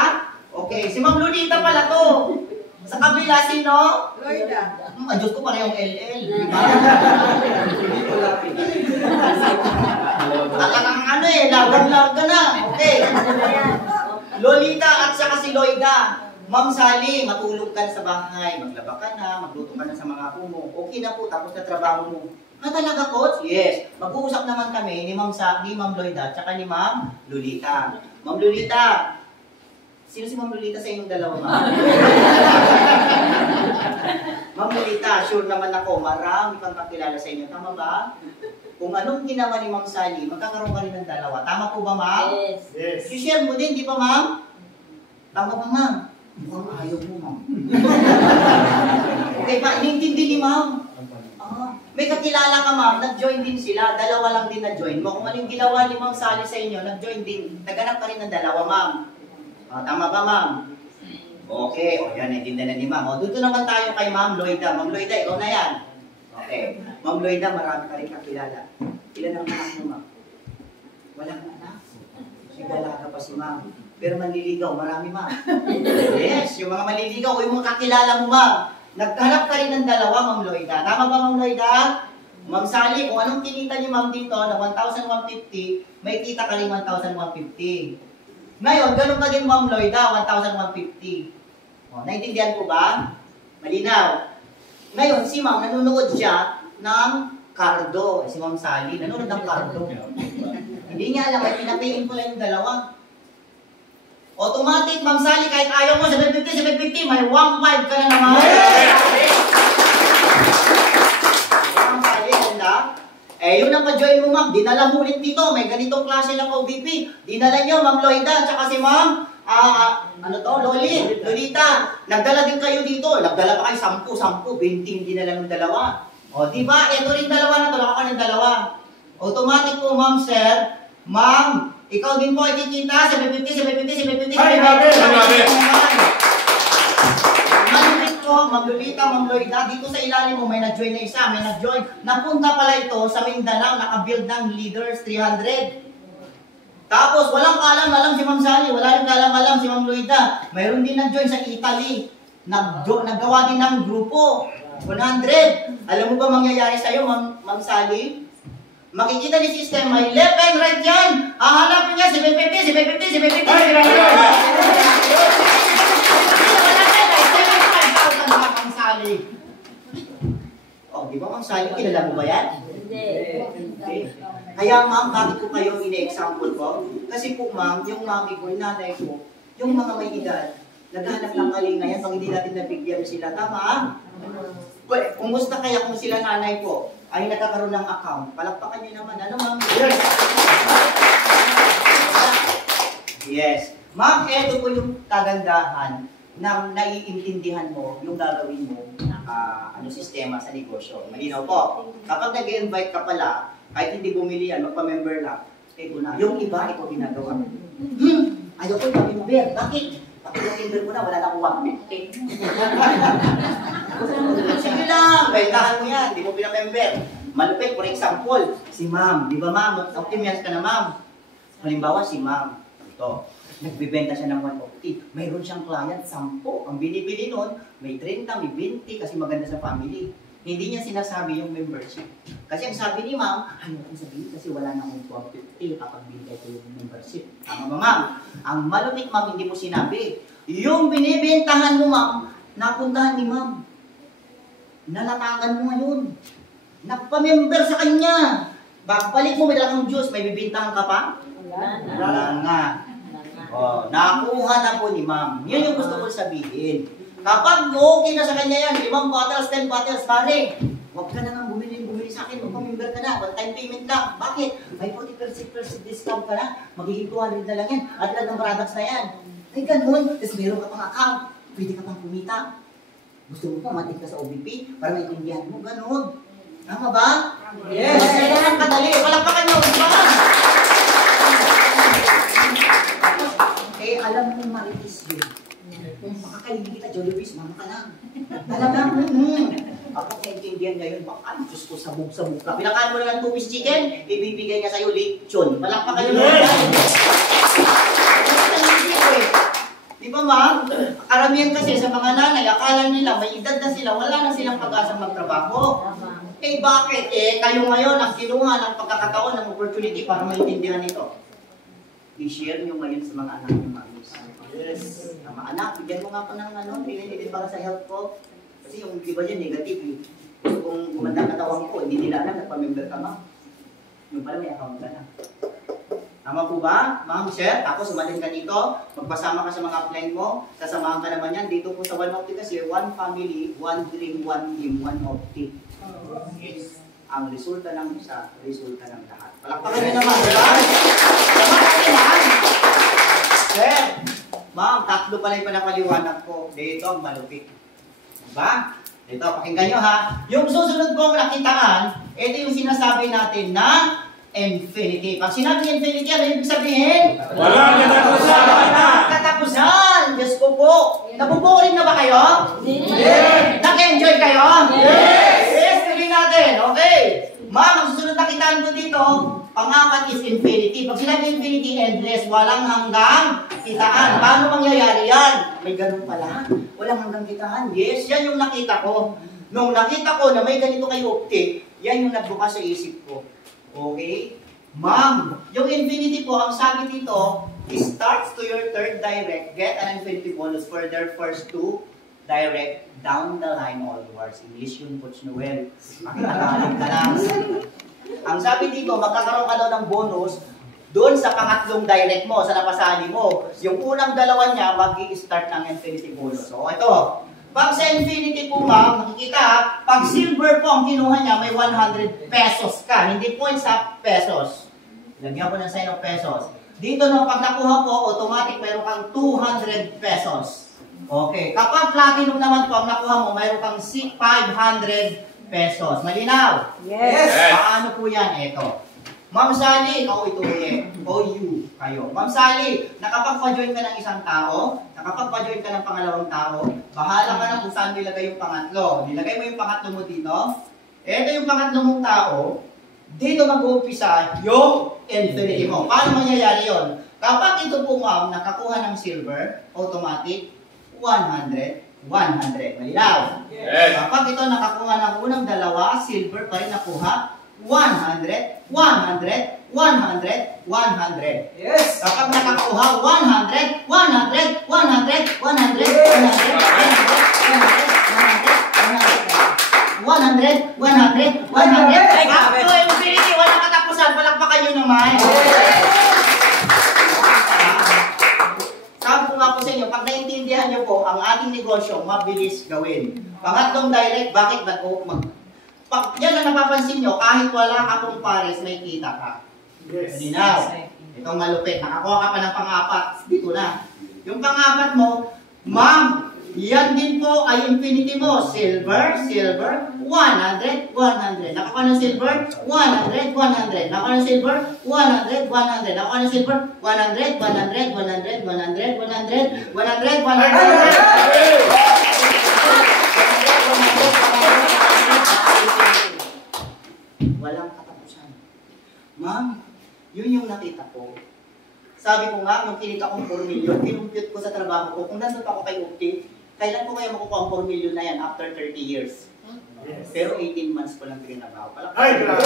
Okay. Si Ma'am Lolita pala to. Sa kabila, sino? Loida. Diyos ko, parehong LL. Diba? Talagang ano eh, lagang-laga na. Okay. Lolita at saka si Loida. Ma'am Sally, matulog ka na sa bahay, maglaba ka na, magluto ka na sa mga apo mo. Okay na po, tapos na trabaho mo. Talaga, Coach? Yes. Mag-uusap naman kami ni Ma'am Loida at saka ni Ma'am Lolita. Ma'am Lolita, sino si Ma'am Lolita sa inyong dalawa, Ma'am? Ma'am Lolita, sure naman ako, marami kang kakilala sa inyo. Tama ba? Kung anong ginawa ni Ma'am Sally, magkakaroon ka rin ng dalawa. Tama po ba, Ma'am? Yes. Yes! I-share mo din, di ba, Ma'am? Tama ba, Ma'am? Mukhang ayaw mo, Ma'am. Okay ba? Inintindi ni Ma'am. May kakilala ka, Ma'am. Nag-join din sila. Dalawa lang din na-join mo. Kung ano yung ginawa ni Ma'am Sally sa inyo, nag-join din. Naghanap pa rin ng dalawa, Ma'am. Tama ba, Ma'am? Okay. O, yan. Naintindihan na ni Ma'am. O, dito naman tayo kay Ma'am Loida. Ma'am Loida, ikaw na yan. Okay. Ma'am Loida, marami ka rin kakilala. Ilan ang anak mo, Ma'am? Walang anak. Sigalaga pa si Ma'am. Pero manliligaw, marami, Ma'am. Yes, yung mga manliligaw o yung mga kakilala mo, Ma'am. Naghanap ka rin ng dalawa, Ma'am Loida. Tama ba, Ma'am Loida? Ma'am Sally, kung anong kinita ni Ma'am dito na 1,150, may kita ka rin 1,150. Ngayon, ganun ka din, Ma'am Loida, 1,150. O, naintindihan ko ba? Malinaw. Ngayon, si Ma'am, nanonood siya ng Cardo. Si Ma'am Sally, nanonood ng Cardo. Hindi niya alam, ay pinapayin ko lang yung dalawa. Automatic, Ma'am Sally, kahit ayaw mo, 750, may 1.5 ka na naman. Ma'am Sally, ganda. Yung napa-join mo, Ma'am, dinala mo ulit dito. May ganitong klase lang OVP. Dinala niyo, Ma'am Loida, tsaka si Ma'am, Lolita. Nagdala din kayo dito. Nagdala pa kayo 10, 20, dinala ng dalawa. O, di ba? Ito rin dalawa na, dalawa ka ng dalawa. Automatic po, Ma'am, Sir. Ma'am, ikaw din po ay kikita, 750. Ay, grabe! Malimit ko, Ma'am Lolita, Ma'am Loida, dito sa ilalim mo may na-join na isa, may na-join. Napunta pala ito sa Mindanao, naka-build ng Leaders 300. Tapos, walang kaalam-alam si Ma'am Sally, wala rin kaalam-alam si Ma'am Loida. Mayroon din na-join sa Italy. Naggawa din ng grupo, 100. Alam mo ba mangyayari sa'yo, Ma'am Sally? Makikita ni system, may left and right yan. Hahanapin niya, 750. Ay, grabe! Ma'am Sally. Oh, di ba, Ma'am Sally, kilala mo ba yan? Hindi. Kaya, Ma'am, bakit ko kayo ine-example ko? Kasi po, Ma'am, yung mami ko, yung nanay ko, yung mga may edad, naghahanap ng kalinga yan pag hindi natin nabigyan sila. Tama? Kumusta kaya kung sila nanay ko ay nagkakaroon ng account? Palakpakan nyo naman. Ano, Ma'am? Yes! Yes. Ma'am, eto po yung kagandahan na naiintindihan mo yung gagawin mo sistema sa negosyo. Malinaw po. Kapag nag-invite ka pala, kahit hindi bumili yan, magpa-member lang, ito na. Yung iba, ito ginagawa. Ayaw ko pa-member. Bakit? Bakit na-member mo na, wala na akong 150. Sige lang, bentahan mo yan, di mo pinamember. Malupit, for example, si Ma'am. Di ba, Ma'am? Optimize ka na, Ma'am. Halimbawa, si Ma'am. Ito, nagbibenta siya ng 150. Mayroon siyang client, 10. Ang binibili nun, may 30, may 20, kasi maganda sa family. Hindi niya sinasabi yung membership. Kasi ang sabi ni Ma'am, ayaw kong sabihin kasi wala na akong 150 kapag binigay ko yung membership. Tama ba, Ma'am? Ang malupit, Ma'am, hindi mo sinabi. Yung binibentahan mo, Ma'am, napuntahan ni Ma'am. Nalatangan mo ngayon. Nagpa-member sa kanya. Bagbalik mo, may dalang juice, may bibintahan ka pa? Wala na. Wala nga. Oh, nakuha na po ni ma'am. Yun yung gusto ko sabihin. Kapag okay na sa kanya yan, 5 bottles, 10 bottles, pare, huwag ka na nga bumili sa akin, magpamember ka na, one-time payment lang. Bakit? May 40% discount ka na, magiging 200 na lang yan, at lahat ng products na yan. Ay, ganun. Tapos meron ka pang account, pwede ka pang kumita. Gusto mo pa, matik ka sa OBP, para maintindihan mo, ganun. Tama ba? Yes! Kaya lang kadali, palakpakan nyo, di ba? Eh, alam mo maritis yun. Kung makakainin kita, Jollibee, mama ka lang. Alam mo, ako kaintindihan ngayon, baka, Diyos ko, sabog-sabog ka. Pinakain mo na lang 2-piece chicken, ibibigay niya sa'yo lechon. Palakpakan nyo naman tayo. Di ba, ma'am? Karamihan kasi sa mga nanay, akala nila, may edad na sila, wala na silang pag-asang magtrabaho. Eh, bakit? Eh, kayo ngayon ang kinuha ng pagkakataon ng opportunity para maintindihan ito. I-share nyo ngayon sa mga anak nyo, mamis. Yes. Mga anak, bigyan mo nga po ng pinili para sa health ko. Kasi yung iba dyan, negative eh. Gusto kong gumanda ang katawan ko, hindi nila alam, nagpa-member ka, ma'am. Yung pala may account ka na. Tama po ba? Ma'am, sir, ako sumalin ka dito, magpasama ka sa mga upline mo, sasamahan ka naman yan. Dito po sa One Optic kasi, one family, one dream, one team, One Optic. Yes. Ang resulta ng isa, resulta ng lahat. Palakpakan nyo naman, diba? Sir, ma'am, 3 pala yung panapaliwanag ko. Dito ang malupit. Diba? Dito, pakinggan nyo ha. Yung susunod kong nakitaan, ito yung sinasabi natin na infinity. Pag sinabi infinity, ano ibig sabihin? Walang katapusan! Katapusan! Diyos ko po. Nabuburing na ba kayo? Yes! Nag-enjoy kayo? Yes! Yes, tuloy natin. Okay. Ma'am, ang susunod na kitaan ko dito, pang-apat is infinity. Pag sinabi infinity, endless, walang hanggang kitaan. Paano mangyayari yan? May ganun pala. Walang hanggang kitaan. Yes, yan yung nakita ko. Nung nakita ko na may ganito kayo optic, yan yung nagbukas sa isip ko. Okay? Ma'am, yung infinity po, ang sabi dito, starts to your third direct, get an infinity bonus for their first 2 direct down the line onwards. English yun, Coach Noel. Makikaralin ka lang. Ang sabi dito, magkakaroon ka daw ng bonus doon sa pangatlong direct mo, sa napasali mo. Yung unang dalawa niya, mag-i-start ng infinity bonus. So, ito. Pag sa infinity po, ma'am, makikita, pag silver po ang kinuha niya, may 100 pesos ka. Hindi points sa pesos. Lagyan ko ng sign of pesos. Dito no, pag nakuha po, automatic mayroon kang 200 pesos. Okay. Kapag platinum naman po ang nakuha mo, mayroon kang 500 pesos. Malinaw? Yes! Paano po yan? Ito. Ma'am Sally, ikaw ito ulit. O you, kayo. Ma'am Sally, nakapagpa-join ka ng isang tao, nakapagpa-join ka ng pangalawang tao, bahala ka na kung saan nilagay yung pangatlo. Nilagay mo yung pangatlo mo dito. Ito yung pangatlo mong tao. Dito mag-uumpisa yung infinity mo. Paano mangyayari yon? Kapag ito po, ma'am, nakakuha ng silver, automatic, 100. Malinaw? Yes! Kapag ito nakakuha ng unang dalawa, silver pa rin nakuha, 100, 100, 100, 100. Yes! Kapag nakakuha, 100, 100, 100, 100, 100, 100, 100, 100, 100, 100, 100. Ako, infinity, walang katapusan. Palakpakan nyo naman. Sabi ko nga po sa inyo, pag naintindihan nyo po, ang ating negosyo, mabilis gawin. Pangatlong direct, bakit pag yan ang napapansin nyo, kahit wala ka pong pares, may kita ka. Yes! Malinaw. Itong malupit. Nakakuha ka pa ng pang-apat. Dito na. Yung pang-apat mo, ma'am, yan din po ay infinity mo. Silver, 100, 100. Nakakuha ng silver, 100, 100. Nakakuha ng silver, 100, 100. Nakakuha ng silver, 100, 100, 100, 100, 100, 100, 100. Walang katapusan. Ma'am, yun yung nakita ko. Sabi ko nga, nung kinita kong 4 million, kinumpute ko sa trabaho ko, kung nandun pa ako kay Optic, kailan ko kaya makukuha ang 4 million na yan after 30 years? Yes. Pero 18 months ko lang trinabaho. Ay, grabe!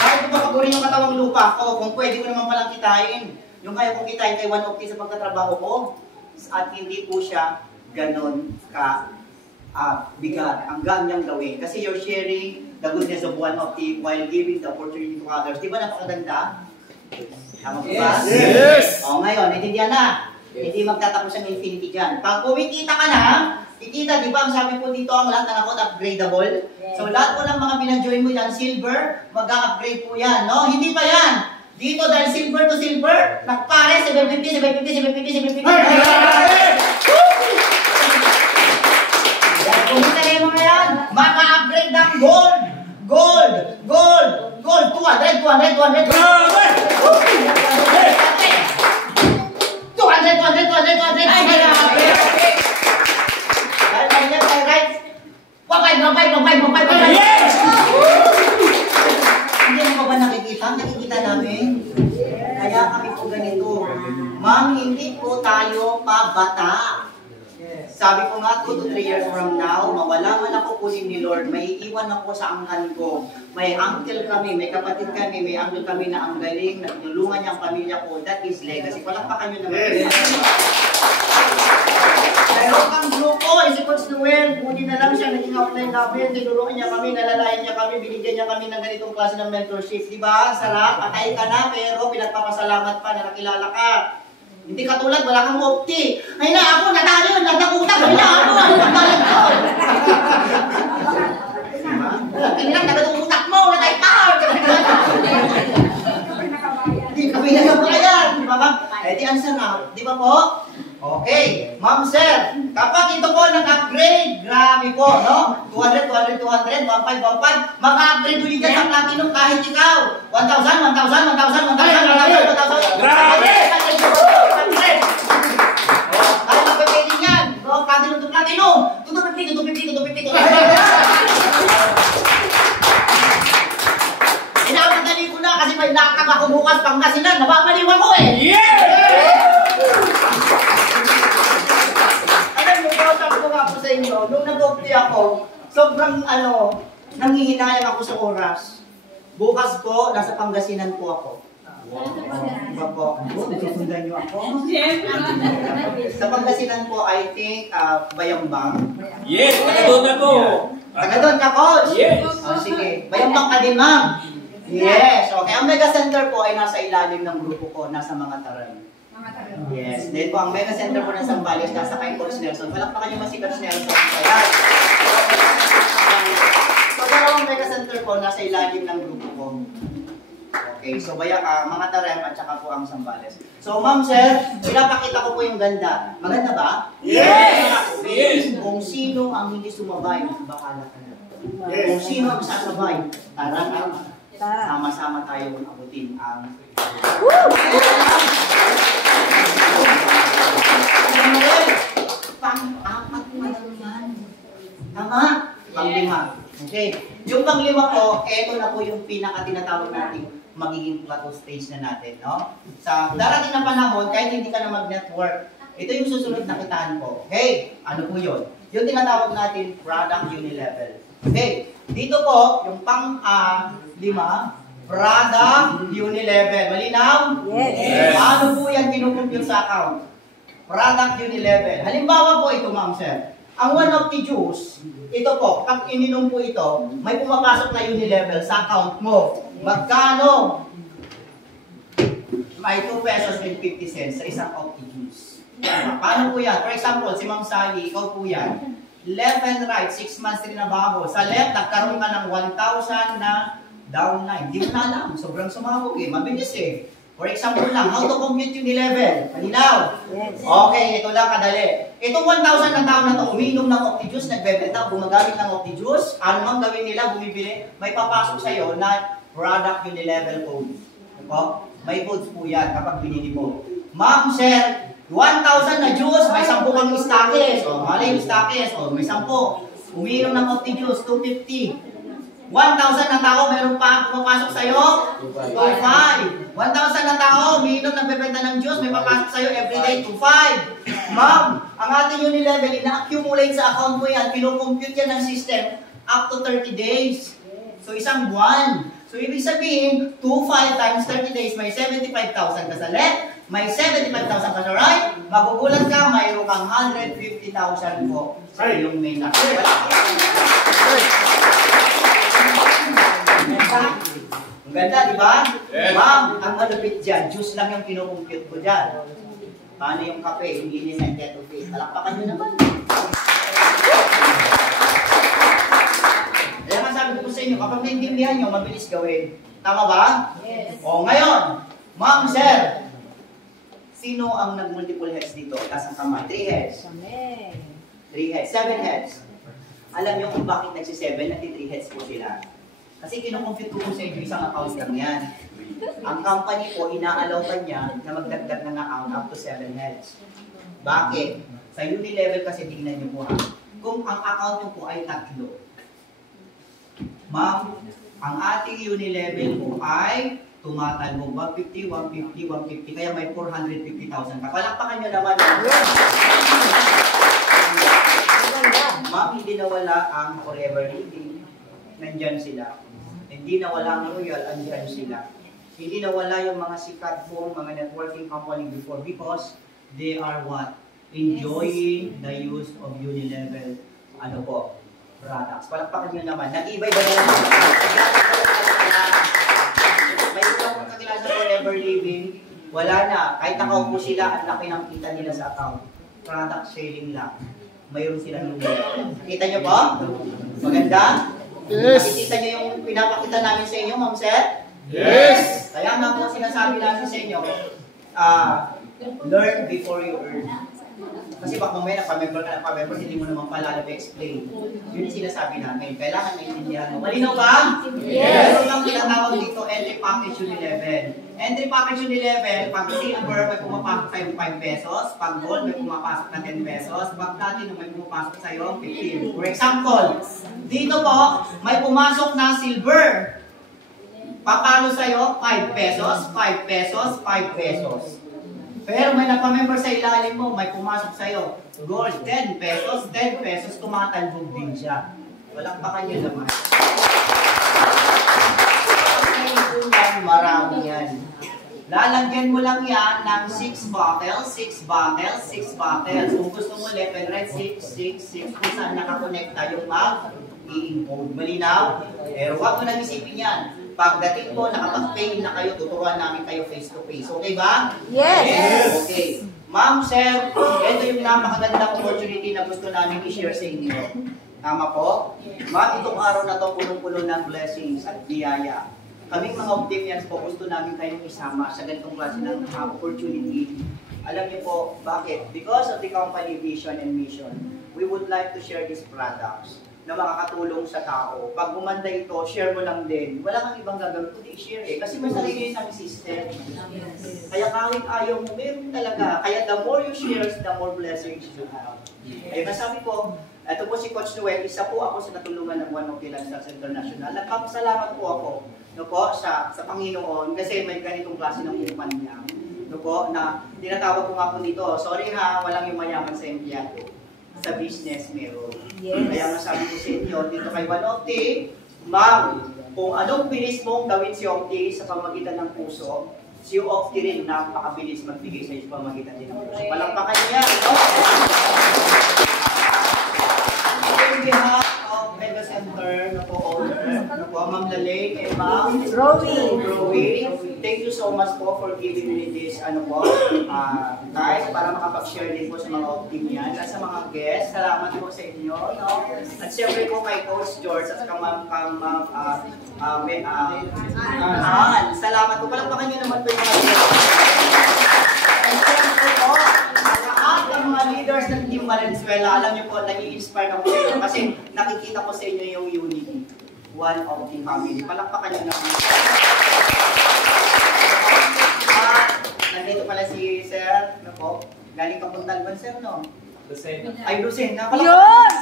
Kahit ko makagurin yung katawang lupa ko, kung pwede ko naman palang kitain. Yung kaya kong kitain kay One Optic sa pagkatrabaho ko, at hindi po siya ganon ka bigat. Ang ganyang gawin. Kasi you're sharing the goodness of One Optic while giving the opportunity to others. Di ba napakaganda? Tama po ba? Yes! O ngayon, naintindihan na. Hindi magtatapos ang infinity dyan. Pag kumikita ka na, kikita, di ba, ang sabi po dito, ang lahat ng account upgradable. So, lahat po ng mga pinajoin mo yan, silver, mag-upgrade po yan, no? Hindi pa yan. Dito, dahil silver to silver, nagpare, 750. Dahil kumita na yung mga yan, maka-upgrade ng gold. 200. Hindi mo ba nakikita? Nakikita namin. Kaya kami po ganito. Ma'am, hindi po tayo pabata. Sabi ko nga, 2 to 3 years from now, mawala man ako kunin ni Lord, may iwan ako sa angkan ko. May uncle kami, may kapatid kami, may uncle kami na ang galing, na tinulungan niya ang pamilya ko. That is legacy. Palakpakan nyo naman. Pero ang grupo, si Coach Noel, buti na lang siya, naging outline namin, tinulungan niya kami, nalalayan niya kami, binigyan niya kami ng ganitong klase ng mentorship. Diba? Sarap, patay ka na, pero pinagpapasalamat pa na nakilala ka. Hindi katulad, wala kang opti. Ay na, ako, natalo yun, natakutak. Ay na, ako, ang pagbalag ko. Kanilang, nagatutak mo, natay-power. Hindi kami nagabayan. Di ba, ma'am? Eh, di answer na. Di ba po? Okay. Ma'am, sir, kapag ito po nag-upgrade, grabe po, no? 200, 15, 15, mag-upgrade ulit yan sa platinum kahit ikaw. 1,000. Grabe! Ay, magpapwede yan. Platinum to platinum. 250. Inamadali ko na kasi may lakad ako bukas Pangasinan. Nababaliwan ko eh. Alam mo, sabi ko nga po sa inyo, nung nag-opti ako, sobrang nangihinayang ako sa oras. Bukas po, nasa Pangasinan po ako. Diba po? Susundan niyo ako? Sa Pangasinan po, I think, Bayambang. Yes! Doon ako! Taga doon ka, Coach? Yes! Sige. Bayambang ka din, ma'am? Yes. Okay. Ang Mega Center po ay nasa ilalim ng grupo ko, nasa mga taran. Yes. Then po, ang Mega Center po ng Zambales, nasa kay Coach Nelson. Palakpakan niyo si Coach Nelson. Ayan. So, dalawang Mega Center po, nasa ilalim ng grupo ko. Okay, so mga Tarem at saka po ang Zambales. So ma'am sir, pinapakita ko po yung ganda. Maganda ba? Yes! Yes! Kung sino ang hindi sumabay, bahala ka na. Yes. Kung sino ang sasabay, tara na. Sama-sama tayo abutin ang... Pang-apat pa lang yan. Tama? Pang-lima. Okay. Yung pang-lima po, eto na po yung pinaka-tinatawag natin magiging plateau stage na natin, no? Sa darating na panahon, kahit hindi ka na mag-network, ito yung susunod na kitaan ko. Okay, ano po yun? Yung tinatawag natin product unilevel. Okay, dito po, yung pang-lima, product unilevel. Malinaw? Yes. Paano po yan kinukumpute sa account? Product unilevel. Halimbawa po ito, ma'am sir. Ang one of the juice, ito po, pag ininom po ito, may pumapasok na unilevel sa account mo. Magkano? May 2 pesos and 50 cents sa isang of the juice. Paano po yan? For example, si Ma'am Sally, ikaw po yan. Left and right, 6 months rin na bago. Sa left, nagkaroon ka ng 1,000 na downline. Hindi mo na alam. Sobrang sumabog eh. Mabilis eh. For example lang, how to compute yung level? Malinaw? Yes. Okay, ito lang kadali. Itong 1,000 na tao na to, umiinom ng Opti-Juice, nagbebenta, gumagamit ng Opti-Juice, ano mang gawin nila, bumibili, may papasok sa'yo na product unilevel code. Diba? May codes po yan kapag binili mo. Ma'am, sir, 1,000 na juice, may 10 kang stakes. O, malay yung stakes. O, may 10. Umiinom ng Opti-Juice, 250. 1,000 na tao, meron pa pumapasok sa'yo? 2,500. 1,000 na tao, umiinom, nagbebenta ng juice, may papasok sa'yo everyday, 2,500. Ma'am, ang ating unilevel, ina-accumulate sa account mo yan, kinukompute yan ng system up to 30 days. So, isang buwan. So, ibig sabihin, 2,500 times 30 days, may 75,000 ka sa left, may 75,000 ka sa right, magugulat ka, mayroon kang 150,000 po sa iyong main account. Ang Ganda, di ba? Yes. Ma'am, ang malupit dyan, juice lang yung kinukumpute ko dyan. Paano yung kape? Hindi din yung keto face. Talakpakan nyo naman. Kaya nga sabi ko sa inyo, kapag naintindihan nyo, mabilis gawin. Tama ba? Yes. O ngayon, ma'am, sir, sino ang nag-multiple heads dito? Taas ang kamay. 3 heads. Amen. 3 heads. 7 heads. Alam nyo kung bakit nagsi-7, nagti-3 heads po sila. Kasi kinukompute ko sa inyo isang account lang yan. Ang company po, inaalaw pa niya na magdagdag ng account up to 7 heads. Bakit? Sa Unilevel kasi tingnan nyo po ha. Kung ang account nyo po ay 3, ma'am, ang ating Unilevel po ay tumatalbog 150, 150, 150, kaya may 450,000 ka. Palakpakan nyo naman. Ma'am, hindi nawala ang Forever Living. Nandyan sila. Hindi nawala ang Royal, andyan sila. Hindi nawala yung mga sikat po, mga networking company before because they are what? Enjoying the use of Unilevel products. Palakpakan nyo naman. Nag-iba-iba na lang. May iba kong kakilala sa Forever Living, wala na. Kahit nakaupo sila, ang laki ng kita nila sa account. Product selling lang. Mayroon silang Unilevel. Nakita nyo po? Maganda? Yes! Nakikita nyo yung pinapakita namin sa inyo, ma'am sir? Yes! Kaya nga po sinasabi namin sa inyo, learn before you earn. Kasi baka mamaya napamember, hindi mo naman pala explain. Yun yung sinasabi namin. Kailangan maintindihan mo. Malinaw ba? Yes! Meron lang tinatawag dito, entry package Unilevel. Entry package Unilevel, pag silver, may pumapasok sa'yo 5 pesos. Pag gold, may pumapasok na 10 pesos. Pag platinum, may pumapasok sa'yo 15. For example, dito po, may pumasok na silver. Papalo sa'yo, 5 pesos, 5 pesos, 5 pesos. Pero may napamember sa ilalim mo, may pumasok sa'yo. Gold, 10 pesos, 10 pesos, tumatalbog din siya. Walang baka niya naman. Okay, marami yan. Lalagyan mo lang yan ng 6 bottles, 6 bottles, 6 bottles. Kung gusto mo left and right, 6, 6, 6. Kung saan nakakonekta yung mag, i-encode. Malinaw? Pero huwag mo nang isipin yan. Pagdating po, nakapag-pay na kayo, tuturuan namin kayo face-to-face. Okay ba? Yes! Okay. Ma'am, sir, ito yung napakagandang opportunity na gusto namin i-share sa inyo. Tama po? Ma'am, itong araw na to punong-puno ng blessings at biyaya. Kaming mga Optimians po, gusto namin kayong isama sa ganitong klase ng opportunity. Alam niyo po, bakit? Because of the company vision and mission, we would like to share these products na makakatulong sa tao. Pag gumanda ito, share mo lang din. Wala kang ibang gagawin kundi i-share eh. Kasi may sarili sa system. Kaya kahit ayaw mo, meron talaga. Kaya the more you share, the more blessings you have. Kaya nasabi ko, ito po si Coach Noel, isa po ako sa natulungan ng One of the Lifestyles International. Nagpapasalamat po ako sa Panginoon kasi may ganitong klase ng kumpanya. Na tinatawag ko nga po dito, sorry ha, walang yung mayaman sa empleyado. Sa business meron. Yes. Kaya masabi ko sa inyo, dito kay One Opti, ma'am, kung anong bilis mong gawin si Opti sa pamagitan ng puso, si Opti rin napakabilis magbigay sa iyo sa pamagitan din ng puso. Palakpakan niya, no? On behalf of Mega Center, Ma'am Lalay, and Ma'am Rowie, thank you so much po for giving me this, guys, para makapag-share din po sa mga opinion at sa mga guests. Salamat po sa inyo, no? At siyempre po kay Coach George at Ma'am salamat po. Palakpakan niyo naman po yung mga guests. And siyempre po, lahat ng mga leaders ng Team Valenzuela, alam niyo po, nai-inspire ako sa inyo kasi nakikita ko sa inyo yung unity. One of the family. Palakpakan niyo naman. Nandito pala si Sir, galing ka pong Talban, Sir, no? Lucena. Ay, Lucena. Yun!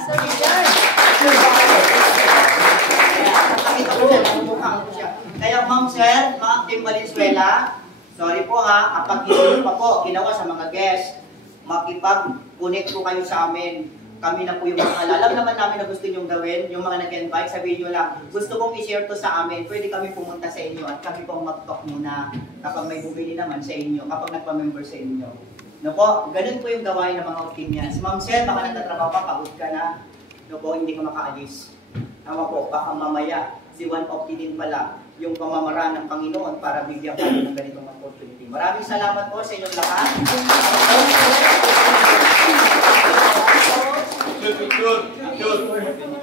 Nakita ko siya, namumukhaan ko siya. Kaya, Ma'am, Sir, mga Team Valenzuela, sorry po ha, kapag hindi pa po ginawa sa mga guests, makipag-connect po kayo sa amin. Kami na po yung mga alam naman namin na gusto nyong gawin, yung mga nag-invite, sabihin nyo lang, gusto kong i-share to sa amin, pwede kami pumunta sa inyo at kami pong mag-talk muna kapag may bumili naman sa inyo, kapag nagpa-member sa inyo. No po, ganun po yung gawain ng mga opinions. Ma'am Sir, baka nagtatrabaho pa, pagod ka na, no po, hindi ka makaalis. Tama po, baka mamaya, si Juan Opti din pala yung pamamaraan ng Panginoon para bigyan kayo ng ganitong opportunity. Maraming salamat po sa inyong lahat. Good.